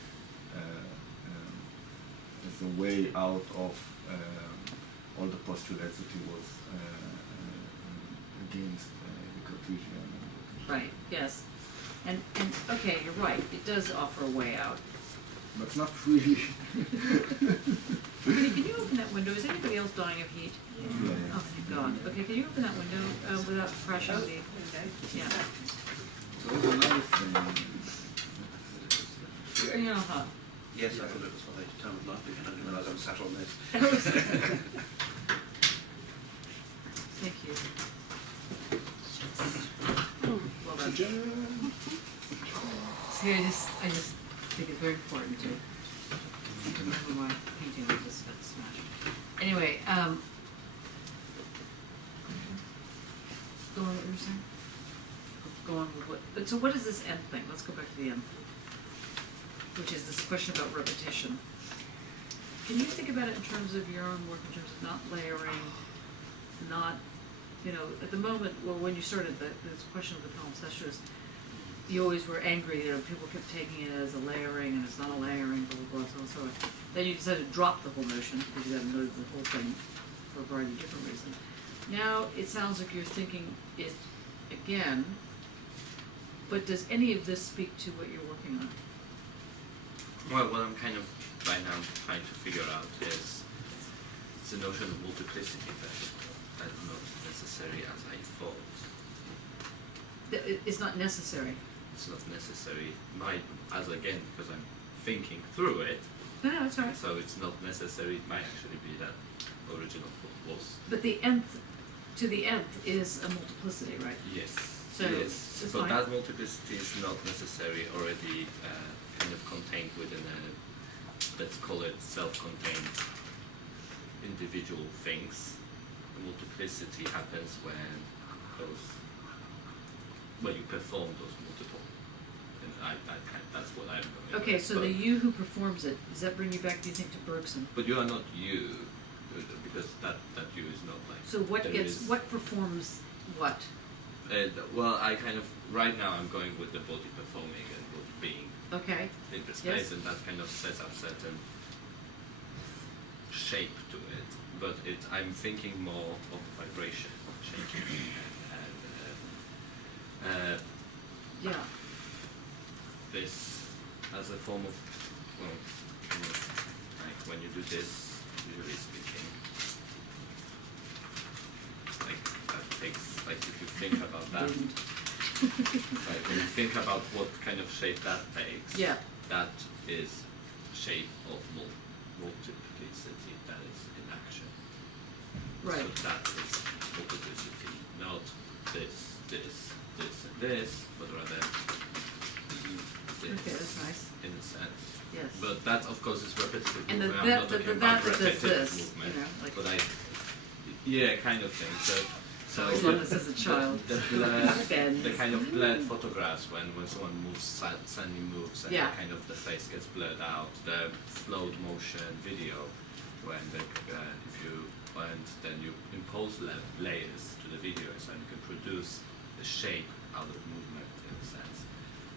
is a way out of all the postulates that he was against the Cartesian. Right, yes. And okay, you're right, it does offer a way out. But not really. Can you open that window? Is anybody else dying of heat? Yeah. Oh, thank God. Okay, can you open that window without crashing the... Yeah. There's another thing. You're not hot. Yes, I thought it was what they determined life again. I didn't realise I was sat on this. Thank you. Well done. See, I just think it's very important to remember my painting I just got smashed. Anyway, go on what you were saying? Go on with what, but so what is this end thing? Let's go back to the end, which is this question about repetition. Can you think about it in terms of your own work, in terms of not layering, not, at the moment, well, when you started this question of the palimpsestuous, you always were angry, people kept taking it as a layering, and it's not a layering, blah, blah, blah, so on and so on. Then you decided to drop the whole notion, because you got to know the whole thing for a variety of different reasons. Now, it sounds like you're thinking it again, but does any of this speak to what you're working on? Well, what I'm kind of right now trying to figure out is it's the notion of multiplicity that is not necessary as I thought. It's not necessary. It's not necessary, as again, because I'm thinking through it, No, that's right. so it's not necessary, it might actually be that original thought was. But the nth to the nth is a multiplicity, right? Yes, So, yes, it's but fine. that multiplicity is not necessarily already kind of contained within a, let's call it self-contained individual things. The multiplicity happens when you perform those multiple, and that's what I'm going Okay, with. so But- the you who performs it, does that bring you back, do you think, to Bergson? But you are not you, because that you is not like. So what there gets, is- what performs what? Well, I kind of right now I'm going with the body performing and body being Okay, in the Yes. space, and that kind of sets up certain shape to it. But I'm thinking more of vibration, shaking, and yeah, this as a form of, well, like when you do this, usually speaking, like that takes, like if you think about that, like when you think about what kind of shape that takes, yeah, that is shape of multiplicity that is in action. right. So that is multiplicity, not this, and this, but rather this. Okay, that's nice. In a sense. Yes. But that, of course, is repetitive And movement. the I'm that- not the- talking the about that does repetitive this, movement. you know, like- But yeah, kind of thing. So I love this as a child. The blurred, Bends. the kind of blurred photographs when someone moves, suddenly moves, and Yeah. kind of the face gets blurred out. The slowed motion video, when and then you impose layers to the videos, and you can produce the shape out of movement in a sense.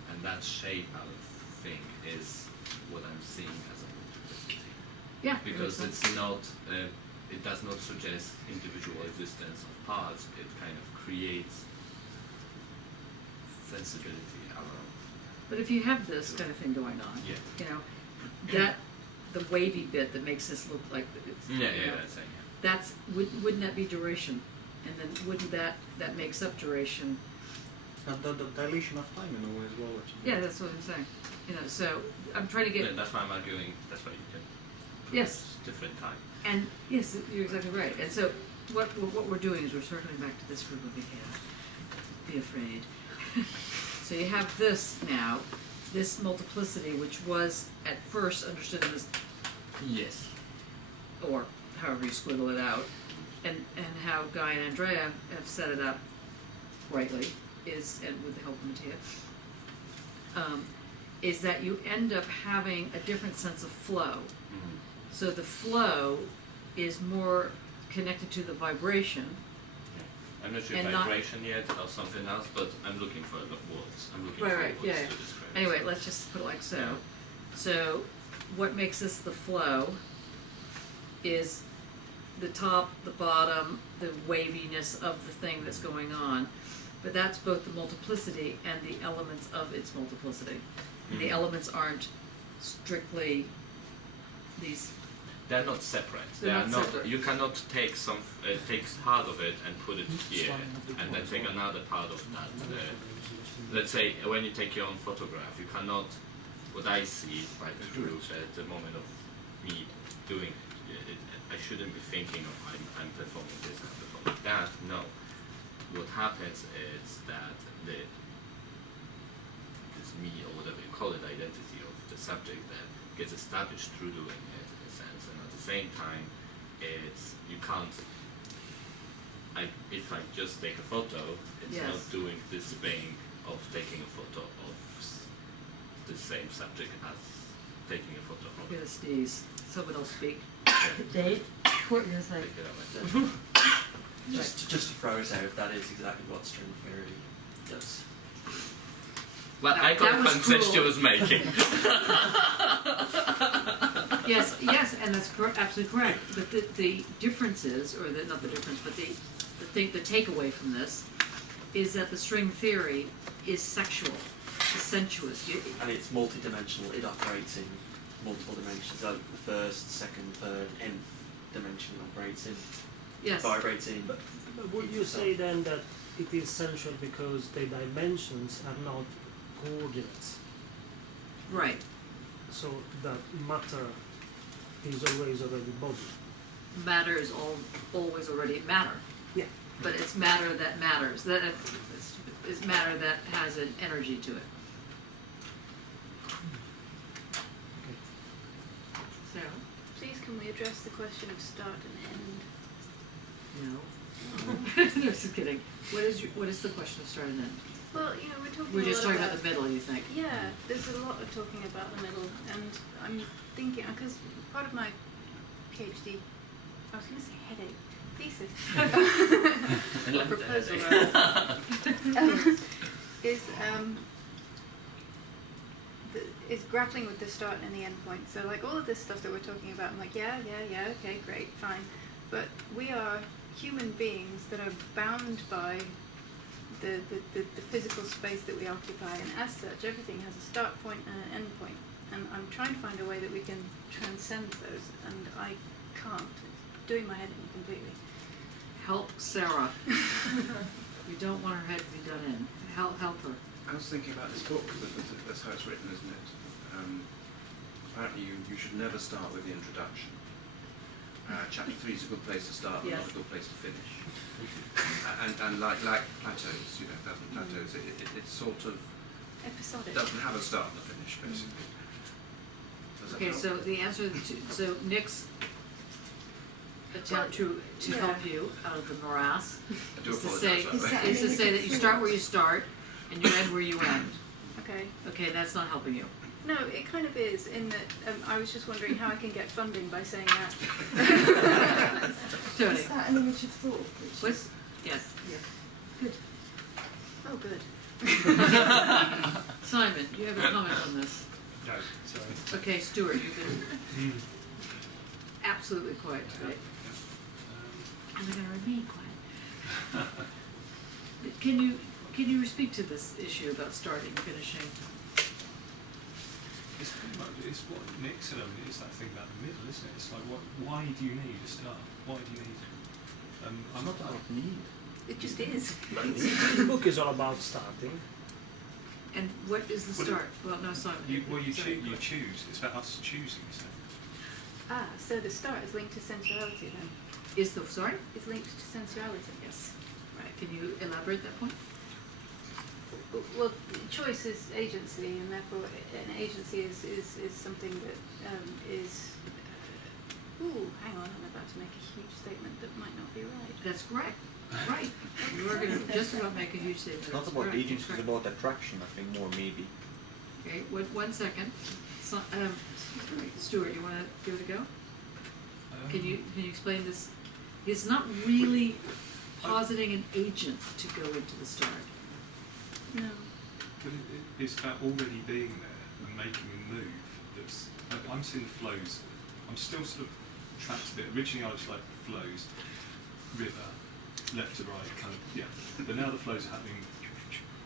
And that shape out of thing is what I'm I'm seeing as a multiplicity. Yeah, Because that makes it's not, it does not suggest individual existence of parts, it kind of creates sensibility around. But if you have this kind of thing going on, Yeah. you know, that, the wavy bit that makes this look like it's, Yeah, you know, that's it. that's, wouldn't that be duration? And then wouldn't that makes up duration? And the dilation of time in a way as well. Which Yeah, that's what I'm saying. You know, so I'm trying to get, Yeah, that's why I'm arguing, that's why you can yes, different time. and yes, you're exactly right. And so what we're doing is we're circling back to this group over here. Be afraid. So you have this now, this multiplicity, which was at first understood as, Yes. or however you squiggle it out, and how Guy and Andrea have set it up rightly is, and with the help of Mattia, is that you end up having a different sense of flow. Mm-hmm. So the flow is more connected to the vibration. I'm not sure And not- vibration yet or something else, but I'm looking for the words. I'm looking Right, for right, words yeah. to describe. Anyway, let's just put it like so. Yeah. So what makes this the flow is the top, the bottom, the waviness of the thing that's going on. But that's both the multiplicity and the elements of its multiplicity. And the Mhm. elements aren't strictly these. They're not separate. They're They are not not. separate. You cannot take take part of it and put it here, and then take another part of that. Let's say when you take your own photograph, you cannot. What I see right through at the moment of me doing it, I shouldn't be thinking of I'm performing this, I'm performing that. No. What happens is that this me or whatever you call it, identity of the subject that gets established through doing it in a sense, and at the same time, it's you can't. If I just take a photo, it's Yes. not doing this thing of taking a photo of the same subject as taking a photo of Get a sneeze. Someone else speak. Dave, what you say? Take it out like that. just to throw it out, that is exactly what string theory does. Well, That- I got that was conceptual cruel. making. Yes, and that's absolutely correct. But the difference is, or not the difference, but the takeaway from this is that the string theory is sexual, is sensuous. And it's multi-dimensional. It operates in multiple dimensions. Like the first, second, third, nth dimension operates in. Yes. Vibrates in. But would you say then that it is sensual because the dimensions are not coordinates? Right. So that matter is always already body. Matter is always already matter. Yeah. But it's matter that matters. That it's matter that has an energy to it. So, Please, can we address the question of start and end? no. No, just kidding. What is the question of start and end? Well, you know, we're talking. We're a just lot talking about the middle, you think? Yeah, there's a lot of talking about the middle, and I'm thinking because part of my PhD, I was going to say headache thesis, proposal rather, is grappling with the start and the end point. So like all of this stuff that we're talking about, I'm like, yeah, okay, great, fine, but we are human beings that are bound by the physical space that we occupy, and as such, everything has a start point and an end point. And I'm trying to find a way that we can transcend those, and I can't. It's doing my head in completely. Help Sarah. We don't want her head to be done in. Help her. I was thinking about this book, because that's how it's written, isn't it? Apparently you should never start with the introduction. Chapter 3 is a good place to start, but Yes. not a good place to finish. And like plateaus, you know, thousand plateaus, it's sort of Episodic. doesn't have a start and a finish, basically. Does that Okay, help? so the answer so Nick's attempt to yeah. help you out of the morass I do is to apologise, say by the way. is to say that you start where you start and you end where you end. Okay. Okay, that's not helping you. No, it kind of is, in that I was just wondering how I can get funding by saying that. Tony. Is that an image of thought? What's yes. Good. Oh, good. Simon, do you have a comment on this? No, sorry. Okay, Stuart, you've been absolutely quiet today. And they're going to remain quiet. Can you speak to this issue about starting, finishing? It's pretty much, it's what Nick said, it's that thing about the middle, isn't it? It's like, why do you need a start? Why do you need it? It's not about need. It just is. The book is all about starting. And what is the Well, start? Well, no, Simon. You Sorry. choose. It's about us choosing, isn't it? Ah, so the start is linked to sensuality then. Is the, sorry? It's linked to sensuality. Yes. Right, can you elaborate that point? Well, choice is agency, and therefore an agency is something that is. Ooh, hang on! I'm about to make a huge statement that might not be right. That's correct. Right. You were going to just about make a huge statement. It's not That's about correct. agency, it's Correct. about attraction, I think, more maybe. Okay, one second. So, sorry, Stuart, you want to give it a go? Can you explain this? It's not really positing an agent to go into the start. No. But it's about already being there and making a move. That's like, I'm seeing the flows. I'm still sort of trapped a bit. Originally, I was like flows, river, left to right, kind of But now the flows are happening.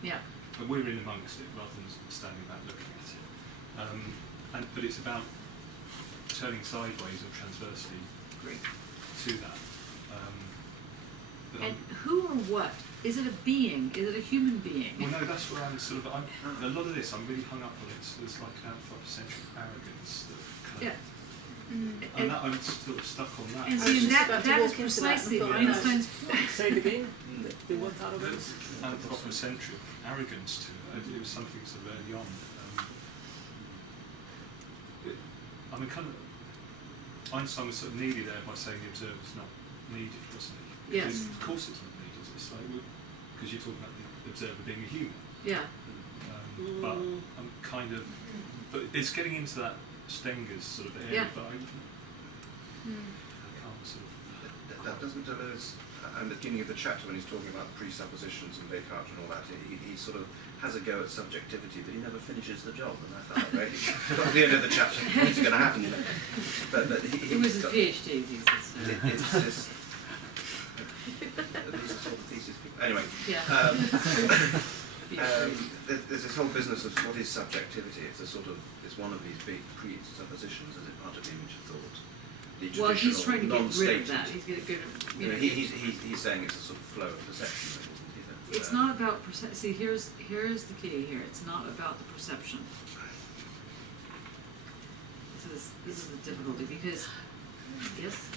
Yeah. But we're in amongst it rather than standing back looking at it. But it's about turning sideways or transversely to that. And who or what? Is it a being? Is it a human being? Well, no, that's where I'm sort of. A lot of this, I'm really hung up on it. So there's like an anthropocentric arrogance that kind of. And that, I'm sort of stuck on that. And see, that is precisely Einstein's point. Say it again. The one out of it. Anthropocentric arrogance to it. It was something sort of early on. I mean, kind of. Einstein was sort of nearly there by saying the observer's not needed, wasn't he? Yes. Of course it's not needed. It's like, because you're talking about the observer being a human. Yeah. But I'm kind of, but it's getting into that Stenger's sort of area, but I can't sort of. That doesn't Deleuze, at the beginning of the chapter when he's talking about presuppositions and Descartes and all that, he sort of has a go at subjectivity, but he never finishes the job, and I thought, right, got to the end of the chapter, what's going to happen? But it was his PhD thesis. It's this. These are sort of thesis people. Anyway, there's this whole business of what is subjectivity. It's a sort of, it's one of these big presuppositions, is it part of the image of thought? The Well, he's trying to get rid of non-stated. that. He's going to, you know, he's saying it's a sort of flow of perception. It's not about perception. See, here's the key here. It's not about the perception. This is the difficulty because, yes?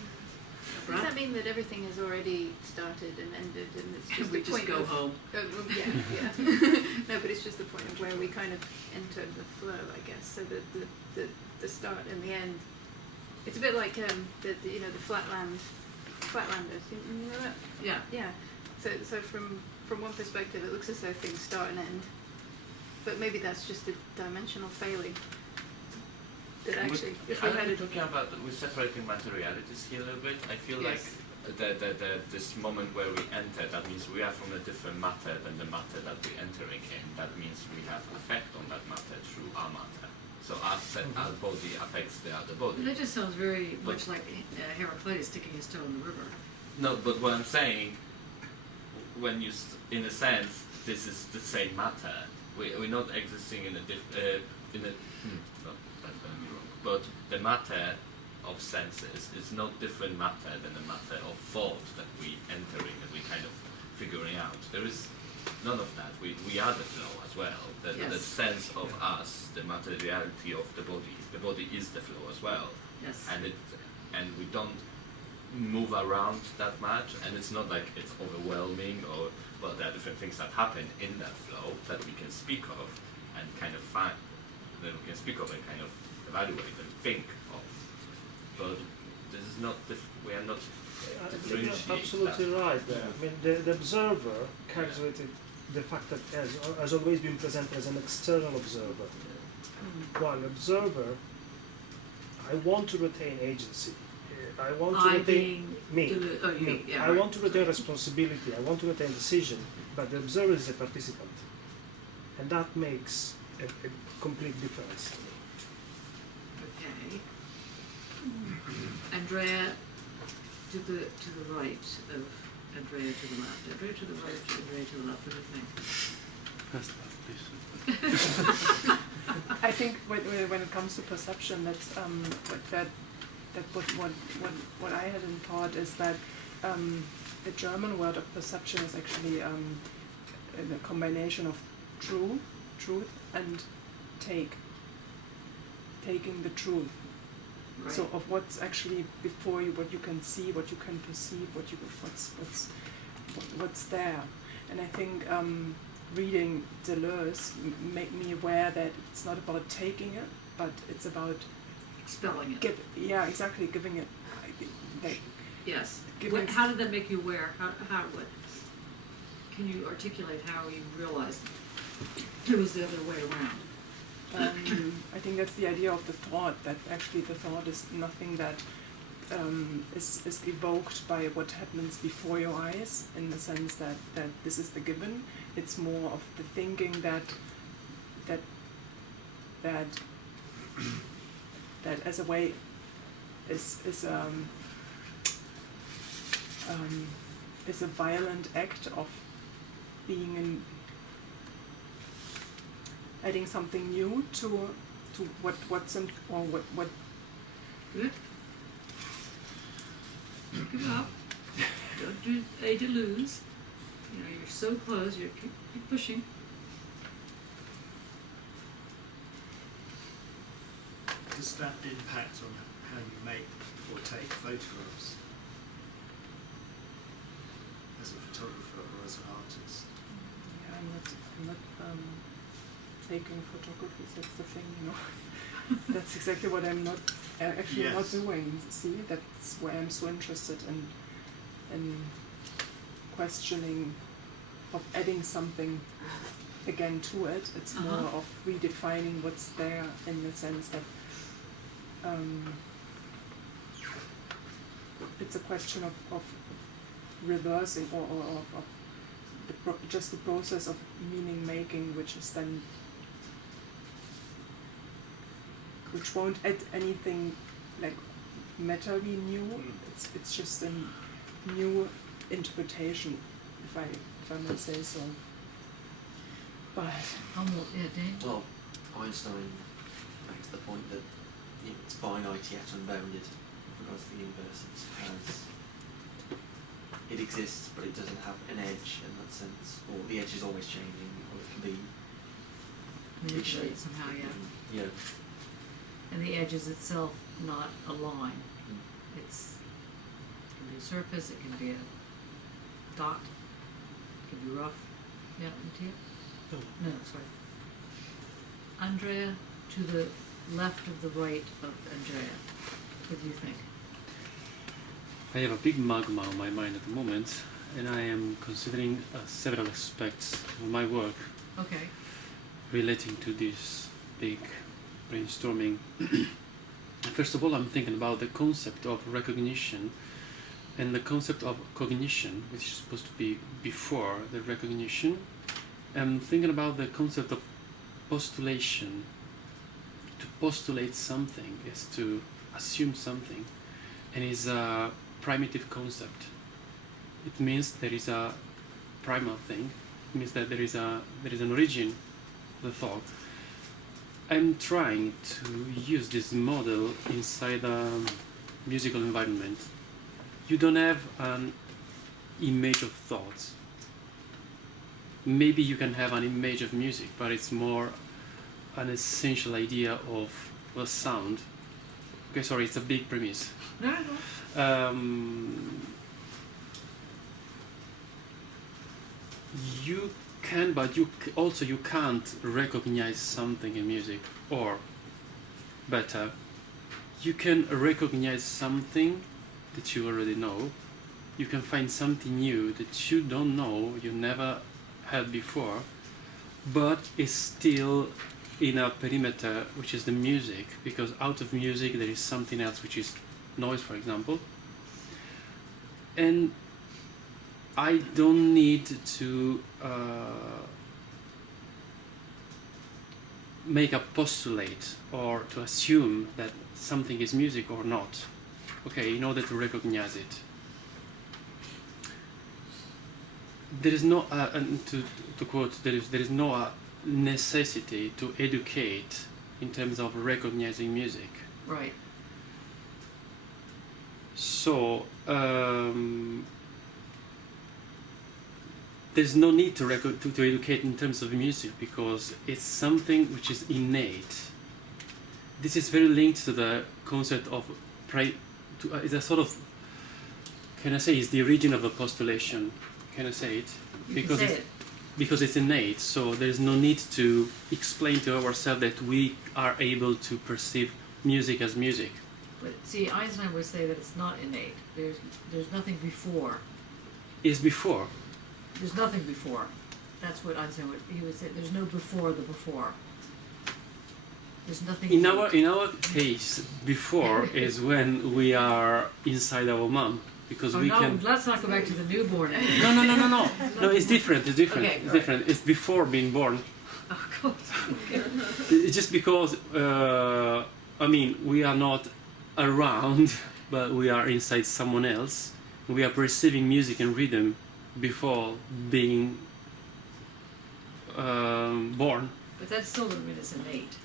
Does that mean that everything has already started and ended, and it's just we the just point go of, home? Yeah. No, but it's just the point of where we kind of enter the flow, I guess. So the start and the end. It's a bit like the flatlanders. You know that? Yeah. Yeah. So from one perspective, it looks as though things start and end, but maybe that's just a dimensional failing. That actually, if we I'm had talking about we're separating materialities here a little bit. I feel like this moment where we enter, that means we are from a different matter than the matter that we're entering in. That means we have effect on that matter through our matter. So our body affects the other body. That just sounds very much like Heraclitus sticking his toe in the river. No, but what I'm saying, when you, in a sense, this is the same matter. We're not existing in a no, that's going to be wrong. But the matter of senses is not different matter than the matter of thought that we entering and we kind of figuring out. There is none of that. We are the flow as well. The sense of us, the materiality of the body is the flow as well. Yes. And we don't move around that much, and it's not like it's overwhelming, or well, there are different things that happen in that flow that we can speak of and kind of find, that we can speak of and kind of evaluate and think of. But this is not we are not differentiating. You're absolutely right there. I mean, the observer calculated the fact that has always been present as an external observer. While observer, I want to retain agency. I want to retain me. I want to retain responsibility. I want to retain decision. But the observer is a participant, and that makes a complete difference to me. Andrea to the right of Andrea to the left. Andrea to the right of Andrea to the left. What do you think? Fast, please. I think when it comes to perception, that's what I had in thought is that the German word of perception is actually a combination of truth and taking the truth. Right. So of what's actually before you, what you can see, what you can perceive, what's there. And I think reading Deleuze made me aware that it's not about taking it, but it's about expelling it. Exactly, giving it. Yes. Giving How did that make you aware? What? Can you articulate how you realized it was the other way around? I think that's the idea of the thought, that actually the thought is nothing that is evoked by what happens before your eyes, in the sense that this is the given. It's more of the thinking that as a way is a violent act of being adding something new to what's in, or what. Good. Don't give up. Don't do a Deleuze. You know, you're so close. You keep pushing. Does that impact on how you make or take photographs as a photographer or as an artist? Yeah, I'm not taking photographies. That's the thing, you know. That's exactly what I'm not actually not doing. See, that's why I'm so interested in questioning, of adding something again to it. It's more of redefining what's there, in the sense that it's a question of reversing or just the process of meaning making, which won't add anything like matter-y new. It's just a new interpretation, if I may say so. But well, Einstein makes the point that it's finite yet unbounded with regards to the universe. It exists, but it doesn't have an edge in that sense, or the edge is always changing, or it can be Manipulated somehow, yeah. Yeah. And the edge is itself not a line. It can be a surface, it can be a dot, it can be rough. Yeah, Mattia? No, sorry. Andrea, to the left of the right of Andrea. What do you think? I have a big magma on my mind at the moment, and I am considering several aspects of my work relating to this big brainstorming. First of all, I'm thinking about the concept of recognition and the concept of cognition, which is supposed to be before the recognition. I'm thinking about the concept of postulation. To postulate something is to assume something, and is a primitive concept. It means there is a primal thing. It means that there is an origin of the thought. I'm trying to use this model inside a musical environment. You don't have an image of thoughts. Maybe you can have an image of music, but it's more an essential idea of a sound. Okay, sorry, it's a big premise. No. You can, but you can't recognize something in music, or better, you can recognize something that you already know. You can find something new that you don't know, you never had before, but is still in a perimeter which is the music, because out of music there is something else, which is noise, for example. And I don't need to make a postulate or to assume that something is music or not, okay, in order to recognize it. There is no, and to quote, there is no necessity to educate in terms of recognizing music. Right. So there's no need to educate in terms of music because it's something which is innate. This is very linked to the concept of it's a sort of, can I say, it's the origin of a postulation. Can I say it? Because it's innate, so there's no need to explain to ourselves that we are able to perceive music as music. But see, Einstein would say that it's not innate. There's nothing before. It's before. There's nothing before. That's what Einstein would say. There's no before the before. There's nothing. In our case, before is when we are inside our mom. Because we can. Let's not go back to the newborn. No, it's different. It's different. Okay, it's different. It's before being born. Oh God. It's just because we are not around, but we are inside someone else. We are perceiving music and rhythm before being born. But that still doesn't mean it's innate.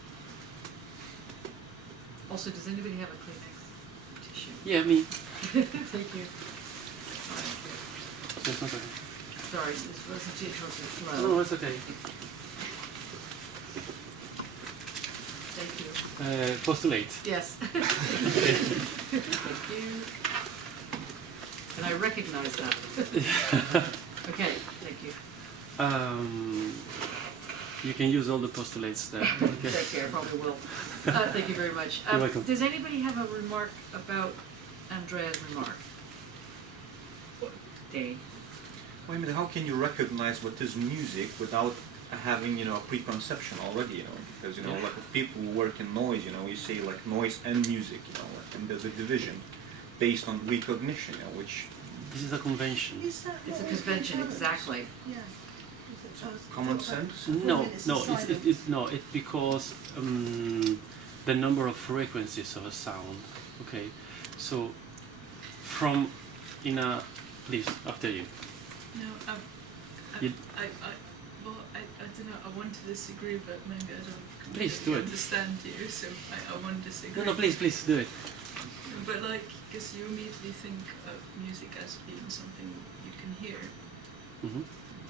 Also, does anybody have a Kleenex tissue? Yeah, me. Thank you. That's not okay. Sorry, this wasn't too short to flow. No, it's okay. Thank you. Postulate. Yes. Thank you. And I recognize that. Okay, thank you. You can use all the postulates there. Okay. Take care, probably will. Thank you very much. You're welcome. Does anybody have a remark about Andrea's remark? Dane. Well, I mean, how can you recognize what is music without having, a preconception already, because, like if people who work in noise, you say like noise and music, and there's a division based on recognition, which... This is a convention. It's a convention, exactly. Yeah. Common sense? No, it's because the number of frequencies of a sound. Okay, so please, after you. No, I don't know. I want to disagree, but maybe I don't Please do it. understand you, so I want to disagree. No, please do it. But because you immediately think of music as being something you can hear. Mm-hmm.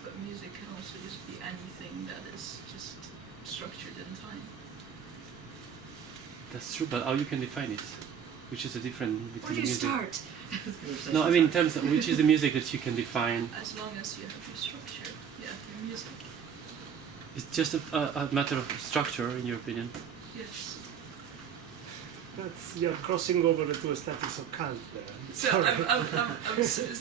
But music can also just be anything that is just structured in time. That's true, but how you can define it? Which is the difference between Where do you music? start? No, I mean in terms of which is the music that you can define. As long as you have your structure, your music. It's just a matter of structure, in your opinion. Yes. You're crossing over the two aesthetics of Kant there. So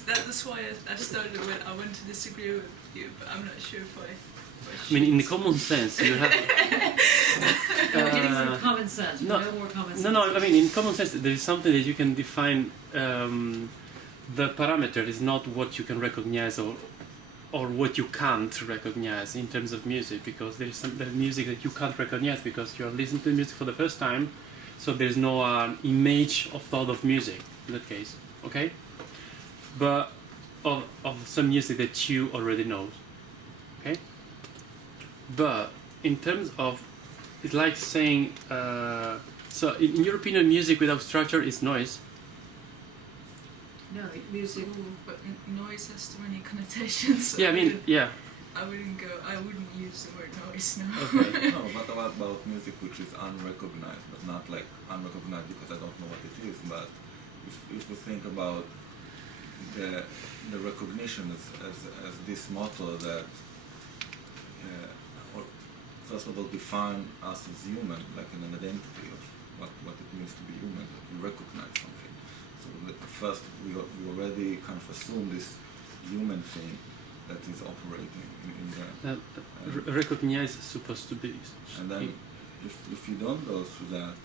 that's why I started with I want to disagree with you, but I'm not sure if I mean, in the common sense, you have. We're getting some common sense. No more common sense. No. I mean, in common sense, there is something that you can define. The parameter is not what you can recognize or what you can't recognize in terms of music, because there is some music that you can't recognize because you are listening to music for the first time. So there's no image of thought of music in that case, okay? But of some music that you already know, okay? But in terms of, it's like saying, so in your opinion, music without structure is noise. No, music. Ooh, but noise has too many connotations. So Yeah, I mean, yeah. I wouldn't use the word noise now. Okay. No, but what about music which is unrecognized, but not like unrecognized because I don't know what it is, but if we think about the recognition as this motto that first of all define us as human, like an identity of what it means to be human, that we recognize something. So that first we already kind of assume this human thing that is operating in there. Recognize is supposed to be. And then if you don't go through that,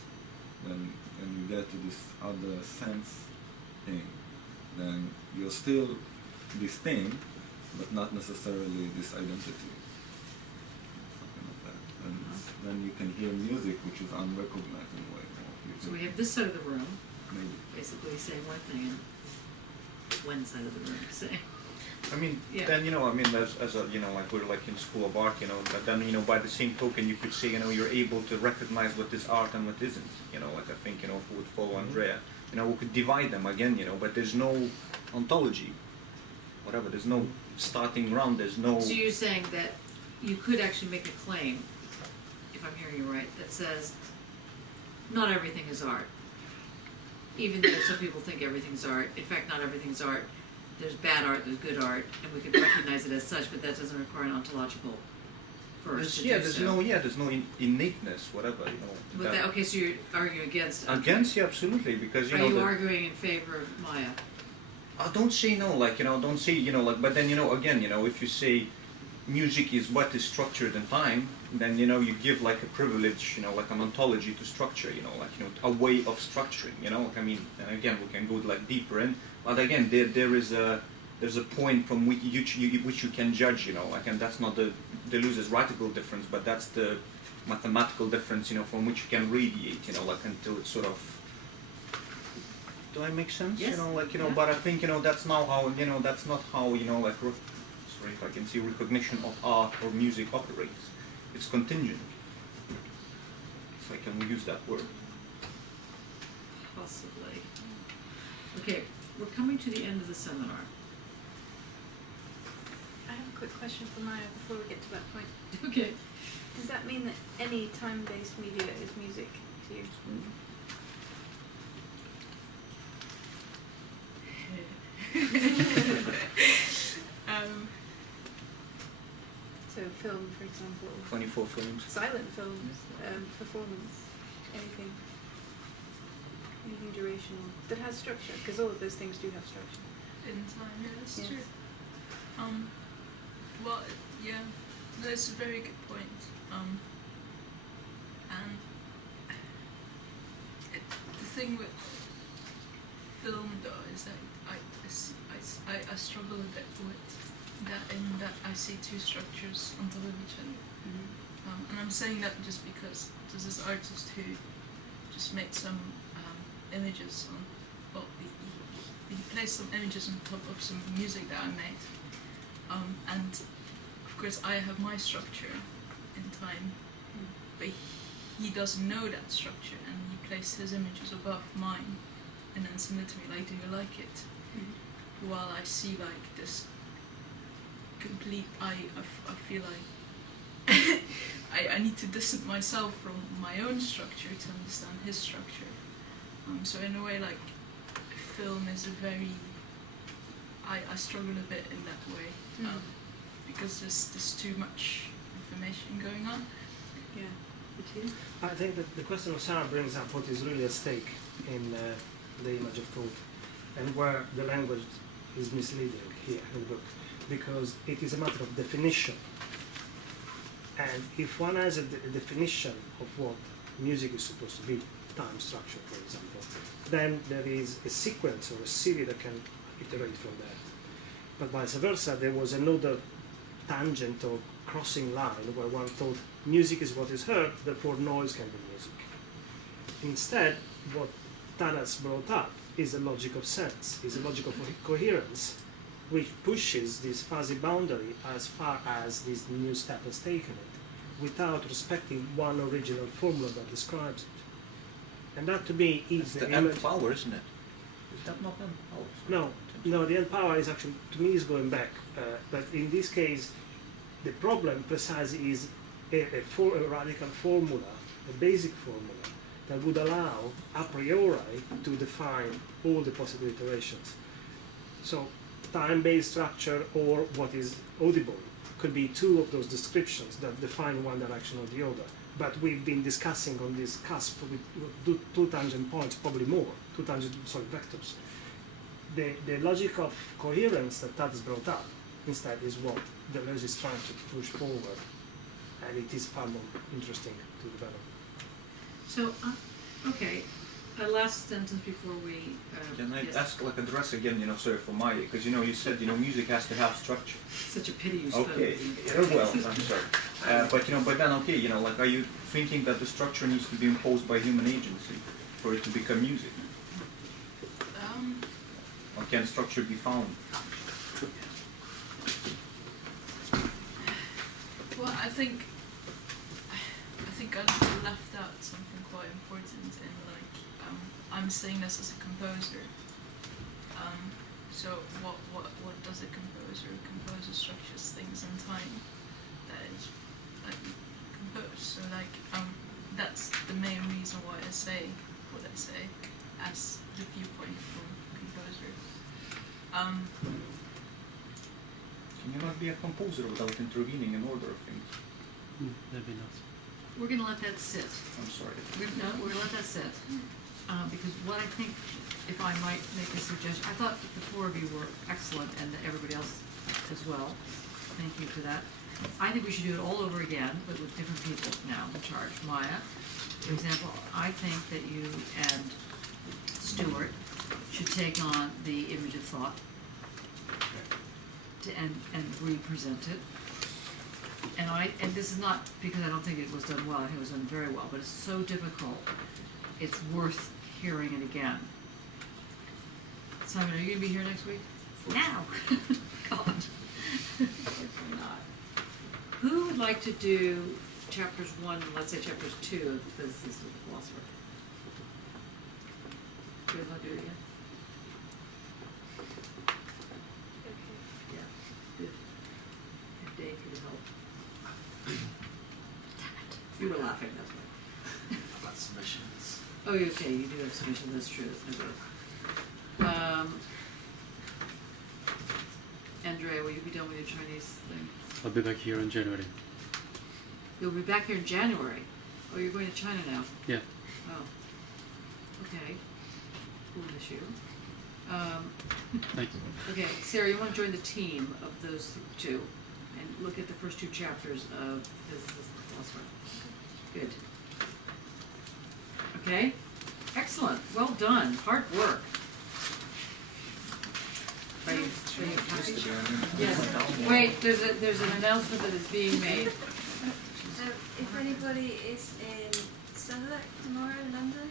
then and you get to this other sense thing, then you're still this thing, but not necessarily this identity. Something like that. And then you can hear music which is unrecognized in a way. So we have this side of the room, maybe. basically saying one thing and one side of the room saying. I mean, Yeah. then, I mean, as a, like we're like in School of Art, but then, by the same token, you could say, you're able to recognize what is art and what isn't, like I think, if we would follow Andrea, we could divide them again, but there's no ontology, whatever, there's no starting ground, there's no... So you're saying that you could actually make a claim, if I'm hearing you right, that says not everything is art. Even though some people think everything's art, in fact, not everything's art. There's bad art, there's good art, and we can recognize it as such, but that doesn't require an ontological first to do there's so. there's no innateness, whatever, But that, okay, so you're arguing against it. Against, yeah, absolutely, because, Are you arguing in favor of Maya? I don't say no, don't say, but then, again, if you say music is what is structured in time, then, you give like a privilege, like an ontology to structure, a way of structuring, I mean, and again, we can go like deeper in, but again, there's a point from which you can judge, and that's not the Deleuze's radical difference, but that's the mathematical difference, from which you can radiate, until it's sort of... Do I make sense? Yes. Yeah. But I think, that's now how, that's not how, sorry if I can see, recognition of art or music operates. It's contingent, if I can use that word. Possibly. Okay, we're coming to the end of the seminar. I have a quick question for Maya before we get to that point. Okay. Does that mean that any time-based media is music to you? So film, for example. 24 films. Silent films, performance, anything durational that has structure, because all of those things do have structure. In time, yeah, that's Yes. true. Well, yeah, that's a very good point. And the thing with film, though, is that I struggle a bit with that, in that I see two structures on top of each other. And I'm saying that just because there's this artist who just made some images on, well, he placed some images on top of some music that I made. And of course I have my structure in time, but he doesn't know that structure, and he placed his images above mine and then sent it to me like, do you like it? While I see like this complete, I feel like I need to distance myself from my own structure to understand his structure. So in a way, like, film is a very, I struggle a bit in that way, because there's too much information going on. Yeah. I think that the question of Sarah brings up what is really at stake in the image of thought, and where the language is misleading here in the book, because it is a matter of definition. And if one has a definition of what music is supposed to be, time structure, for example, then there is a sequence or a series that can iterate from that. But vice versa, there was another tangent or crossing line where one thought music is what is heard, therefore noise can be music. Instead, what Taras brought up is a logic of sense, is a logic of coherence, which pushes this fuzzy boundary as far as this new step has taken it, without respecting one original formula that describes it. And that to me is It's the the image. end power, isn't it? Is that not end power? No, the end power is actually, to me, is going back. But in this case, the problem precisely is a radical formula, a basic formula, that would allow a priori to define all the possible iterations. So time-based structure or what is audible could be two of those descriptions that define one direction or the other. But we've been discussing on this cusp with two tangent points, probably more, vectors. The logic of coherence that Tadas brought up instead is what Deleuze is trying to push forward, and it is far more interesting to develop. So, okay, a last sentence before we... Can I yes. ask, like, address again, sorry for Maya, because, you said, music has to have structure. Such a pity you spoke. Okay, well, I'm sorry. But then, okay, like, are you thinking that the structure needs to be imposed by human agency for it to become music? Or can structure be found? Well, I think I left out something quite important in like I'm saying this as a composer. So what does a composer? A composer structures things in time that is like composed. So like that's the main reason why I say what I say as the viewpoint from composer. Can you not be a composer without intervening in order of things? Maybe not. We're going to let that sit. I'm sorry. We're going to let that sit. Because what I think, if I might make a suggestion, I thought that the four of you were excellent and everybody else as well. Thank you for that. I think we should do it all over again, but with different people now in charge. Maya, for example, I think that you and Stuart should take on the image of thought and represent it. And this is not because I don't think it was done well. I think it was done very well, but it's so difficult. It's worth hearing it again. Simon, are you going to be here next week? Now. God. Unfortunately not. Who would like to do chapters 1, let's say chapters 2 of Physicist of the Philosopher? Do you want to do it again? Yeah. Good. If Dave could help. Damn it. You were laughing, that's why. About submissions. Oh, okay, you do have submission, that's true, that's no good. Andrea, will you be done with your Chinese thing? I'll be back here in January. You'll be back here in January? Oh, you're going to China now? Yeah. Oh. Okay. Foolish you. Thank you. Okay, Sarah, you want to join the team of those two and look at the first 2 chapters of Physicist of the Philosopher. Good. Okay? Excellent. Well done. Hard work. Are you happy? Yes. Wait, there's an announcement that is being made. If anybody is in Southwark tomorrow in London,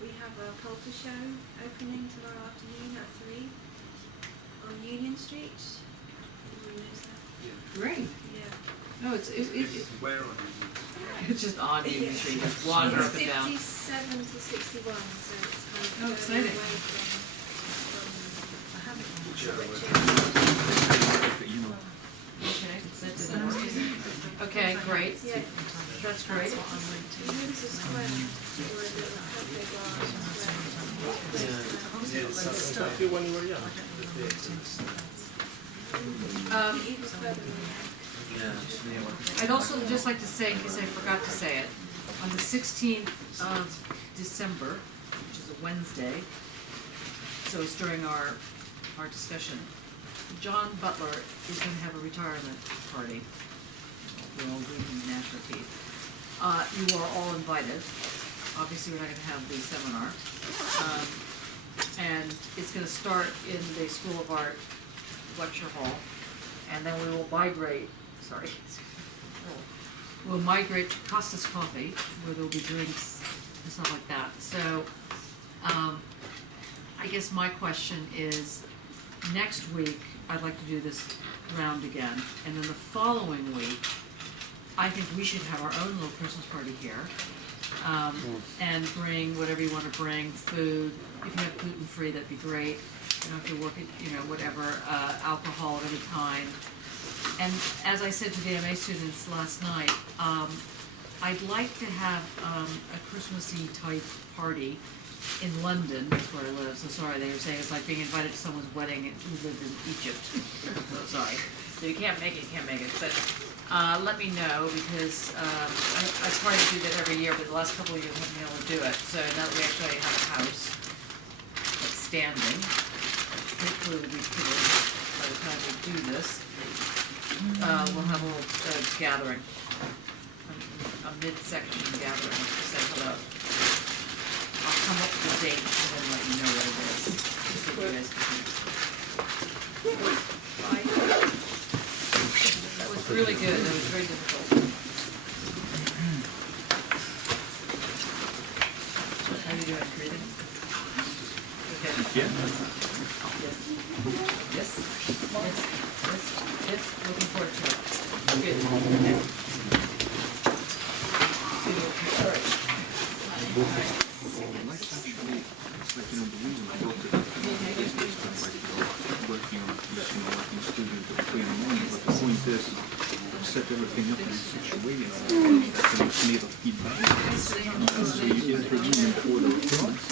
we have a polka show opening tomorrow afternoon at 3 on Union Street. Everyone knows that? Great. Yeah. No, it's Where on it's just on Union Street. Just wander up and down. 57 to 61, so it's kind of Oh, exciting. away from Okay, that didn't work. Okay, great. Yeah. That's great. Windsor Square, where the cafe bar When you were young. even further Yeah. I'd also just like to say, in case I forgot to say it, on the 16th of December, which is a Wednesday, so it's during our discussion, John Butler is going to have a retirement party. We're all drinking National Tea. You are all invited. Obviously, we're not going to have the seminar. And it's going to start in the School of Art lecture hall, and then we will migrate, we'll migrate to Costa's Coffee, where there'll be drinks and stuff like that. So, I guess my question is, next week, I'd like to do this round again, and then the following week, I think we should have our own little Christmas party here, and bring whatever you want to bring, food. If you have gluten-free, that'd be great. You don't have to work it, whatever, alcohol of any kind. And as I said to the MA students last night, I'd like to have a Christmassy type party in London. That's where I live. So sorry, they were saying it's like being invited to someone's wedding who lived in Egypt. So sorry. If you can't make it, you can't make it. But let me know, because I try to do that every year, but the last couple of years I haven't been able to do it. So now that we actually have a house that's standing, hopefully we'll be filled by the time we do this. We'll have a little gathering, a mid-section gathering to say hello. I'll come up with the date and then let you know what it is. So you guys can. That was really good. That was very difficult. How are you doing? Breathing? Okay. Yes. Yes. Looking forward to it. Good. It's like, the reason I brought it up is working on this, working student at 3 in the morning, but the point is, set everything up in such a way, that it's made of feedback. So you intervene in the order of things,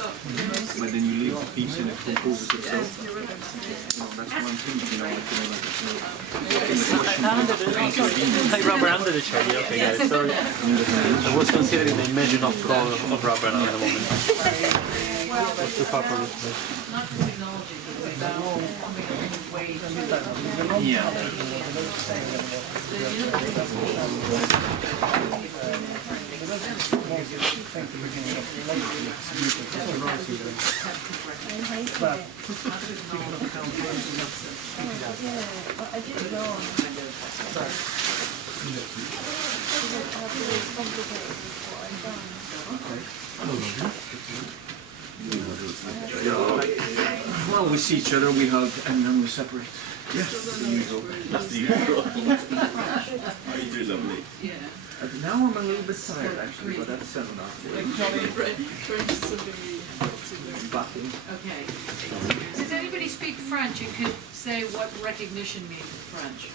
but then you leave the piece and it composes itself. That's why I'm thinking, Like rubber under the chair, okay guys, sorry. I was considering the imagine of God of rubber at the moment. What's too far from it? Not for technology, but about coming up with a way to... Yeah. Well, we see each other, we hug, and then we separate. Yes, the usual. That's the usual. How you do, lovely? Yeah. Now I'm a little bit tired, actually, but that's enough. Okay. Does anybody speak French? You could say what recognition means in French.